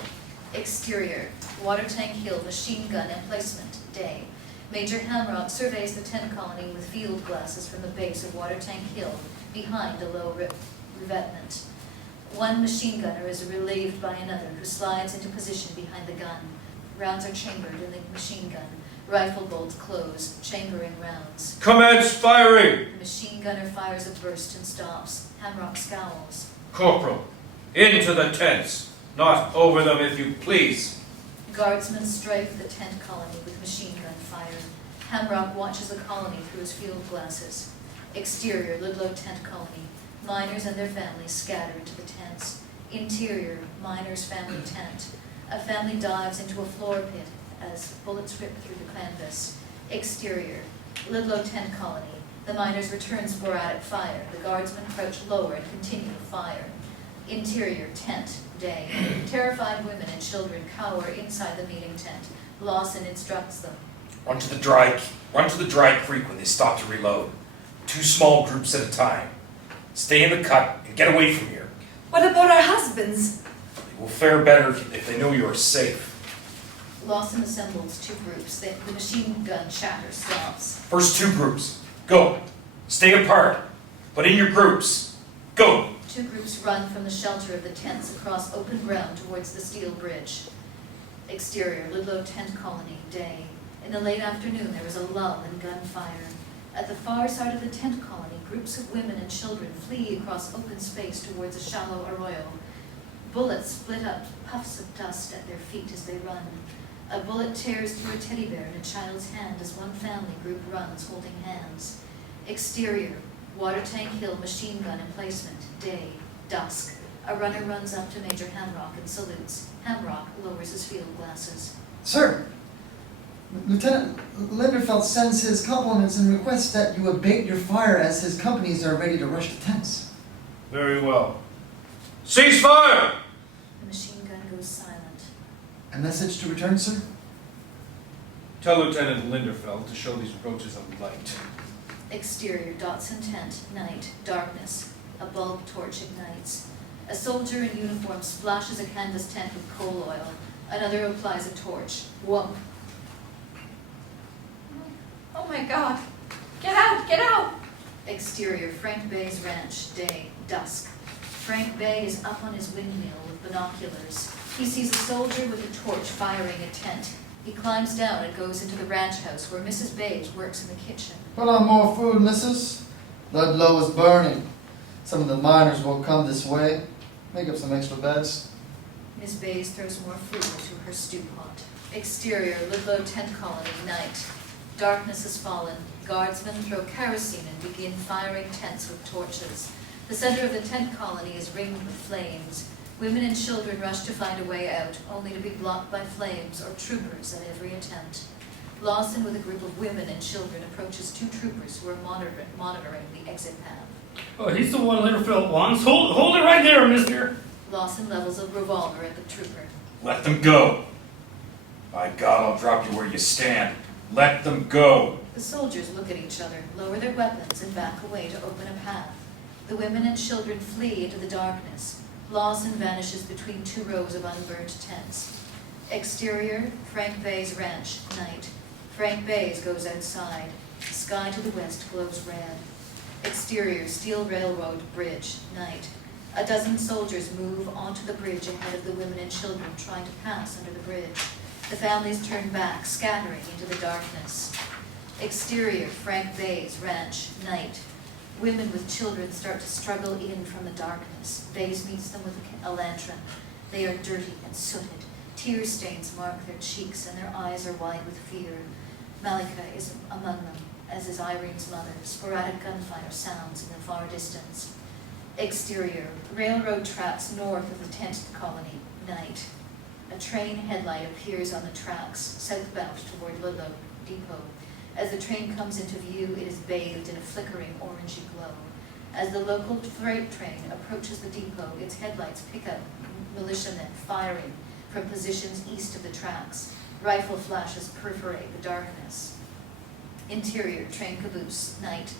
Exterior, Water Tank Hill, machine gun emplacement, day. Major Hemrock surveys the tent colony with field glasses from the base of Water Tank Hill, behind a low revetment. One machine gunner is relieved by another, who slides into position behind the gun. Rounds are chambered in the machine gun. Rifle bolts close, chambering rounds. Commence firing! The machine gunner fires a burst and stops. Hemrock scowls. Corporal, into the tents. Not over them, if you please. Guardsmen strafe the tent colony with machine gun fire. Hemrock watches the colony through his field glasses. Exterior, Ludlow tent colony. Miners and their families scatter into the tents. Interior, miners' family tent. A family dives into a floor pit as bullets rip through the canvas. Exterior, Ludlow tent colony. The miners return sporadic fire. The guardsmen crouch lower and continue to fire. Interior, tent, day. Terrified women and children cower inside the meeting tent. Lawson instructs them. Run to the dry creek when they stop to reload. 2 small groups at a time. Stay in the cut and get away from here. What about our husbands? They will fare better if they know you are safe. Lawson assembles 2 groups. The machine gun chatter stops. First 2 groups, go. Stay apart, but in your groups, go. 2 groups run from the shelter of the tents across open ground towards the steel bridge. Exterior, Ludlow tent colony, day. In the late afternoon, there was a lull in gunfire. At the far side of the tent colony, groups of women and children flee across open space towards a shallow arroyo. Bullets split up puffs of dust at their feet as they run. A bullet tears through a teddy bear in a child's hand as one family group runs, holding hands. Exterior, Water Tank Hill, machine gun emplacement, day, dusk. A runner runs up to Major Hemrock and salutes. Hemrock lowers his field glasses. Sir, Lieutenant Linderfeld sends his compliments and requests that you abate your fire as his companies are ready to rush the tents. Very well. Cease fire! The machine gun goes silent. A message to return, sir? Tell Lieutenant Linderfeld to show these roaches a light. Exterior, Dotson tent, night, darkness. A bulb torch ignites. A soldier in uniform splashes a canvas tent with coal oil. Another applies a torch. Whoop. Oh my God. Get out, get out! Exterior, Frank Bay's ranch, day, dusk. Frank Bay is up on his windmill with binoculars. He sees a soldier with a torch firing a tent. He climbs down and goes into the ranch house where Mrs. Bays works in the kitchen. Put on more food, missus. Ludlow is burning. Some of the miners will come this way. Make up some extra beds. Miss Bays throws more food into her stew pot. Exterior, Ludlow tent colony, night. Darkness has fallen. Guardsmen throw kerosene and begin firing tents with torches. The center of the tent colony is ringed with flames. Women and children rush to find a way out, only to be blocked by flames or troopers at every attempt. Lawson, with a group of women and children, approaches two troopers who are monitoring the exit path. Oh, he's the one Linderfelt wants. Hold it right there, mister. Lawson levels a revolver at the trooper. Let them go. By God, I'll drop you where you stand. Let them go. The soldiers look at each other, lower their weapons, and back away to open a path. The women and children flee into the darkness. Lawson vanishes between two rows of unburnt tents. Exterior, Frank Bay's ranch, night. Frank Bay's goes outside. The sky to the west glows red. Exterior, steel railroad bridge, night. A dozen soldiers move onto the bridge ahead of the women and children trying to pass under the bridge. The families turn back, scattering into the darkness. Exterior, Frank Bay's ranch, night. Women with children start to struggle in from the darkness. Bays meets them with a lantern. They are dirty and sooted. Tear stains mark their cheeks and their eyes are wide with fear. Malika is among them, as is Irene's mother. Sporadic gunfire sounds in the far distance. Exterior, railroad tracks north of the tent colony, night. A train headlight appears on the tracks, southbound toward Ludlow depot. As the train comes into view, it is bathed in a flickering orangey glow. As the local freight train approaches the depot, its headlights pick up militiamen firing from positions east of the tracks. Rifle flashes perforate the darkness. Interior, train caboose, night.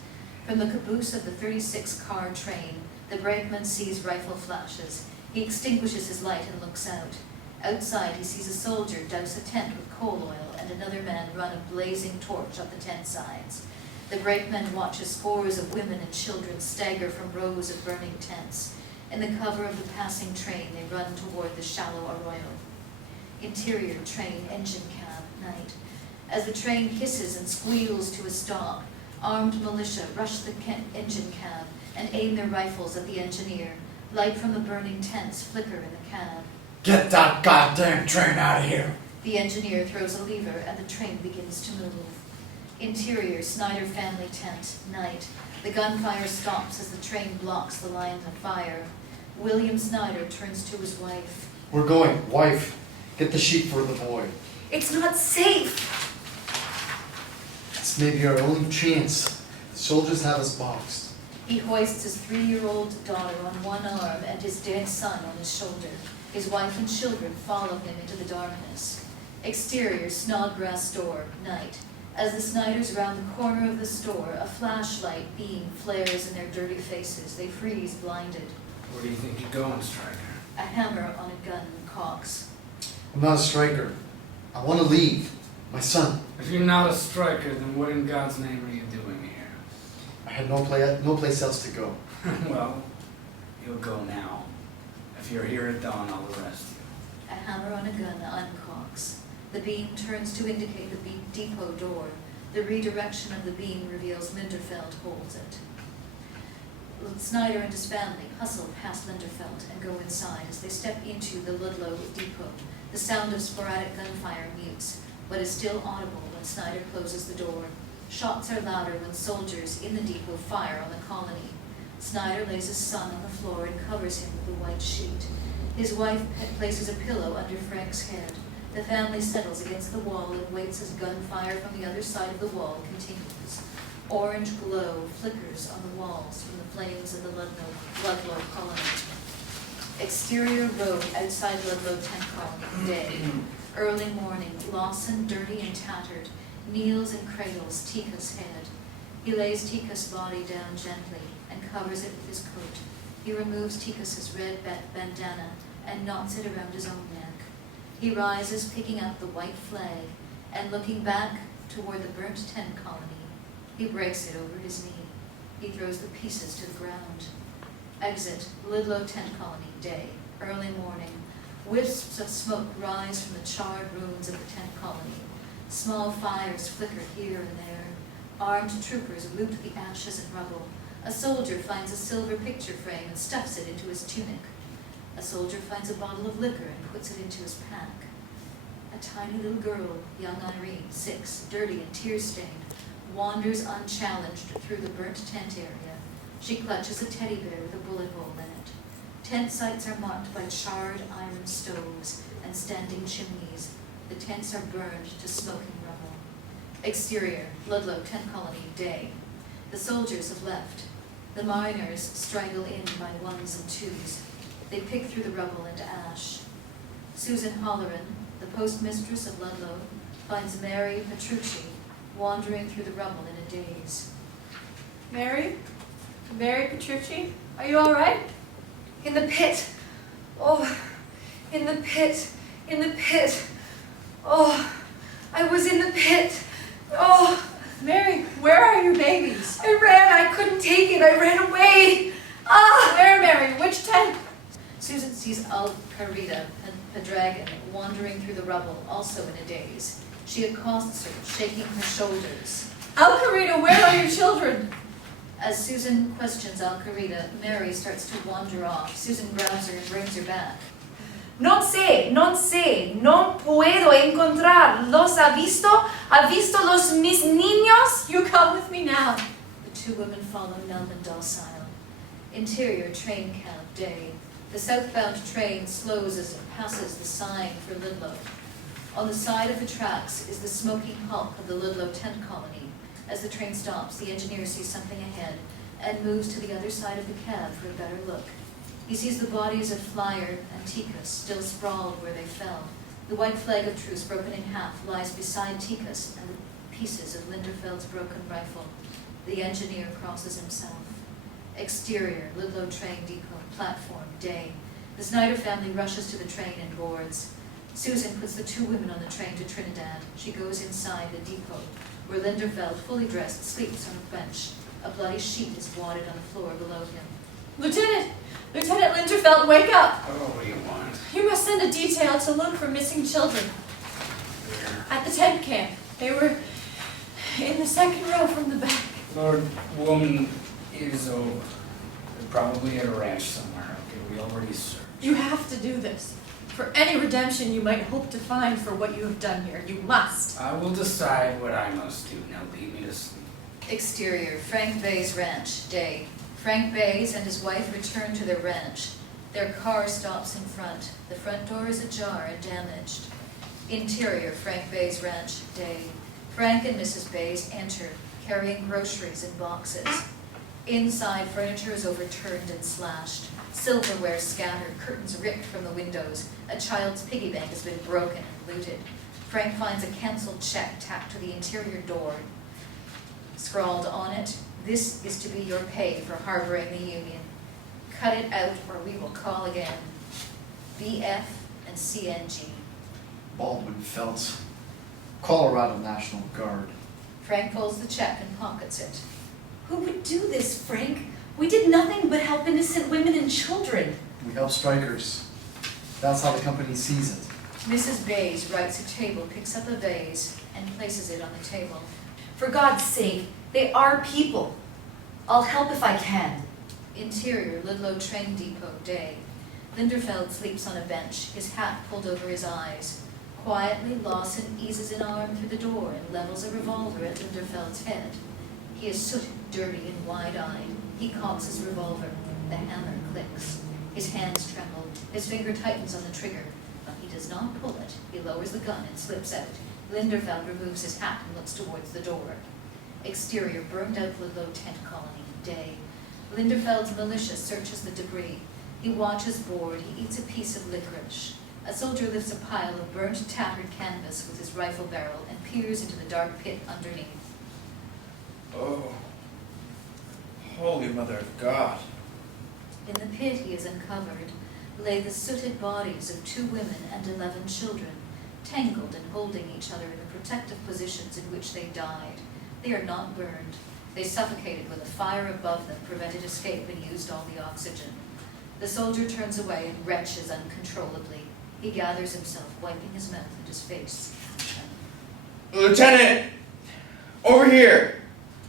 From the caboose of the 36-car train, the brakeman sees rifle flashes. He extinguishes his light and looks out. Outside, he sees a soldier douse a tent with coal oil and another man run a blazing torch up the tent sides. The brakeman watches scores of women and children stagger from rows of burning tents. In the cover of the passing train, they run toward the shallow arroyo. Interior, train, engine cab, night. As the train hisses and squeals to a stop, armed militia rush the engine cab and aim their rifles at the engineer. Light from the burning tents flicker in the cab. Get that goddamn train out of here! The engineer throws a lever and the train begins to move. Interior, Snyder family tent, night. The gunfire stops as the train blocks the lines of fire. William Snyder turns to his wife. We're going. Wife, get the sheep for the boy. It's not safe. It's maybe our only chance. The soldiers have us boxed. He hoists his 3-year-old daughter on one arm and his dead son on his shoulder. His wife and children follow him into the darkness. Exterior, Snodgrass store, night. As the Snyders round the corner of the store, a flashlight beam flares in their dirty faces. They freeze, blinded. Where do you think you're going, Striker? A hammer on a gun cocks. I'm not a striker. I want to leave. My son. If you're not a striker, then what in God's name are you doing here? I had no place else to go. Well, you'll go now. If you're here at dawn, I'll arrest you. A hammer on a gun uncocks. The beam turns to indicate the depot door. The redirection of the beam reveals Linderfelt holds it. Snyder and his family hustle past Linderfelt and go inside. As they step into the Ludlow depot, the sound of sporadic gunfire mutes, but is still audible when Snyder closes the door. Shots are louder when soldiers in the depot fire on the colony. Snyder lays his son on the floor and covers him with a white sheet. His wife places a pillow under Frank's head. The family settles against the wall and waits as gunfire from the other side of the wall continues. Orange glow flickers on the walls from the flames of the Ludlow colony. Exterior road outside Ludlow tent colony, day. Early morning, Lawson, dirty and tattered, kneels and cradles Tika's head. He lays Tika's body down gently and covers it with his coat. He removes Tika's red bandana and knots it around his own neck. He rises, picking up the white flag, and looking back toward the burnt tent colony, he breaks it over his knee. He throws the pieces to the ground. Exit, Ludlow tent colony, day, early morning. Wisps of smoke rise from the charred ruins of the tent colony. Small fires flicker here and there. Armed troopers loot the ashes and rubble. A soldier finds a silver picture frame and stuffs it into his tunic. A soldier finds a bottle of liquor and puts it into his pack. A tiny little girl, young Irene, 6, dirty and tear-stained, wanders unchallenged through the burnt tent area. She clutches a teddy bear with a bullet hole in it. Tent sites are marked by charred iron stoves and standing chimneys. The tents are burned to smoking rubble. Exterior, Ludlow tent colony, day. The soldiers have left. The miners straggle in by ones and twos. They pick through the rubble and ash. Susan Holleran, the postmistress of Ludlow, finds Mary Petrucci wandering through the rubble in a daze. Mary? Mary Petrucci? Are you all right? In the pit. Oh, in the pit. In the pit. Oh, I was in the pit. Oh, Mary, where are your babies? I ran. I couldn't take it. I ran away. Ah! Where, Mary? Which tent? Susan sees Alcarita Pedragon wandering through the rubble, also in a daze. She accosts her, shaking her shoulders. Alcarita, where are your children? As Susan questions Alcarita, Mary starts to wander off. Susan grabs her and brings her back. Non sé, no puedo encontrar. ¿Los ha visto? ¿Ha visto los mis niños? You come with me now. The two women follow numb and docile. Interior train cab, day. The southbound train slows as it passes the sign for Ludlow. On the side of the tracks is the smoking hulk of the Ludlow tent colony. As the train stops, the engineer sees something ahead and moves to the other side of the cab for a better look. He sees the bodies of Flyer and Tikas still sprawled where they fell. The white flag of truce, broken in half, lies beside Tikas and the pieces of Linderfeld's broken rifle. The engineer crosses himself. Exterior, Ludlow train depot, platform, day. The Snyder family rushes to the train and boards. Susan puts the two women on the train to Trinidad. She goes inside the depot, where Linderfeld, fully dressed, sleeps on a bench. A bloody sheet is wadded on the floor below him. Lieutenant Linderfeld, wake up! Oh, what do you want? You must send a detail to look for missing children. At the tent camp. They were in the second row from the back. Lord, woman is over. They're probably at a ranch somewhere. Okay, we already searched. You have to do this. For any redemption you might hope to find for what you have done here, you must. I will decide what I must do. Now leave me to sleep. Exterior, Frank Bay's ranch, day. Frank Bays and his wife return to their ranch. Their car stops in front. The front door is ajar and damaged. Interior, Frank Bay's ranch, day. Frank and Mrs. Bays enter, carrying groceries in boxes. Inside, furniture is overturned and slashed. Silverware scattered, curtains ripped from the windows. A child's piggy bank has been broken and looted. Frank finds a canceled check tacked to the interior door. Scrawled on it, "This is to be your pay for harboring the Union. Cut it out or we will call again. BF and CNG." Baldwin Felts, Colorado National Guard. Frank pulls the check and pockets it. Who would do this, Frank? We did nothing but help innocent women and children. We help strikers. That's how the company sees it. Mrs. Bays writes a table, picks up a vase, and places it on the table. For God's sake, they are people. I'll help if I can. Interior, Ludlow train depot, day. Linderfeld sleeps on a bench, his hat pulled over his eyes. Quietly, Lawson eases an arm through the door and levels a revolver at Linderfeld's head. He is sooty, dirty, and wide-eyed. He cocks his revolver. The hammer clicks. His hands tremble. His finger tightens on the trigger, but he does not pull it. He lowers the gun and slips out. Linderfeld removes his hat and looks towards the door. Exterior, burned out Ludlow tent colony, day. Linderfeld's militia searches the debris. He watches bored. He eats a piece of licorice. A soldier lifts a pile of burnt, tattered canvas with his rifle barrel and peers into the dark pit underneath. Oh, holy mother of God. In the pit he has uncovered lay the sooted bodies of 2 women and 11 children, tangled and holding each other in the protective positions in which they died. They are not burned. They suffocated when the fire above them prevented escape and used all the oxygen. The soldier turns away and retches uncontrollably. He gathers himself, wiping his mouth and his face. Lieutenant! Over here!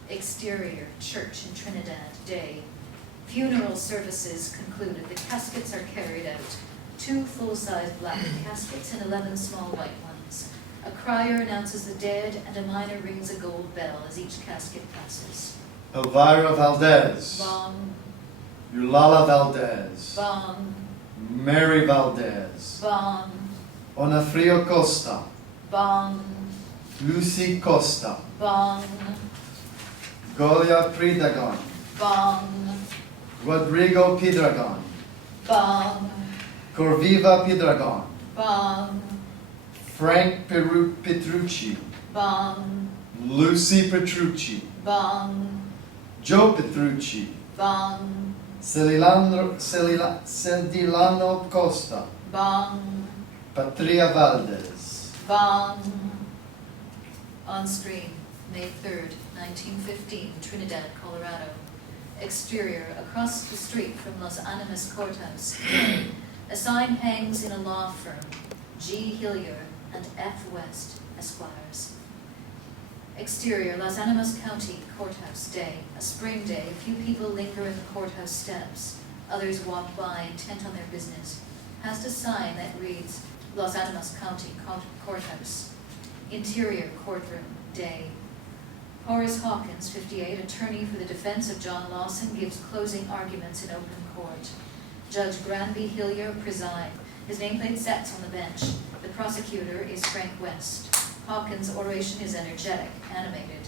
Exterior, church in Trinidad, day. Funeral services concluded. The caskets are carried out. 2 full-size black caskets and 11 small white ones. Hopkins. A crier announces the dead, and a miner rings a gold bell as each casket passes. Elvira Valdez. Bong, Eulala Valdez. bong, Mary Valdez. bong, Onofrio Costa. bong, Lucy Costa. bong, Golia Pridagon. bong, Rodrigo Pidragon. bong, Corviva Pidragon. bong, Frank Petrucci. bong, Lucy Petrucci. bong, Joe Petrucci. bong, Cedilano Costa. bong, Patria Valdez. bong. On screen, May 3rd, 1915, Trinidad, Colorado. Exterior, across the street from Los Animas Courthouse. A sign hangs in a law firm, G. Hillier and F. West, Esquires. Exterior, Los Animas County Courthouse day. A spring day, a few people linger in the courthouse steps. Others walk by, intent on their business. Past a sign that reads, Los Animas County Courthouse. Interior, courtroom, day. Horace Hawkins, 58, attorney for the defense of John Lawson, gives closing arguments in open court. Judge Granby Hillier presides. His nameplate sets on the bench. The prosecutor is Frank West. Hawkins' oration is energetic, animated.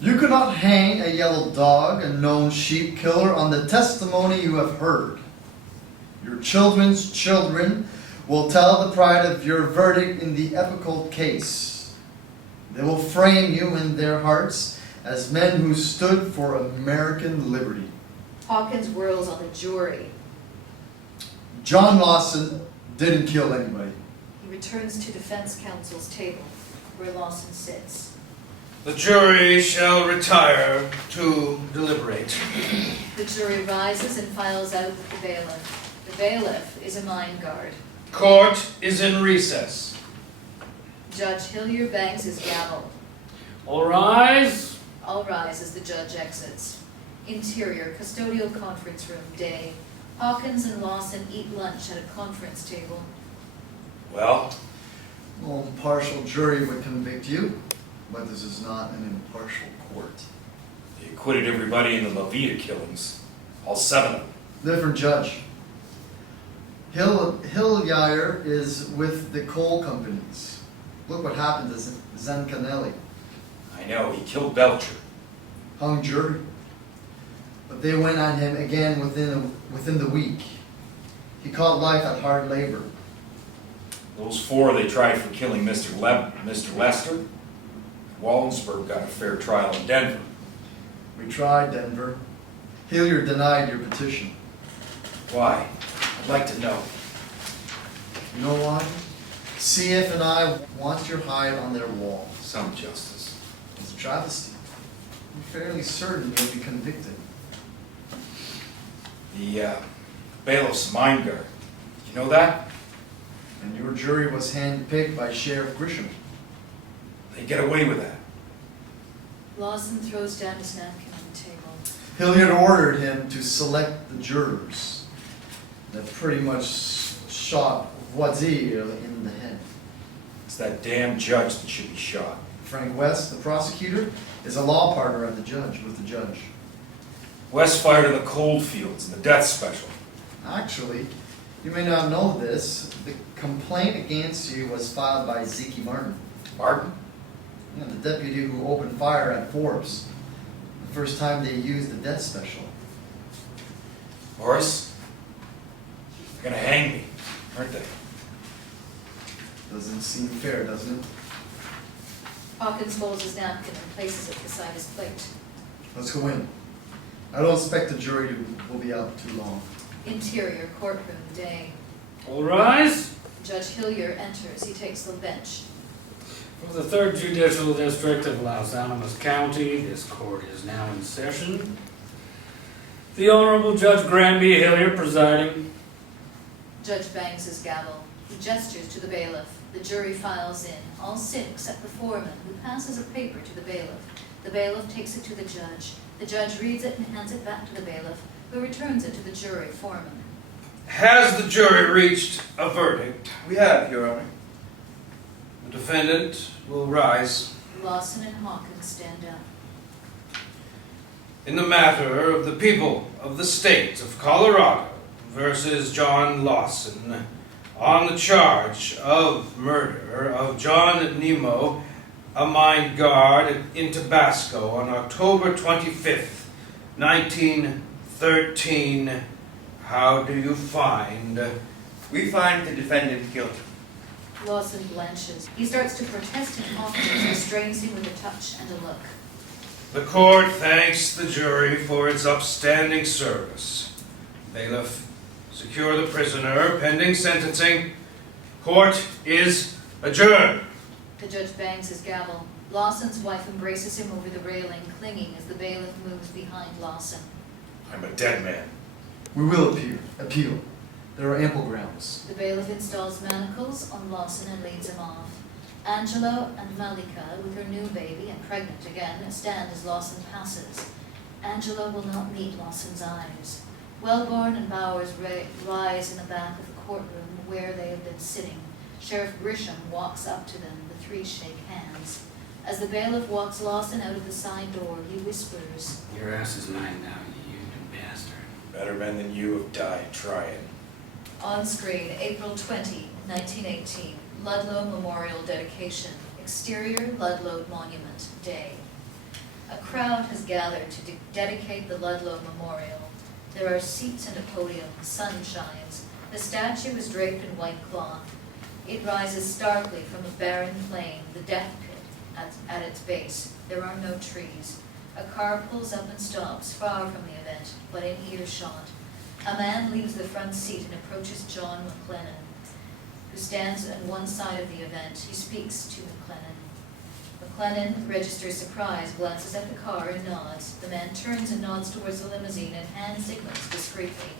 You cannot hang a yellow dog, a known sheep killer, on the testimony you have heard. Your children's children will tell the pride of your verdict in the epical case. They will frame you in their hearts as men who stood for American liberty. Hawkins whirls on the jury. John Lawson didn't kill anybody. He returns to defense counsel's table, where Lawson sits. The jury shall retire to deliberate. The jury rises and files out with the bailiff. The bailiff is a mine guard. Court is in recess. Judge Hillier bangs his gavel. All rise. All rise as the judge exits. Interior, custodial conference room, day. Hawkins and Lawson eat lunch at a conference table. Well, An impartial jury would convict you, but this is not an impartial court. they acquitted everybody in the La Vida killings. All 7 of them. Different judge. Hillier is with the coal companies. Look what happened to Zancanelli. I know, he killed Belcher. Hung jury. But they went on him again within the week. He caught life at hard labor. Those 4 they tried for killing Mr. Lester. Wallensburg got a fair trial in Denver. We tried Denver. Hillier denied your petition. Why? I'd like to know. You know why? CF and I want your hide on their wall. Some justice. It's a travesty. I'm fairly certain you'll be convicted. The bailiff's mine guard. You know that? And your jury was handpicked by Sheriff Grisham. They get away with that. Lawson throws down his napkin on the table. Hilliard ordered him to select the jurors. That pretty much shot Voisir in the head. It's that damn judge that should be shot. Frank West, the prosecutor, is a law partner with the judge. West fired in the cold fields in the death special. Actually, you may not know this, the complaint against you was filed by Zeke Martin. Martin? Yeah, the deputy who opened fire at Forbes. The first time they used the death special. Horace? They're gonna hang me, aren't they? Doesn't seem fair, doesn't it? Hawkins folds his napkin and places it beside his plate. Let's go in. I don't expect the jury will be out too long. Interior, courtroom, day. All rise. Judge Hillier enters. He takes the bench. For the 3rd Judicial District of Los Animas County, this court is now in session. The Honorable Judge Granby Hillier presiding. Judge bangs his gavel. He gestures to the bailiff. The jury files in. All sit except the foreman, who passes a paper to the bailiff. The bailiff takes it to the judge. The judge reads it and hands it back to the bailiff, who returns it to the jury foreman. Has the jury reached a verdict? We have, Your Honor. The defendant will rise. Lawson and Hawkins stand up. In the matter of the people of the state of Colorado versus John Lawson on the charge of murder of John Nemo, a mine guard in Tabasco on October 25th, 1913. How do you find? We find the defendant guilty. Lawson blenches. He starts to protest, and Hawkins restrains him with a touch and a look. The court thanks the jury for its upstanding service. Bailiff, secure the prisoner pending sentencing. Court is adjourned. The judge bangs his gavel. Lawson's wife embraces him over the railing, clinging as the bailiff moves behind Lawson. I'm a dead man. We will appeal. There are ample grounds. The bailiff installs manacles on Lawson and leads him off. Angela and Malika, with her new baby and pregnant again, stand as Lawson passes. Angela will not meet Lawson's eyes. Wellborn and Bowers rise in the back of the courtroom where they have been sitting. Sheriff Grisham walks up to them. The three shake hands. As the bailiff walks Lawson out of the side door, he whispers, "Your ass is mine now, you union bastard." Better men than you have died trying. On screen, April 20, 1918, Ludlow Memorial Dedication. Exterior, Ludlow Monument Day. A crowd has gathered to dedicate the Ludlow Memorial. There are seats and a podium. Sun shines. The statue is draped in white cloth. It rises starkly from a barren plain, the death pit at its base. There are no trees. A car pulls up and stops, far from the event, but in earshot. A man leaves the front seat and approaches John McLennan, who stands on one side of the event. He speaks to McLennan. McLennan registers surprise, glances at the car, and nods. The man turns and nods towards the limousine and hand signals discreetly.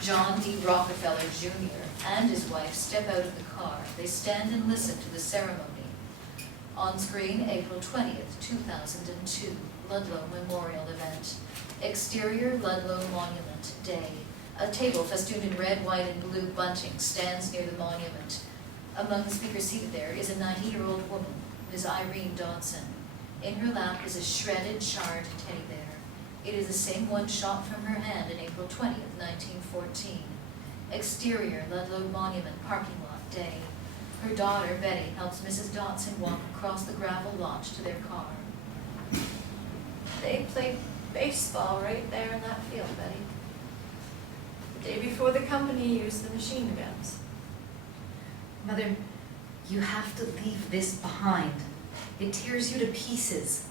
John D. Rockefeller Jr. and his wife step out of the car. They stand and listen to the ceremony. On screen, April 20th, 2002, Ludlow Memorial Event. Exterior, Ludlow Monument Day. A table festooned in red, white, and blue bunting stands near the monument. Among the speakers seated there is a 90-year-old woman, Ms. Irene Dodson. In her lap is a shredded, charred teddy bear. It is the same one shot from her hand in April 20th, 1914. Exterior, Ludlow Monument Parking Lot Day. Her daughter, Betty, helps Mrs. Dodson walk across the gravel lot to their car. They played baseball right there in that field, Betty. The day before the company used the machine guns. Mother, you have to leave this behind. It tears you to pieces.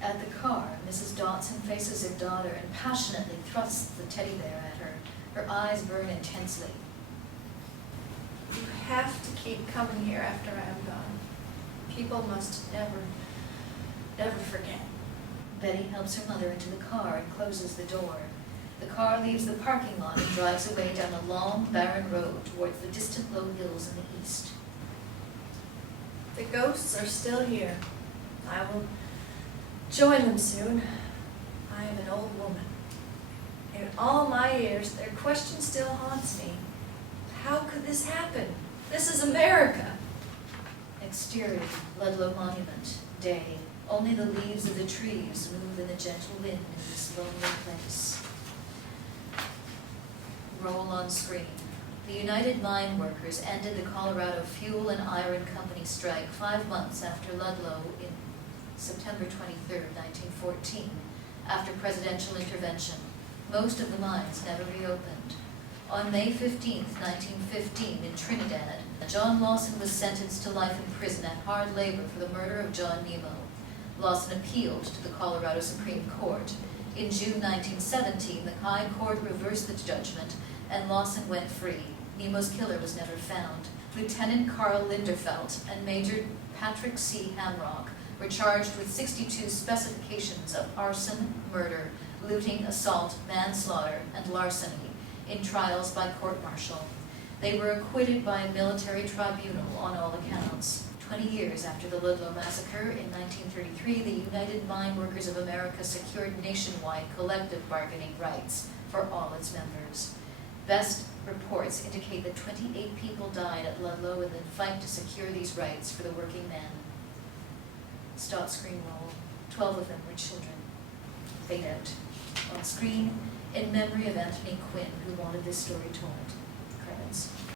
At the car, Mrs. Dodson faces her daughter and passionately thrusts the teddy bear at her. Her eyes burn intensely. You have to keep coming here after I am gone. People must never forget. Betty helps her mother into the car and closes the door. The car leaves the parking lot and drives away down a long, barren road towards the distant low hills in the east. The ghosts are still here. I will join them soon. I am an old woman. In all my years, their question still haunts me. How could this happen? This is America. Exterior, Ludlow Monument Day. Only the leaves of the trees move in the gentle wind in this lonely place. Roll on screen. The United Mine Workers ended the Colorado Fuel and Iron Company strike 5 months after Ludlow in September 23, 1914, after presidential intervention. Most of the mines never reopened. On May 15, 1915, in Trinidad, John Lawson was sentenced to life in prison at hard labor for the murder of John Nemo. Lawson appealed to the Colorado Supreme Court. In June 1917, the High Court reversed the judgment, and Lawson went free. Nemo's killer was never found. Lieutenant Carl Linderfelt and Major Patrick C. Hamrock were charged with 62 specifications of arson, murder, looting, assault, manslaughter, and larceny in trials by court-martial. They were acquitted by a military tribunal on all accounts. 20 years after the Ludlow massacre in 1933, the United Mine Workers of America secured nationwide collective bargaining rights for all its members. Best reports indicate that 28 people died at Ludlow in the fight to secure these rights for the working man. Stop screen roll. 12 of them were children. Fade out. On screen, in memory of Anthony Quinn, who wanted this story told. Credits.